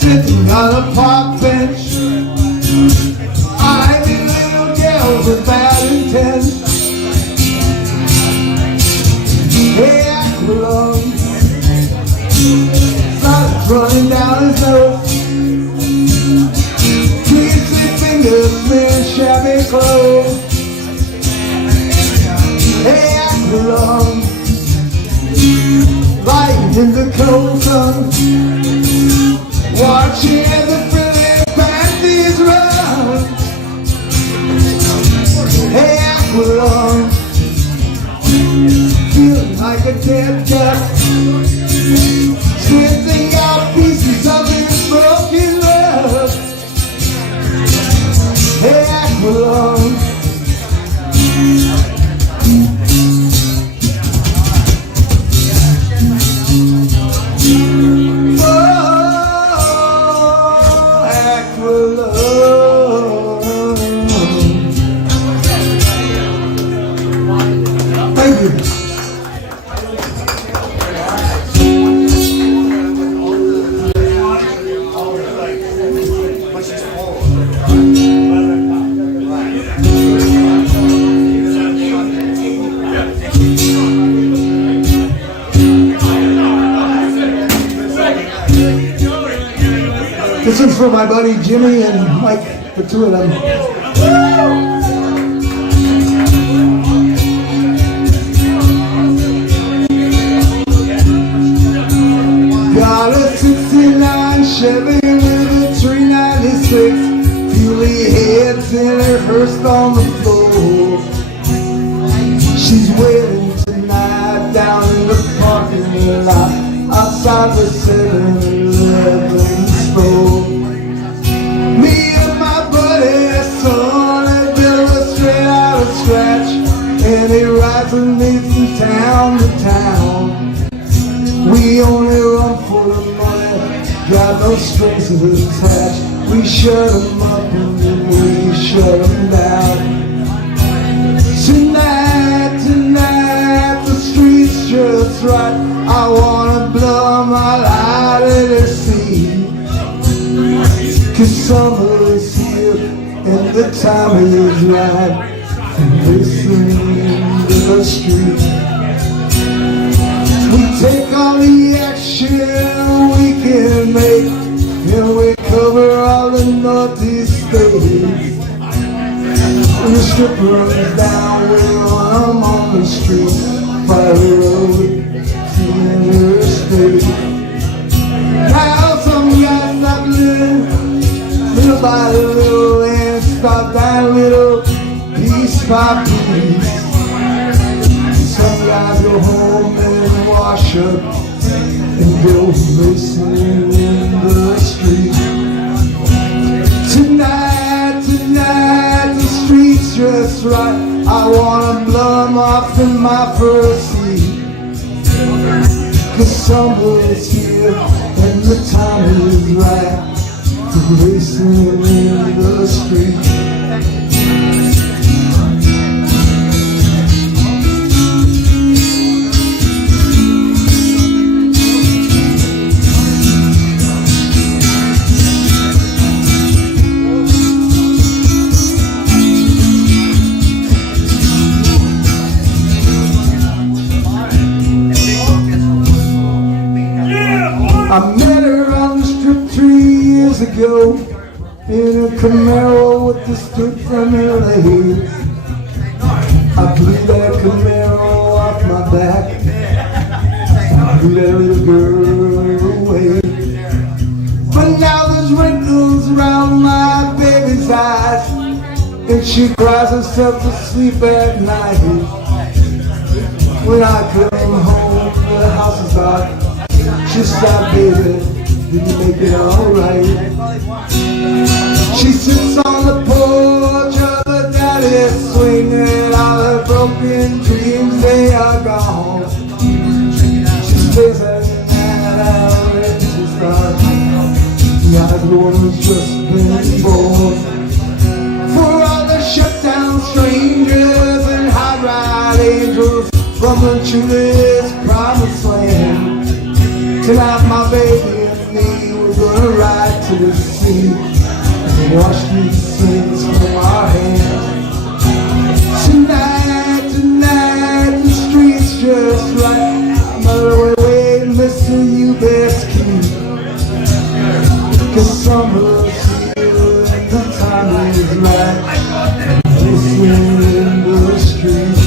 Sitting on a park bench, eyeing little girls with bad intent. Hey, Aquila, started running down his nose. Greasy fingers, man, shabby clothes. Hey, Aquila, lying in the cold sun, watching the pretty panties run. Hey, Aquila, feeling like a dead duck, sniffing out pieces of his broken love. Hey, Aquila, thank you. This is for my buddy Jimmy and Mike, the two of them. Got a 69 Chevy with a 396, Julie heads in her hearse on the floor. She's waiting tonight down in the parking lot outside the 7-Eleven store. Me and my buddy son had been straight out of scratch, and he rides with me from town to town. We only run for the money, got no strings attached. We shut them up and then we shut them down. Tonight, the street's just right. I wanna blow my light in the sea. 'Cause summer is here and the time is right. Listen to the street. We take all the action we can make, and we cover all the northeast states. When the strip runs down, we're on the street, Friday Road, to Interstate. Now some guys stop living, little by little, and stop that little piece by piece. Some guys go home and wash up and go racing in the street. Tonight, the street's just right. I wanna blow 'em off in my first seat. 'Cause summer's here and the time is right for racing in the street. I met her on the strip 3 years ago in a Camaro with the strip from LA. I blew that Camaro off my back, blew that little girl away. But now there's wrinkles around my baby's eyes, and she cries herself to sleep at night. When I come home, the house is dark. She said, baby, did you make it alright? She sits on the porch of the daddy swinging, all her broken dreams, they are gone. She stays hanging out and she starts, now the woman's just been born. For all the shut down strangers and hot rod angels from the truest promised land. Tonight my baby and me, we're gonna ride to the sea and wash these sins from our hands. Tonight, the street's just right. Mother, wait, listen, you best keep. 'Cause summer's here and the time is right. Listen in the street.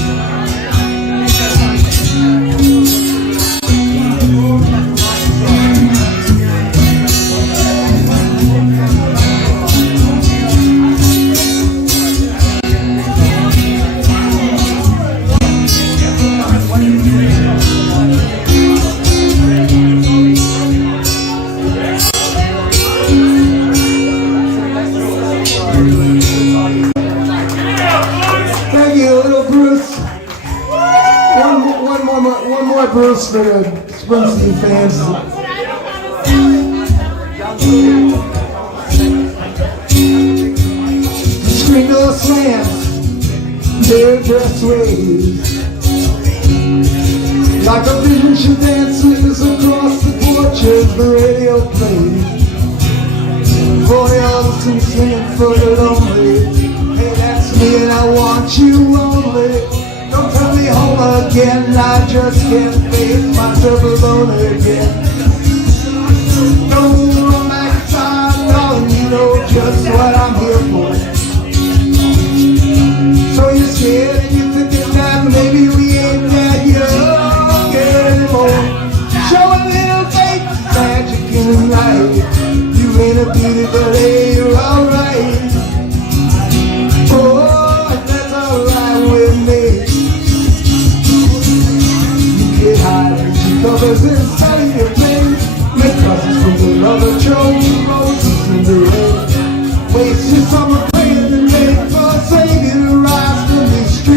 Thank you, little Bruce. One more Bruce for the Springsteen fans. The screen door slams, their dress waves. Like a vision she dances across the porch as the radio plays. For the others singing for the lonely. Hey, that's me and I want you only. Don't tell me home again, I just can't face myself alone again. Don't run back time, darling, you know just what I'm here for. So you're scared and you're thinking that maybe we ain't that young anymore. Show a little faith, magic in the night. You ain't a beauty, but hey, you're alright. Oh, that's alright with me. You get high and she covers inside of your veins. Make crosses from the rubber Trojan roses in the rain. Waste your summer praying and make for a savior to rise from these streets.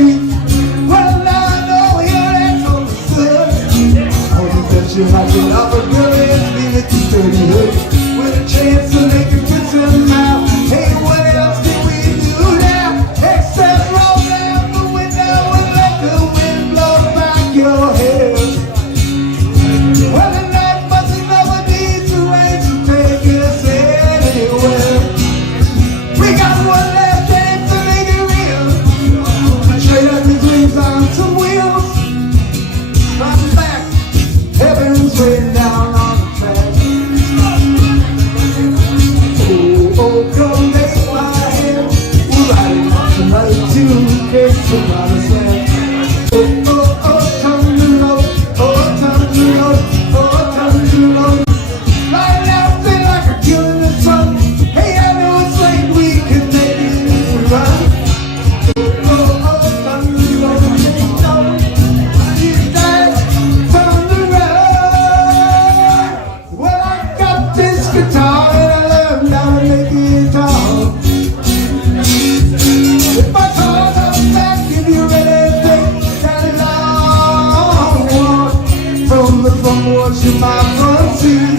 porch to my front seat.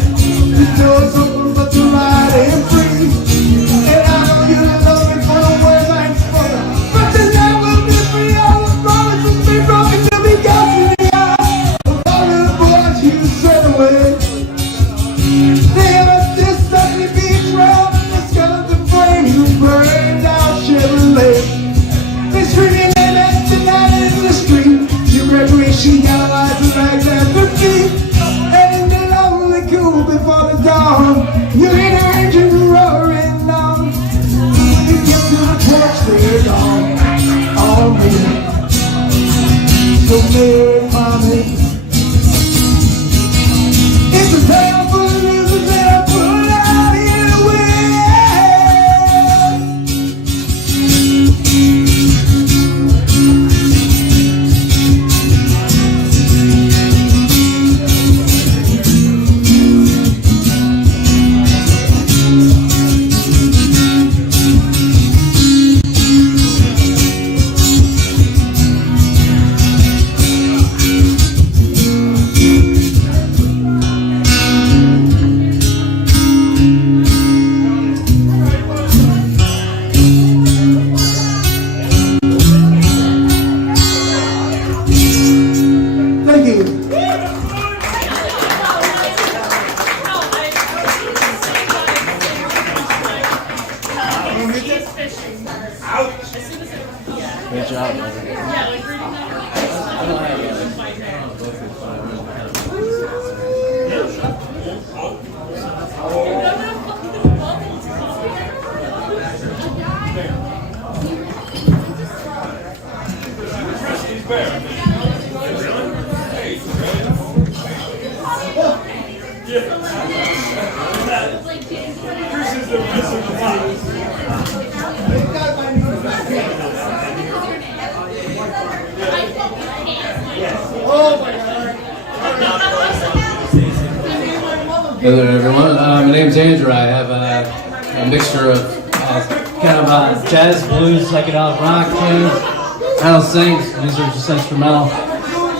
The door's open but the ride ain't free. And I know you're looking for the words I ain't spoken, but the night will be free. All the promises be broken till we got to the eye of all the boys you sent away. They must just suddenly be drowned in the skeleton flame you burned out Chevrolet. They screaming and acting out in the street. Your recreation got life like that for feet. And the lonely cool before the dawn. You hear the engine roaring on. When you get to the porch, they're gone. All me. So Mary, mommy. It's a tale full of music that I put out here to win. Thank you. Good job. Hello everyone, my name's Andrew. I have a mixture of kind of jazz, blues, psychedelic rock tunes. I don't sing, these are just instrumental.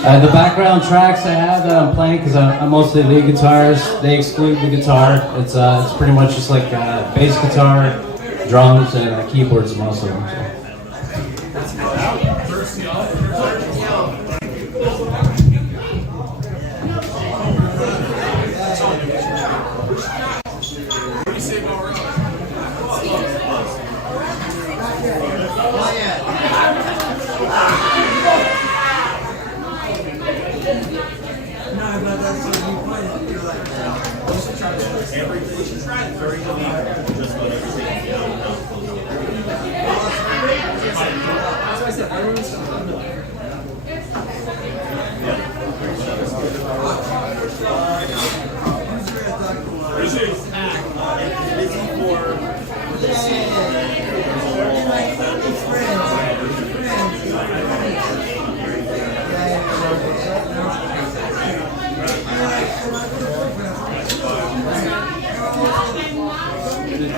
The background tracks I have that I'm playing, because I'm mostly lead guitarist, they exclude the guitar. It's pretty much just like bass guitar, drums, and keyboards most of them.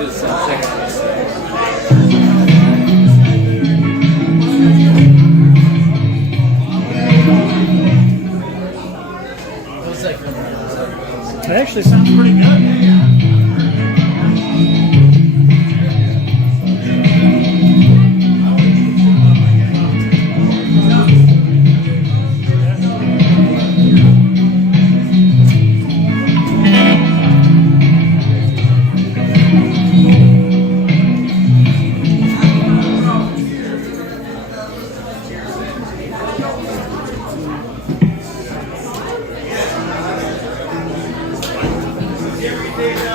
So. That actually sounds pretty good. Every day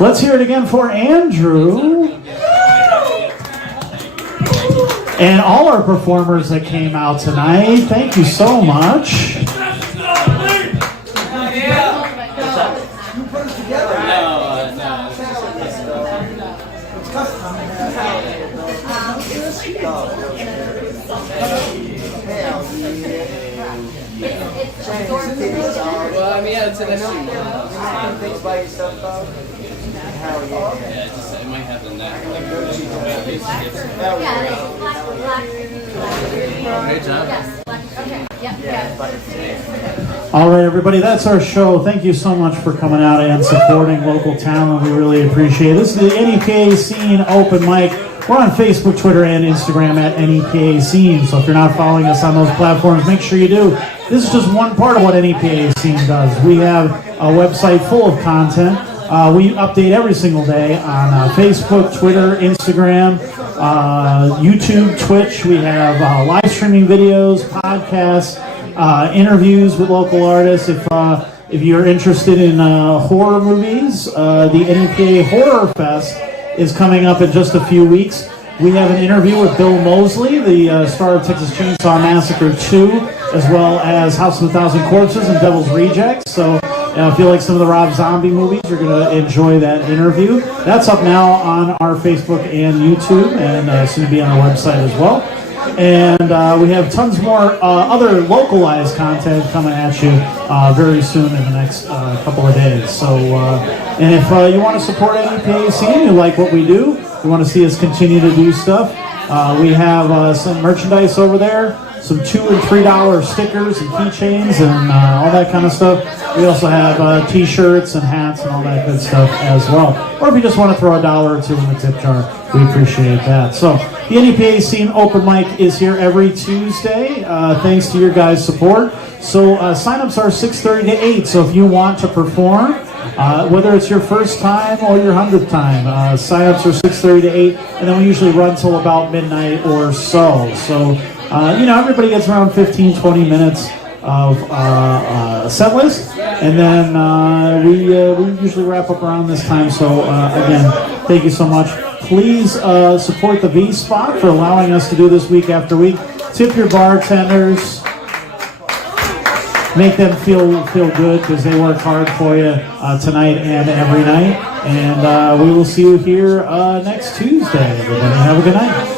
Let's hear it again for Andrew. And all our performers that came out tonight. Thank you so much. Well, I mean, yeah, it's an issue. Things by yourself, though. Hell yeah. Yeah, it might have the neck. Great job. All right, everybody, that's our show. Thank you so much for coming out and supporting local talent. We really appreciate it. This is the NEPA Scene Open Mic. We're on Facebook, Twitter, and Instagram at NEPA Scene. So if you're not following us on those platforms, make sure you do. This is just one part of what NEPA Scene does. We have a website full of content. We update every single day on Facebook, Twitter, Instagram, YouTube, Twitch. We have live streaming videos, podcasts, interviews with local artists. If you're interested in horror movies, the NEPA Horror Fest is coming up in just a few weeks. We have an interview with Bill Mosley, the star of Texas Chainsaw Massacre 2, as well as House of a Thousand Corpses and Devil's Rejects. So if you like some of the Rob Zombie movies, you're going to enjoy that interview. That's up now on our Facebook and YouTube, and soon to be on our website as well. And we have tons more other localized content coming at you very soon in the next couple of days. So, and if you want to support NEPA Scene, you like what we do, you want to see us continue to do stuff, we have some merchandise over there, some $2 and $3 stickers and keychains and all that kind of stuff. We also have t-shirts and hats and all that good stuff as well. Or if you just want to throw $1 or $2 in the tip jar, we appreciate that. So the NEPA Scene Open Mic is here every Tuesday, thanks to your guys' support. So signups are 6:30 to 8. So if you want to perform, whether it's your first time or your 100th time, signups are 6:30 to 8, and then we usually run till about midnight or so. So everybody gets around 15-20 minutes of set list, and then we usually wrap up around this time. So again, thank you so much. Please support the V Spot for allowing us to do this week after week. Tip your bartenders. Make them feel good because they work hard for you tonight and every night. And we will see you here next Tuesday. Everybody have a good night.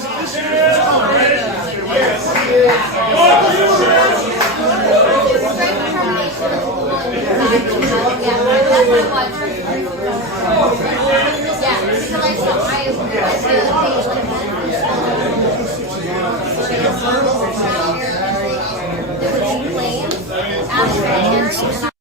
After